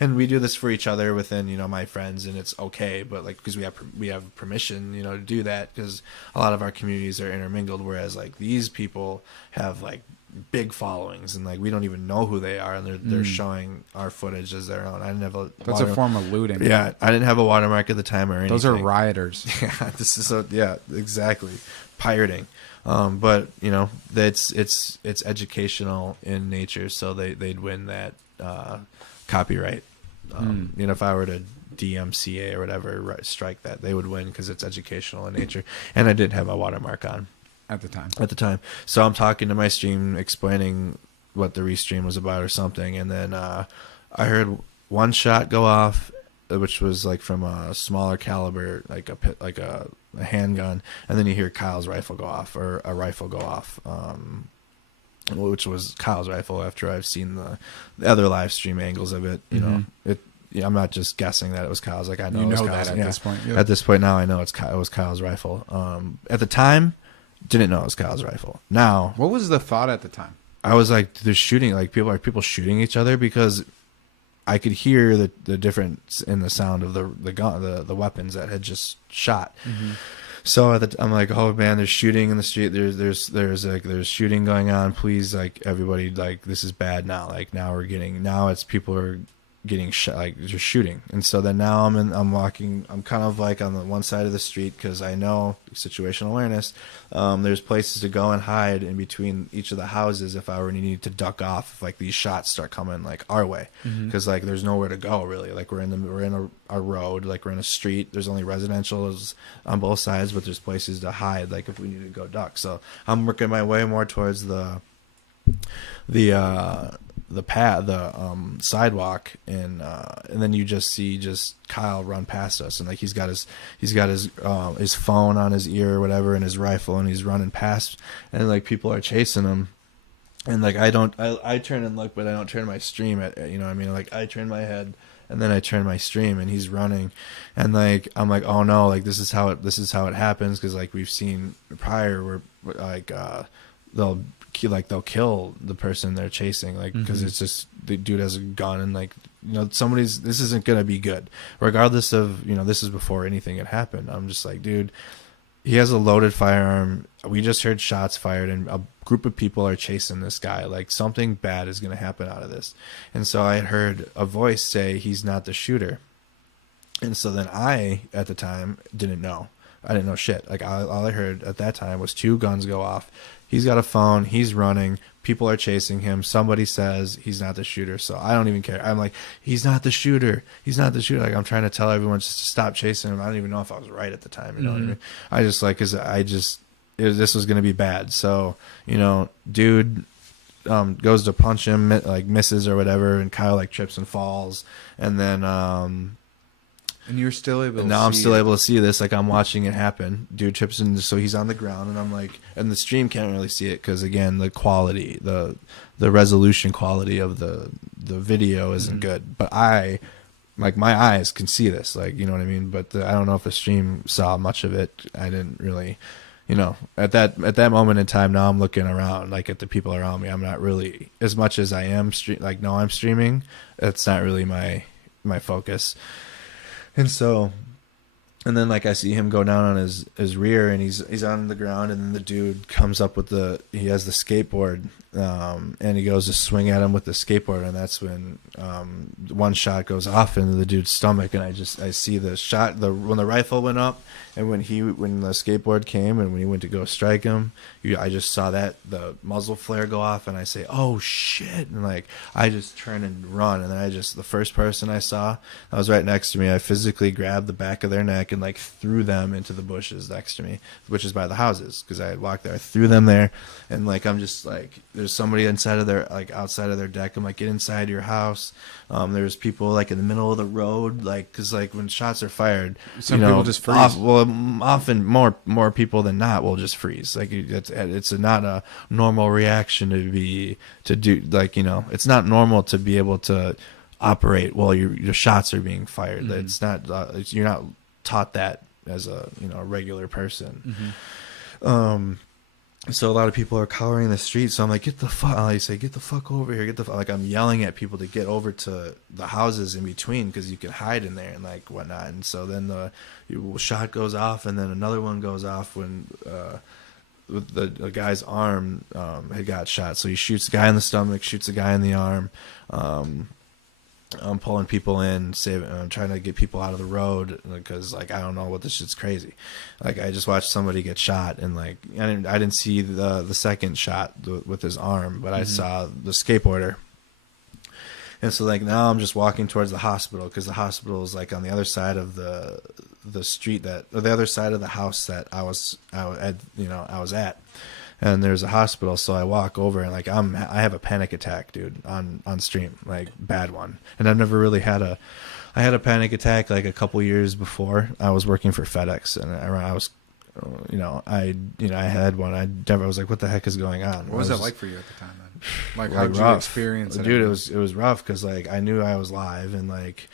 And we do this for each other within, my friends, and it's okay, but like, because we have permission, to do that, because a lot of our communities are intermingled, whereas like these people have like big followings, and like we don't even know who they are, and they're showing our footage as their own. I didn't have that's a form of looting. Yeah, I didn't have a watermark at the time or anything. Those are rioters. Yeah, this is exactly pirating. But it's educational in nature, so they'd win that copyright. If I were to DMCA or whatever, strike that, they would win because it's educational in nature, and I didn't have a watermark on at the time. So I'm talking to my stream, explaining what the restream was about or something, and then I heard one shot go off, which was like from a smaller caliber, like a handgun, and then you hear Kyle's rifle go off, or a rifle go off, which was Kyle's rifle. After I've seen the other live stream angles of it, it I'm not just guessing that it was Kyle's. Like I know, You it was know Kyle's. that at this point. Yep. At this point now, I know it was Kyle's rifle. At the time, didn't know it was Kyle's rifle. Now, what was the thought at the time? I was like, "They're shooting. Like people shooting each other," because I could hear the difference in the sound of the gun, the weapons that had just shot. Mm-hmm. So I'm like, oh man, there's shooting in the street. There's shooting going on. Please, like everybody, like this is bad now. Like now it's people are getting shot, like just shooting. And so then now I'm walking. I'm kind of like on the one side of the street because I know situational awareness. There's places to go and hide in between each of the houses if I were to need to duck off if like these shots start coming like our way, because like there's nowhere to go really. Like we're in a road, like we're in a street. There's only residentials on both sides, but there's places to hide like if we need to go duck. So I'm working my way more towards the sidewalk, and then you just see Kyle run past us, and like he's got his phone on his ear or whatever, and his rifle, and he's running past, and like people are chasing him, and like I turn and look, but I don't turn my stream at, you know what I mean, like I turn my head and then I turn my stream, and he's running, and like I'm like, oh no, like this is how it happens, because like we've seen prior where like they'll kill the person they're chasing, like because it's just the dude has a gun, and like, you know, this isn't gonna be good regardless of, you know, this is before anything had happened. I'm just like, dude, he has a loaded firearm. We just heard shots fired, and a group of people are chasing this guy. Like something bad is gonna happen out of this. And so I heard a voice say he's not the shooter, and so then I at the time didn't know. I didn't know shit. Like all I heard at that time was 2 guns go off. He's got a phone. He's running. People are chasing him. Somebody says he's not the shooter. So I don't even care. I'm like, he's not the shooter. He's not the shooter. Like I'm trying to tell everyone just to stop chasing him. I don't even know if I was right at the time. You know what I mean? I just like, this was going to be bad. So, you know, dude goes to punch him, like misses or whatever. And Kyle like trips and falls. And then, and you're still able to see I'm still able to see this. Like I'm watching it happen. Dude trips in, so he's on the ground, and I'm like, and the stream can't really see it because again, the quality, the resolution quality of the video isn't good. But my eyes can see this, like, you know what I mean. But I don't know if the stream saw much of it. I didn't really, you know, at that moment in time. Now I'm looking around, like at the people around me. I'm not really, as much as I am I'm streaming. That's not really my focus. And so, and then like I see him go down on his rear, and he's on the ground, and then the dude comes up with he has the skateboard, and he goes to swing at him with the skateboard, and that's when one shot goes off into the dude's stomach, and I see the shot, when the rifle went up, and when the skateboard came, and when he went to go strike him, I just saw the muzzle flare go off, and I say, oh shit, and like I just turn and run, and then the first person I saw that was right next to me, I physically grabbed the back of their neck and like threw them into the bushes next to me, which is by the houses, because I had walked there. I threw them there, and like I'm just like, there's somebody inside of outside of their deck. I'm like, get inside your house. There's people like in the middle of the road, like, because like when shots are fired, some people just freeze. Often more people than not will just freeze. Like it's not a normal reaction to do, like, you know, it's not normal to be able to operate while your shots are being fired. It's not you're not taught that as a, you know, a regular person. So a lot of people are cowering the street. So I'm like, get the fuck over here. Like I'm yelling at people to get over to the houses in between, because you can hide in there and like whatnot. And so then the shot goes off, and then another one goes off when the guy's arm had got shot. So he shoots the guy in the stomach, shoots the guy in the arm. I'm pulling people in, I'm trying to get people out of the road, because like I don't know what, this shit's crazy. Like I just watched somebody get shot, and like I didn't see the second shot with his arm, but I saw the skateboarder. And so like now I'm just walking towards the hospital, because the hospital is like on the other side of the street or the other side of the house that I was at. And there's a hospital, so I walk over, and like I have a panic attack, dude, on stream, like bad one. And I've never really had I had a panic attack like a couple years before. I was working for FedEx, and I was, I had one. I was like, what the heck is going on? What was that like for you at the time, then? Like how did you experience it? Dude, it was rough, because like I knew I was live, and like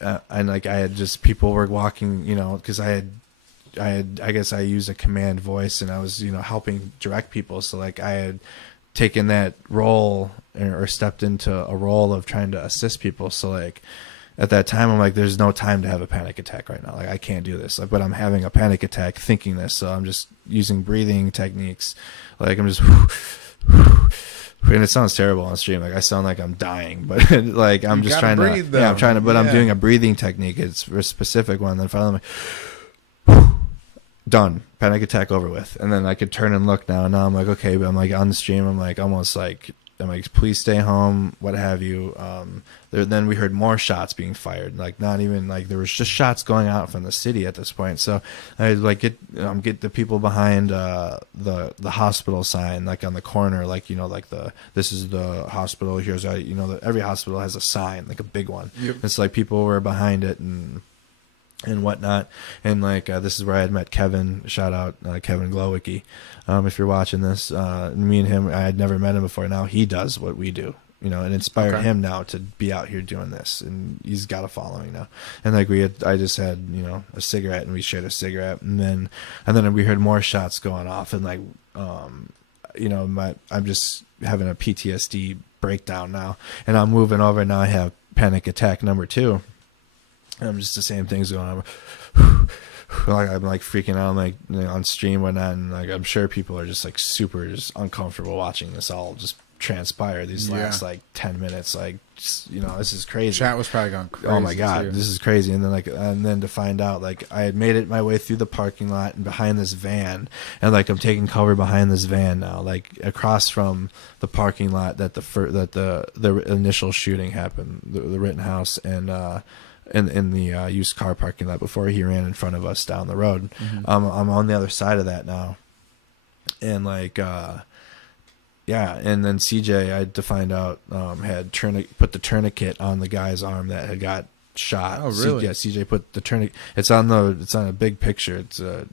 and like I had just people were walking, you know, because I guess I used a command voice and I was, you know, helping direct people. So like I had taken that role or stepped into a role of trying to assist people. So like at that time, I'm like, there's no time to have a panic attack right now. Like I can't do this, like, but I'm having a panic attack thinking this. So I'm just using breathing techniques. Like I'm just, and it sounds terrible on stream. Like I sound like I'm dying, but like I'm just trying to, I'm trying to, but I'm doing a breathing technique. It's a specific one. Then finally, I'm like, done, panic attack over with. And then I could turn and look now. And now I'm like, okay, but I'm like on the stream. I'm like almost like, I'm like, please stay home, what have you. Then we heard more shots being fired. Like not even like there was just shots going out from the city at this point. So I like get the people behind the hospital sign, like on the corner, like, you know, like this is the hospital. Here's you know, every hospital has a sign, like a big one. Yep. It's like people were behind it and whatnot. And like this is where I had met Kevin. Shout out Kevin Glowicki. If you're watching this, me and him, I had never met him before. Now he does what we do, you know, and inspired him now to be out here doing this. And he's got a following now. And like I just had, you know, a cigarette and we shared a cigarette. And then we heard more shots going off and like, you know, I'm just having a PTSD breakdown now and I'm moving over. Now I have panic attack number 2. And I'm just the same things going on. Like I'm like freaking out, like, you know, on stream and whatnot, and like I'm sure people are just like super just uncomfortable watching this all just transpire these last like 10 minutes. Like, just, you know, this is crazy. Chat was probably going crazy. Oh my god, too. This is crazy. And then to find out like I had made it my way through the parking lot and behind this van, and like I'm taking cover behind this van now, like across from the parking lot that the initial shooting happened, the Rittenhouse and in the used car parking lot before he ran in front of us down the road. Mm-hmm. I'm on the other side of that now. And like, and then CJ, I had to find out, had put the tourniquet on the guy's arm that had got shot. Oh, really? CJ put the tourniquet. It's on a big picture. It's, you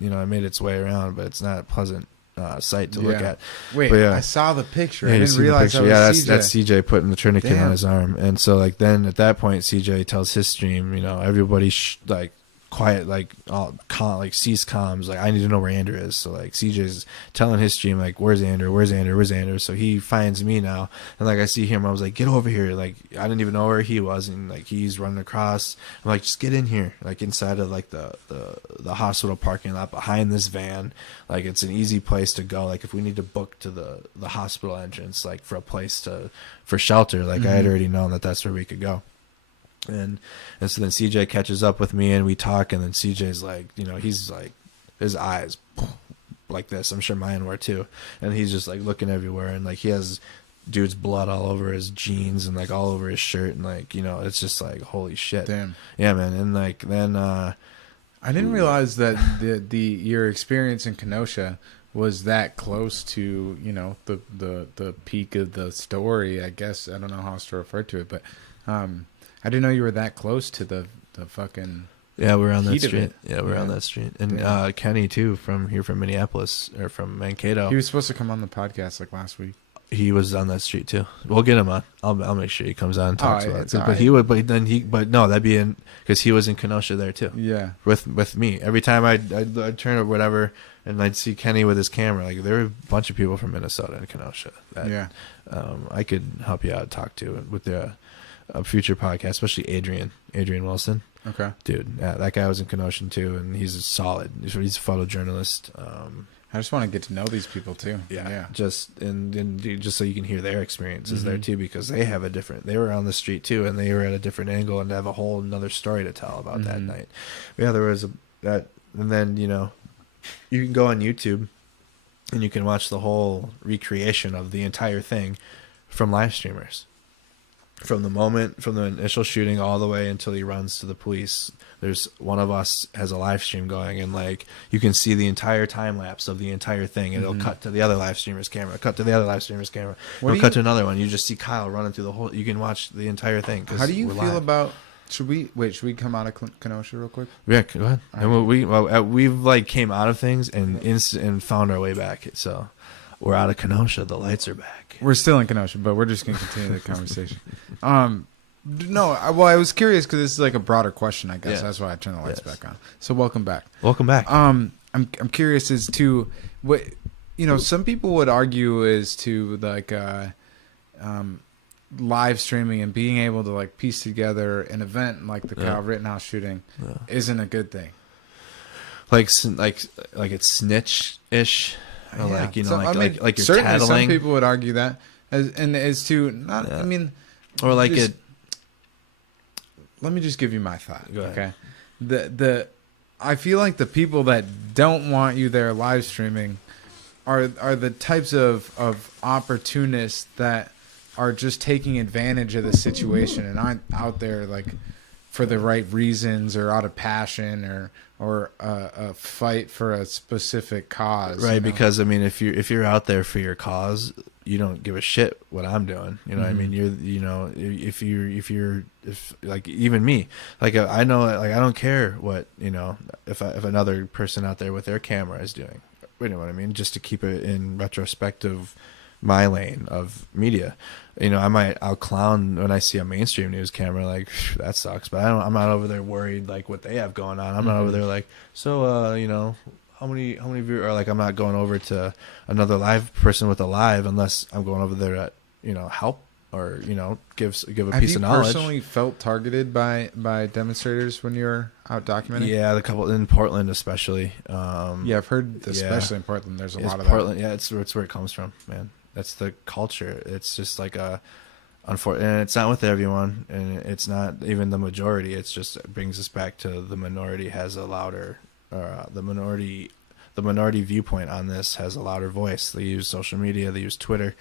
know, it made its way around, but it's not a pleasant sight to look at. Wait, I saw the picture. I didn't realize that was CJ. That's CJ putting the tourniquet on his arm. And so like then at that point CJ tells his stream, you know, everybody like quiet, like all like cease comms, like I need to know where Andrew is. So like CJ's telling his stream like, where's Andrew? So he finds me now, and like I see him, I was like, get over here. Like I didn't even know where he was, and like he's running across. I'm like, just get in here, like inside of like the hospital parking lot behind this van. Like it's an easy place to go. Like if we need to book to the hospital entrance, like for a place for shelter, like I had already known that's where we could go. And so then CJ catches up with me and we talk, and then CJ's like, you know, he's like, his eyes like this. I'm sure mine were too. And he's just like looking everywhere, and like he has dude's blood all over his jeans and like all over his shirt, and like, you know, it's just like, holy shit. Damn. Yeah, man. And like then I didn't realize that your experience in Kenosha was that close to, you know, the peak of the story, I guess. I don't know how else to refer to it, but I didn't know you were that close to the fucking. Yeah, we're on that street. Yeah, we're on that street. And Kenny too, from Minneapolis or from Mankato. He was supposed to come on the podcast like last week. He was on that street too. We'll get him on. I'll make sure he comes on and talks about it. But no, that'd be in because he was in Kenosha there too. Yeah, with me. Every time I'd turn or whatever, and I'd see Kenny with his camera. Like there were a bunch of people from Minnesota and Kenosha that I could help you out, talk to with the future podcast, especially Adrian Wilson. Okay, dude, that guy was in Kenosha too, and he's solid. He's a photojournalist. I just want to get to know these people too. Yeah. Just just so you can hear their experiences there too, because they were on the street too, and they were at a different angle and have a whole another story to tell about that night. But yeah, there was and then, you know, you can go on YouTube and you can watch the whole recreation of the entire thing from live streamers. From the initial shooting all the way until he runs to the police, there's one of us has a live stream going, and like you can see the entire time lapse of the entire thing, and it'll cut to the other live streamer's camera, cut to the other live streamer's camera, cut to another one. You just see Kyle running through the whole. You can watch the entire thing. How do you feel about? Should we come out of Kenosha real quick? Yeah, go ahead. And we've like came out of things and found our way back. So we're out of Kenosha. The lights are back. We're still in Kenosha, but we're just going to continue the conversation. No, I was curious because this is like a broader question, I guess. Yeah. That's why I turned the lights Yes. back on. So welcome back. Welcome back. I'm curious as to what some people would argue is to like live streaming and being able to like piece together an event like the Kyle Rittenhouse shooting isn't a good thing. Like it's snitch-ish. Or like, you know, like you're certainly tattling. some people would argue that as to not. Yeah. I mean, Or like just, it. Let me just give you my thought. Go ahead. Okay, I feel like the people that don't want you there live streaming are the types of opportunists that are just taking advantage of the situation and aren't out there like for the right reasons or out of passion or a fight for a specific cause. Right, you know? because I mean, if you're out there for your cause, you don't give a shit what I'm doing. You know what I mean? If like even me, like I know, like I don't care what, you know, if another person out there with their camera is doing. You know what I mean? Just to keep it in retrospective, my lane of media. You know, I'll clown when I see a mainstream news camera, like that sucks, but I'm not over there worried like what they have going on. I'm not over there like, so you know, how many viewers, or like I'm not going over to another live person with a live unless I'm going over there to, you know, help or, you know, give a piece of knowledge. Have you personally felt targeted by demonstrators when you're out documenting? Yeah, the couple in Portland especially. Yeah, I've heard especially in Portland there's a lot of Portland, that. yeah, it's where it comes from, man. That's the culture. It's just like unfortunate, and it's not with everyone, and it's not even the majority. It's just, it brings us back to the minority has a louder, the minority viewpoint on this has a louder voice. They use social media, they use Twitter,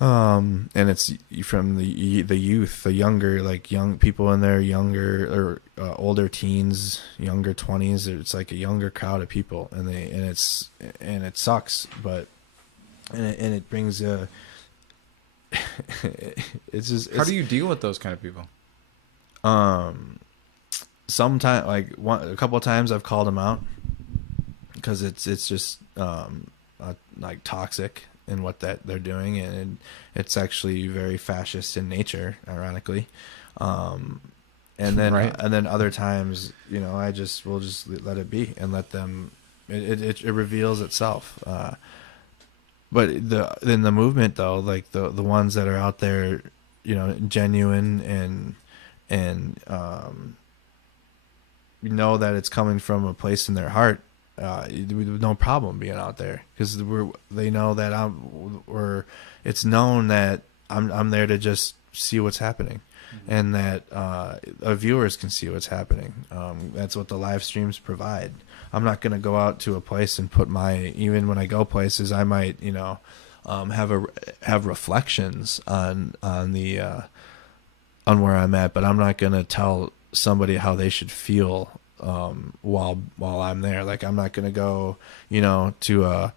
and it's from the youth, the younger, like young people in their younger or older teens, younger 20s. It's like a younger crowd of people, and it sucks, but. And it brings it's just. How do you deal with those kind of people? Sometimes, like a couple of times, I've called them out because it's just like toxic in what that they're doing, and it's actually very fascist in nature, ironically. And then Right. and then other times, you know, we'll just let it be and let them. It reveals itself. But in the movement though, like the ones that are out there, you know, genuine and you know that it's coming from a place in their heart, no problem being out there because they know that it's known that I'm there to just see what's happening. And that our viewers can see what's happening. That's what the live streams provide. I'm not going to go out to a place and put even when I go places, I might, you know, have reflections on where I'm at, but I'm not going to tell somebody how they should feel while I'm there. Like I'm not going to go, you know, to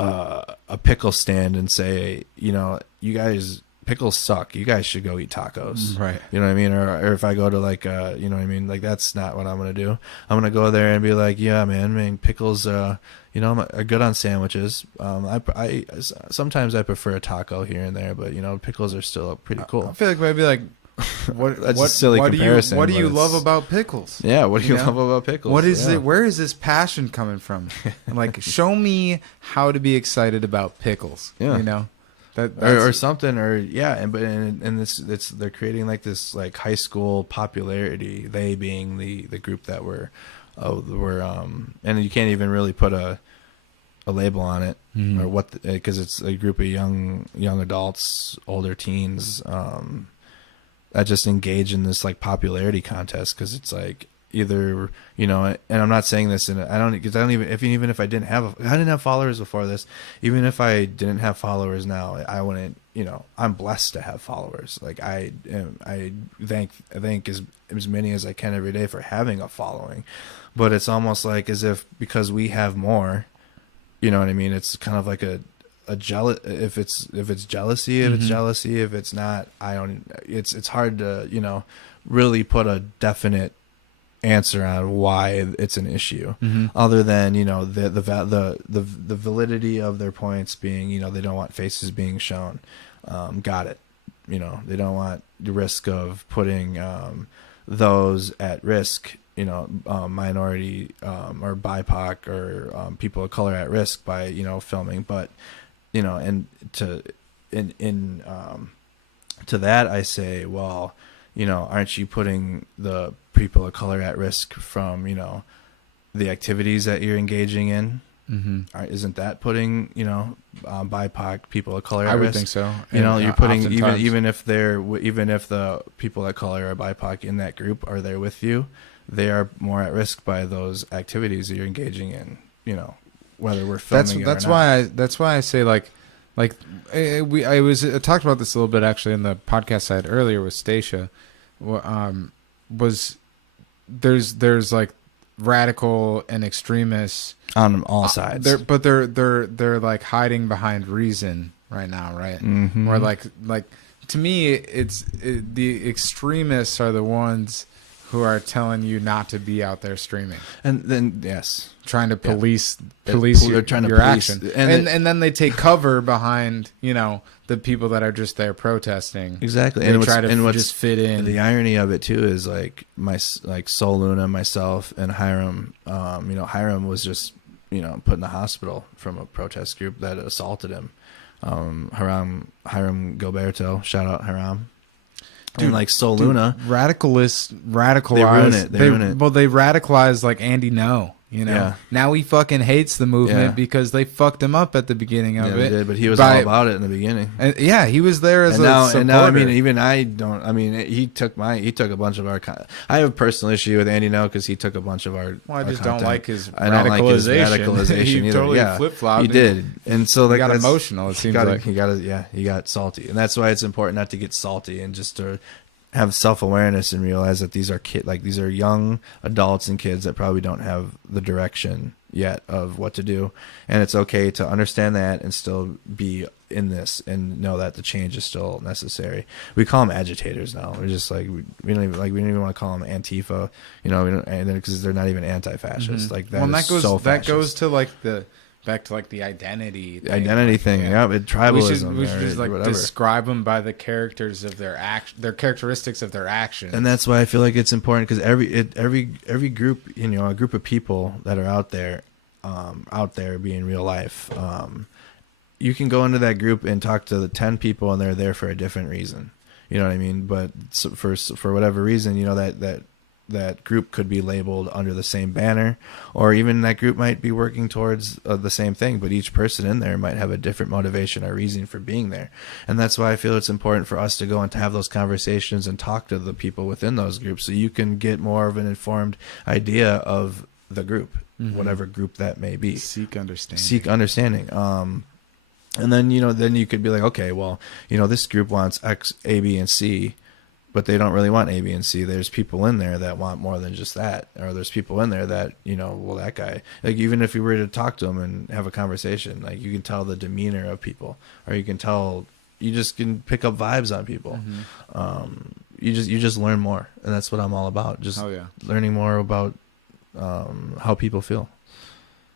a pickle stand and say, you know, you guys. Pickles suck. You guys should go eat tacos. Right. You know what I mean? Or if I go to like, you know what I mean? Like that's not what I'm going to do. I'm going to go there and be like, yeah, man, pickles, you know, are good on sandwiches. I sometimes I prefer a taco here and there, but you know, pickles are still pretty cool. I feel like maybe like, That's a silly comparison. What do you but love about pickles? Yeah. What do you know? love about pickles? What is it? Where is this passion coming from? Like, show me how to be excited about pickles. Yeah. You know? Or something, or yeah, and this they're creating like this like high school popularity. They being the group that were and you can't even really put a label on it or what because it's a group of young adults, older teens that just engage in this like popularity contest because it's like either, you know, and I'm not saying this, and I don't even if I didn't have followers before this, even if I didn't have followers now, I wouldn't, you know, I'm blessed to have followers. Like I thank as many as I can every day for having a following, but it's almost like as if because we have more, you know what I mean? It's kind of like a jealous, if it's jealousy, it's jealousy, if it's not, it's hard to, you know, really put a definite answer on why it's an issue other than, you know, the validity of their points being, you know, they don't want faces being shown. Got it. they don't want the risk of putting those at risk, minority or BIPOC or people of color at risk by filming. But and to that I say, well, aren't you putting the people of color at risk from the activities that you're engaging in? Mm-hmm. Isn't that putting BIPOC people of color at risk? I would think so. You're putting even if the people of color or BIPOC in that group are there with you, they are more at risk by those activities that you're engaging in. Whether we're filming it or not. That's why I say I talked about this a little bit actually in the podcast side earlier with Stacia. Was there's like radical and extremists on all sides. They're like hiding behind reason right now, right? Mm-hmm. Or like to me, the extremists are the ones who are telling you not to be out there streaming, and then trying to police they're trying to your police, action, and then they take cover behind the people that are just there protesting. Exactly, and try to just fit in. The irony of it too is like Sol Luna, myself, and Hiram. Hiram was just put in the hospital from a protest group that assaulted him. Hiram Gilberto, shout out Hiram. Dude, and like Sol Luna, radicalized. They ruin it. Well, they radicalized like Andy No. Now he fucking hates the movement because they fucked him up at the beginning of it. They did, but he was all about it in the beginning. And, he was there as a supporter. And now, I mean, even I don't. I mean, he took a bunch of our. I have a personal issue with Andy now because he took a bunch of our. Well, I just don't like his radicalization. I don't like his radicalization he either. Totally flip-flopped. He did, and so he got emotional. It seems like he got salty, and that's why it's important not to get salty and just to have self-awareness and realize that these are young adults and kids that probably don't have the direction yet of what to do, and it's okay to understand that and still be in this and know that the change is still necessary. We call them agitators now. We're just like we don't even want to call them Antifa, because they're not even anti-fascist. Mm-hmm. Like that. Well, that goes to like back to like the identity thing. Yeah, tribalism. We should just like describe them by the characters of their characteristics of their actions. And that's why I feel like it's important because every group, a group of people that are out there being real life, you can go into that group and talk to the 10 people and they're there for a different reason. You know what I mean? But for whatever reason, that group could be labeled under the same banner, or even that group might be working towards the same thing, but each person in there might have a different motivation or reason for being there. And that's why I feel it's important for us to go and to have those conversations and talk to the people within those groups so you can get more of an informed idea of the group, whatever group that may be. Seek understanding. And then, then you could be like, okay, well, this group wants X, A, B, and C, but they don't really want A, B, and C. There's people in there that want more than just that. Or there's people in there that, well, that guy, like even if you were to talk to them and have a conversation, like you can tell the demeanor of people, or you just can pick up vibes on people. Mm-hmm. You just learn more. And that's what I'm all about. Just learning more about how people feel.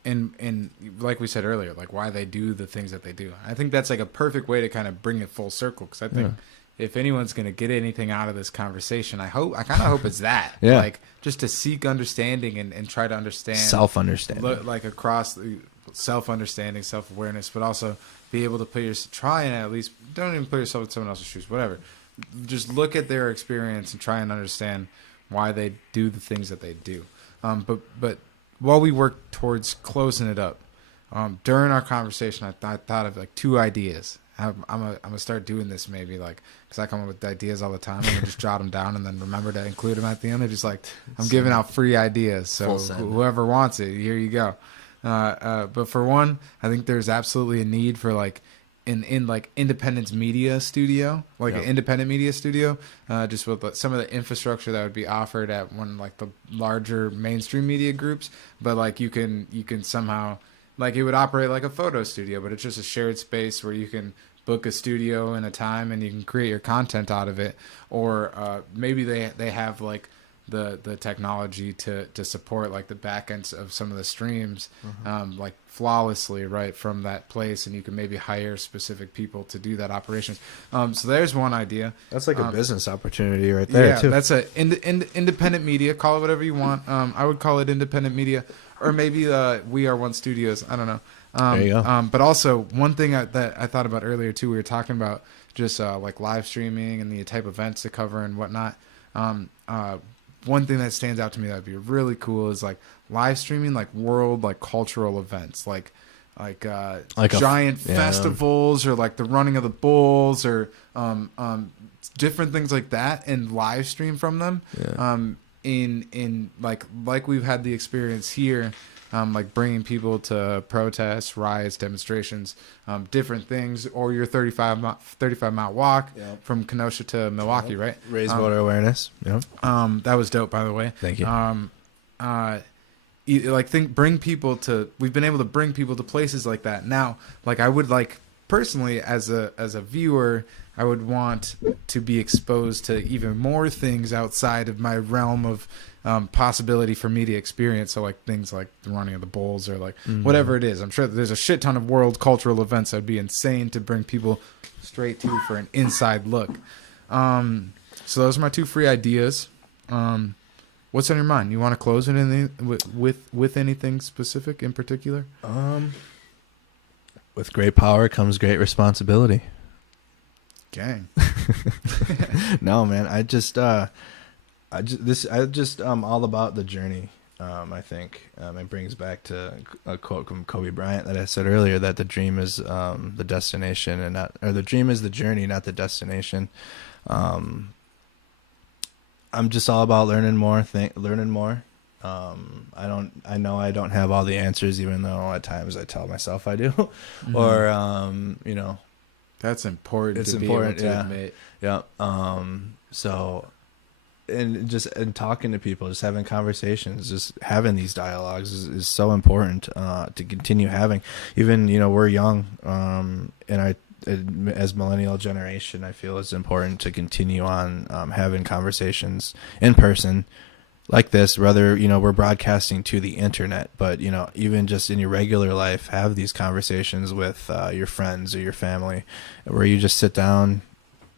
And like we said earlier, like why they do the things that they do. I think that's like a perfect way to kind of bring it full circle. Because I think if anyone's going to get anything out of this conversation, I kind of hope it's that. Like just to seek understanding and try to understand. Self-understanding. Like across self-understanding, self-awareness, but also be able to try and at least, don't even put yourself in someone else's shoes, whatever. Just look at their experience and try and understand why they do the things that they do. But while we work towards closing it up, during our conversation, I thought of like 2 ideas. I'm gonna start doing this maybe like because I come up with ideas all the time. I'm gonna just jot them down and then remember to include them at the end. They're just like I'm giving out free ideas, so whoever wants it, here you go. But for one, I think there's absolutely a need for like in like independent media studio, like an independent media studio, just with some of the infrastructure that would be offered at one like the larger mainstream media groups. But like you can somehow like it would operate like a photo studio, but it's just a shared space where you can book a studio in a time and you can create your content out of it. Or maybe they have like the technology to support like the back ends of some of the streams like flawlessly right from that place, and you can maybe hire specific people to do that operations. So there's one idea. That's like a business opportunity right there too. That's a independent media. Call it whatever you want. I would call it independent media, or maybe We Are One Studios. I don't know. There you go. But also one thing that I thought about earlier too, we were talking about just like live streaming and the type of events to cover and whatnot. One thing that stands out to me that'd be really cool is like live streaming like world like cultural events, like giant festivals or like the running of the bulls or different things like that, and live stream from them. In like we've had the experience here, like bringing people to protests, riots, demonstrations, different things, or your 35 mile walk from Kenosha to Milwaukee, right? Raise voter awareness. Yep. That was dope, by the way. Thank you. Bring people to. We've been able to bring people to places like that. Now, like I would like personally as a viewer, I would want to be exposed to even more things outside of my realm of possibility for media experience. So like things like the running of the bulls or like whatever it is. I'm sure that there's a shit ton of world cultural events that'd be insane to bring people straight to for an inside look. So those are my two free ideas. What's on your mind? You want to close it with anything specific in particular? With great power comes great responsibility. Gang. No, man. I just all about the journey. I think it brings back to a quote from Kobe Bryant that I said earlier, that the dream is the destination, and not, or the dream is the journey, not the destination. I'm just all about learning more. I know I don't have all the answers, even though at times I tell myself I do, or you know. That's important. It's to important be able to admit. Yeah. So, and talking to people, just having conversations, just having these dialogues is so important to continue having. Even, you know, we're young, and as millennial generation, I feel it's important to continue on having conversations in person like this, whether, you know, we're broadcasting to the internet, but, you know, even just in your regular life, have these conversations with your friends or your family, where you just sit down,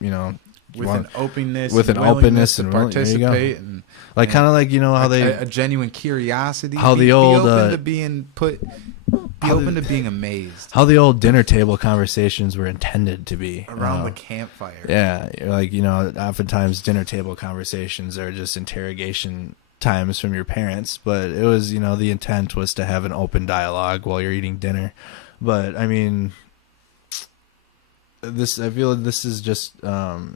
you know, with an openness and participate, and like kind of like, you know, how a genuine curiosity, how be old open to being open to being amazed, how the old dinner table conversations were intended to be around the campfire. Yeah, like, you know, oftentimes dinner table conversations are just interrogation times from your parents, but it was, you know, the intent was to have an open dialogue while you're eating dinner. But I mean, I feel this is just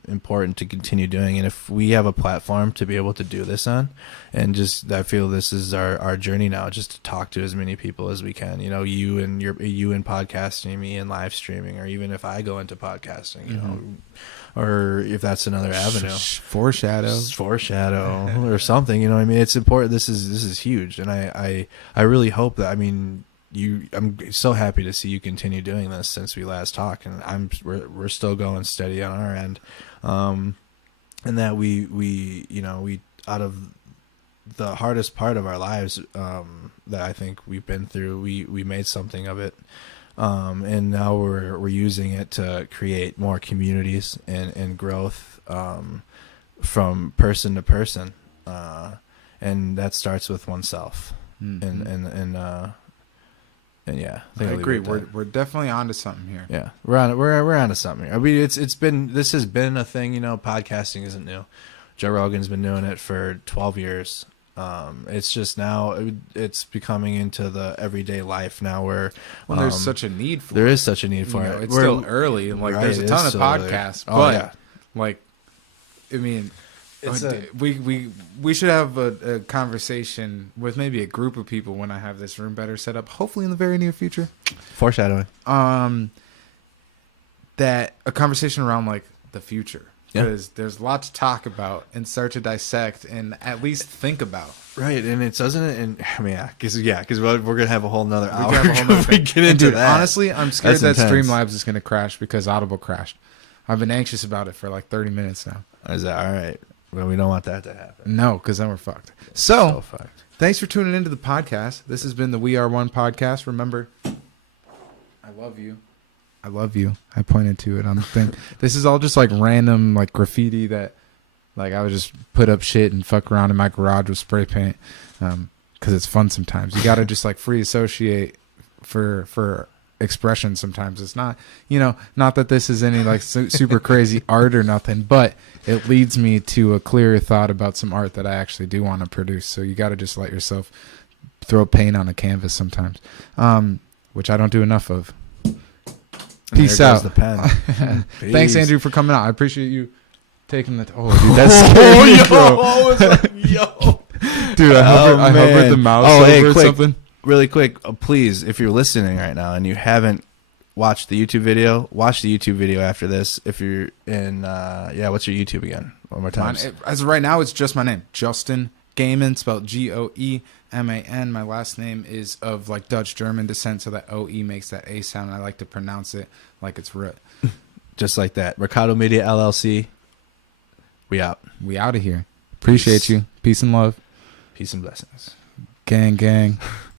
important to continue doing, and if we have a platform to be able to do this on, and just, I feel this is our journey now, just to talk to as many people as we can. You know, you in podcasting, me in live streaming, or even if I go into podcasting, you know, or if that's another avenue, foreshadow or something. You know what I mean? It's important. This is huge, and I really hope that, I mean, I'm so happy to see you continue doing this since we last talked, and we're still going steady on our end, and that we you know, we, out of the hardest part of our lives that I think we've been through, we made something of it, and now we're using it to create more communities and growth from person to person, and that starts with oneself. And yeah, I agree. We're definitely onto something here. Yeah, we're onto something here. I mean, this has been a thing. You know, podcasting isn't new. Joe Rogan's been doing it for 12 years. It's just now it's becoming into the everyday life now, where there's such a need for there is such a need for it. It's still early. Like, there's a ton of podcasts, but like, I mean, we should have a conversation with maybe a group of people when I have this room better set up, hopefully in the very near future. Foreshadowing. That a conversation around like the future, because there's a lot to talk about and start to dissect and at least think about. Right, and it doesn't. And I mean, because we're gonna have a whole nother hour. We get into that. Honestly, I'm scared that Streamlabs is gonna crash because Audible crashed. I've been anxious about it for like 30 minutes now. Is that all right? Well, we don't want that to happen. No, because then we're fucked. So fucked. thanks for tuning into the podcast. This has been the We Are One podcast. Remember, I love you. I love you. I pointed to it on the thing. This is all just like random like graffiti that like I would just put up shit and fuck around in my garage with spray paint because it's fun sometimes. You got to just like free associate for expression sometimes. It's not, not that this is any like super crazy art or nothing, but it leads me to a clearer thought about some art that I actually do want to produce. So you got to just let yourself throw paint on a canvas sometimes, which I don't do enough of. Peace out. The pen. Thanks, Andrew, for coming out. I appreciate you taking the. Oh, dude, that's scary, yo. Dude, I hovered the mouse over or something. Really quick, please, if you're listening right now and you haven't watched the YouTube video, watch the YouTube video after this. If you're in, what's your YouTube again? One more time. As of right now, it's just my name, Justin Goeman, spelled Goeman. My last name is of like Dutch German descent, so that OE makes that A sound. And I like to pronounce it like it's root. Just like that. Mercado Media LLC. We out. We out of here. Appreciate you. Peace and love. Peace and blessings. Gang, gang.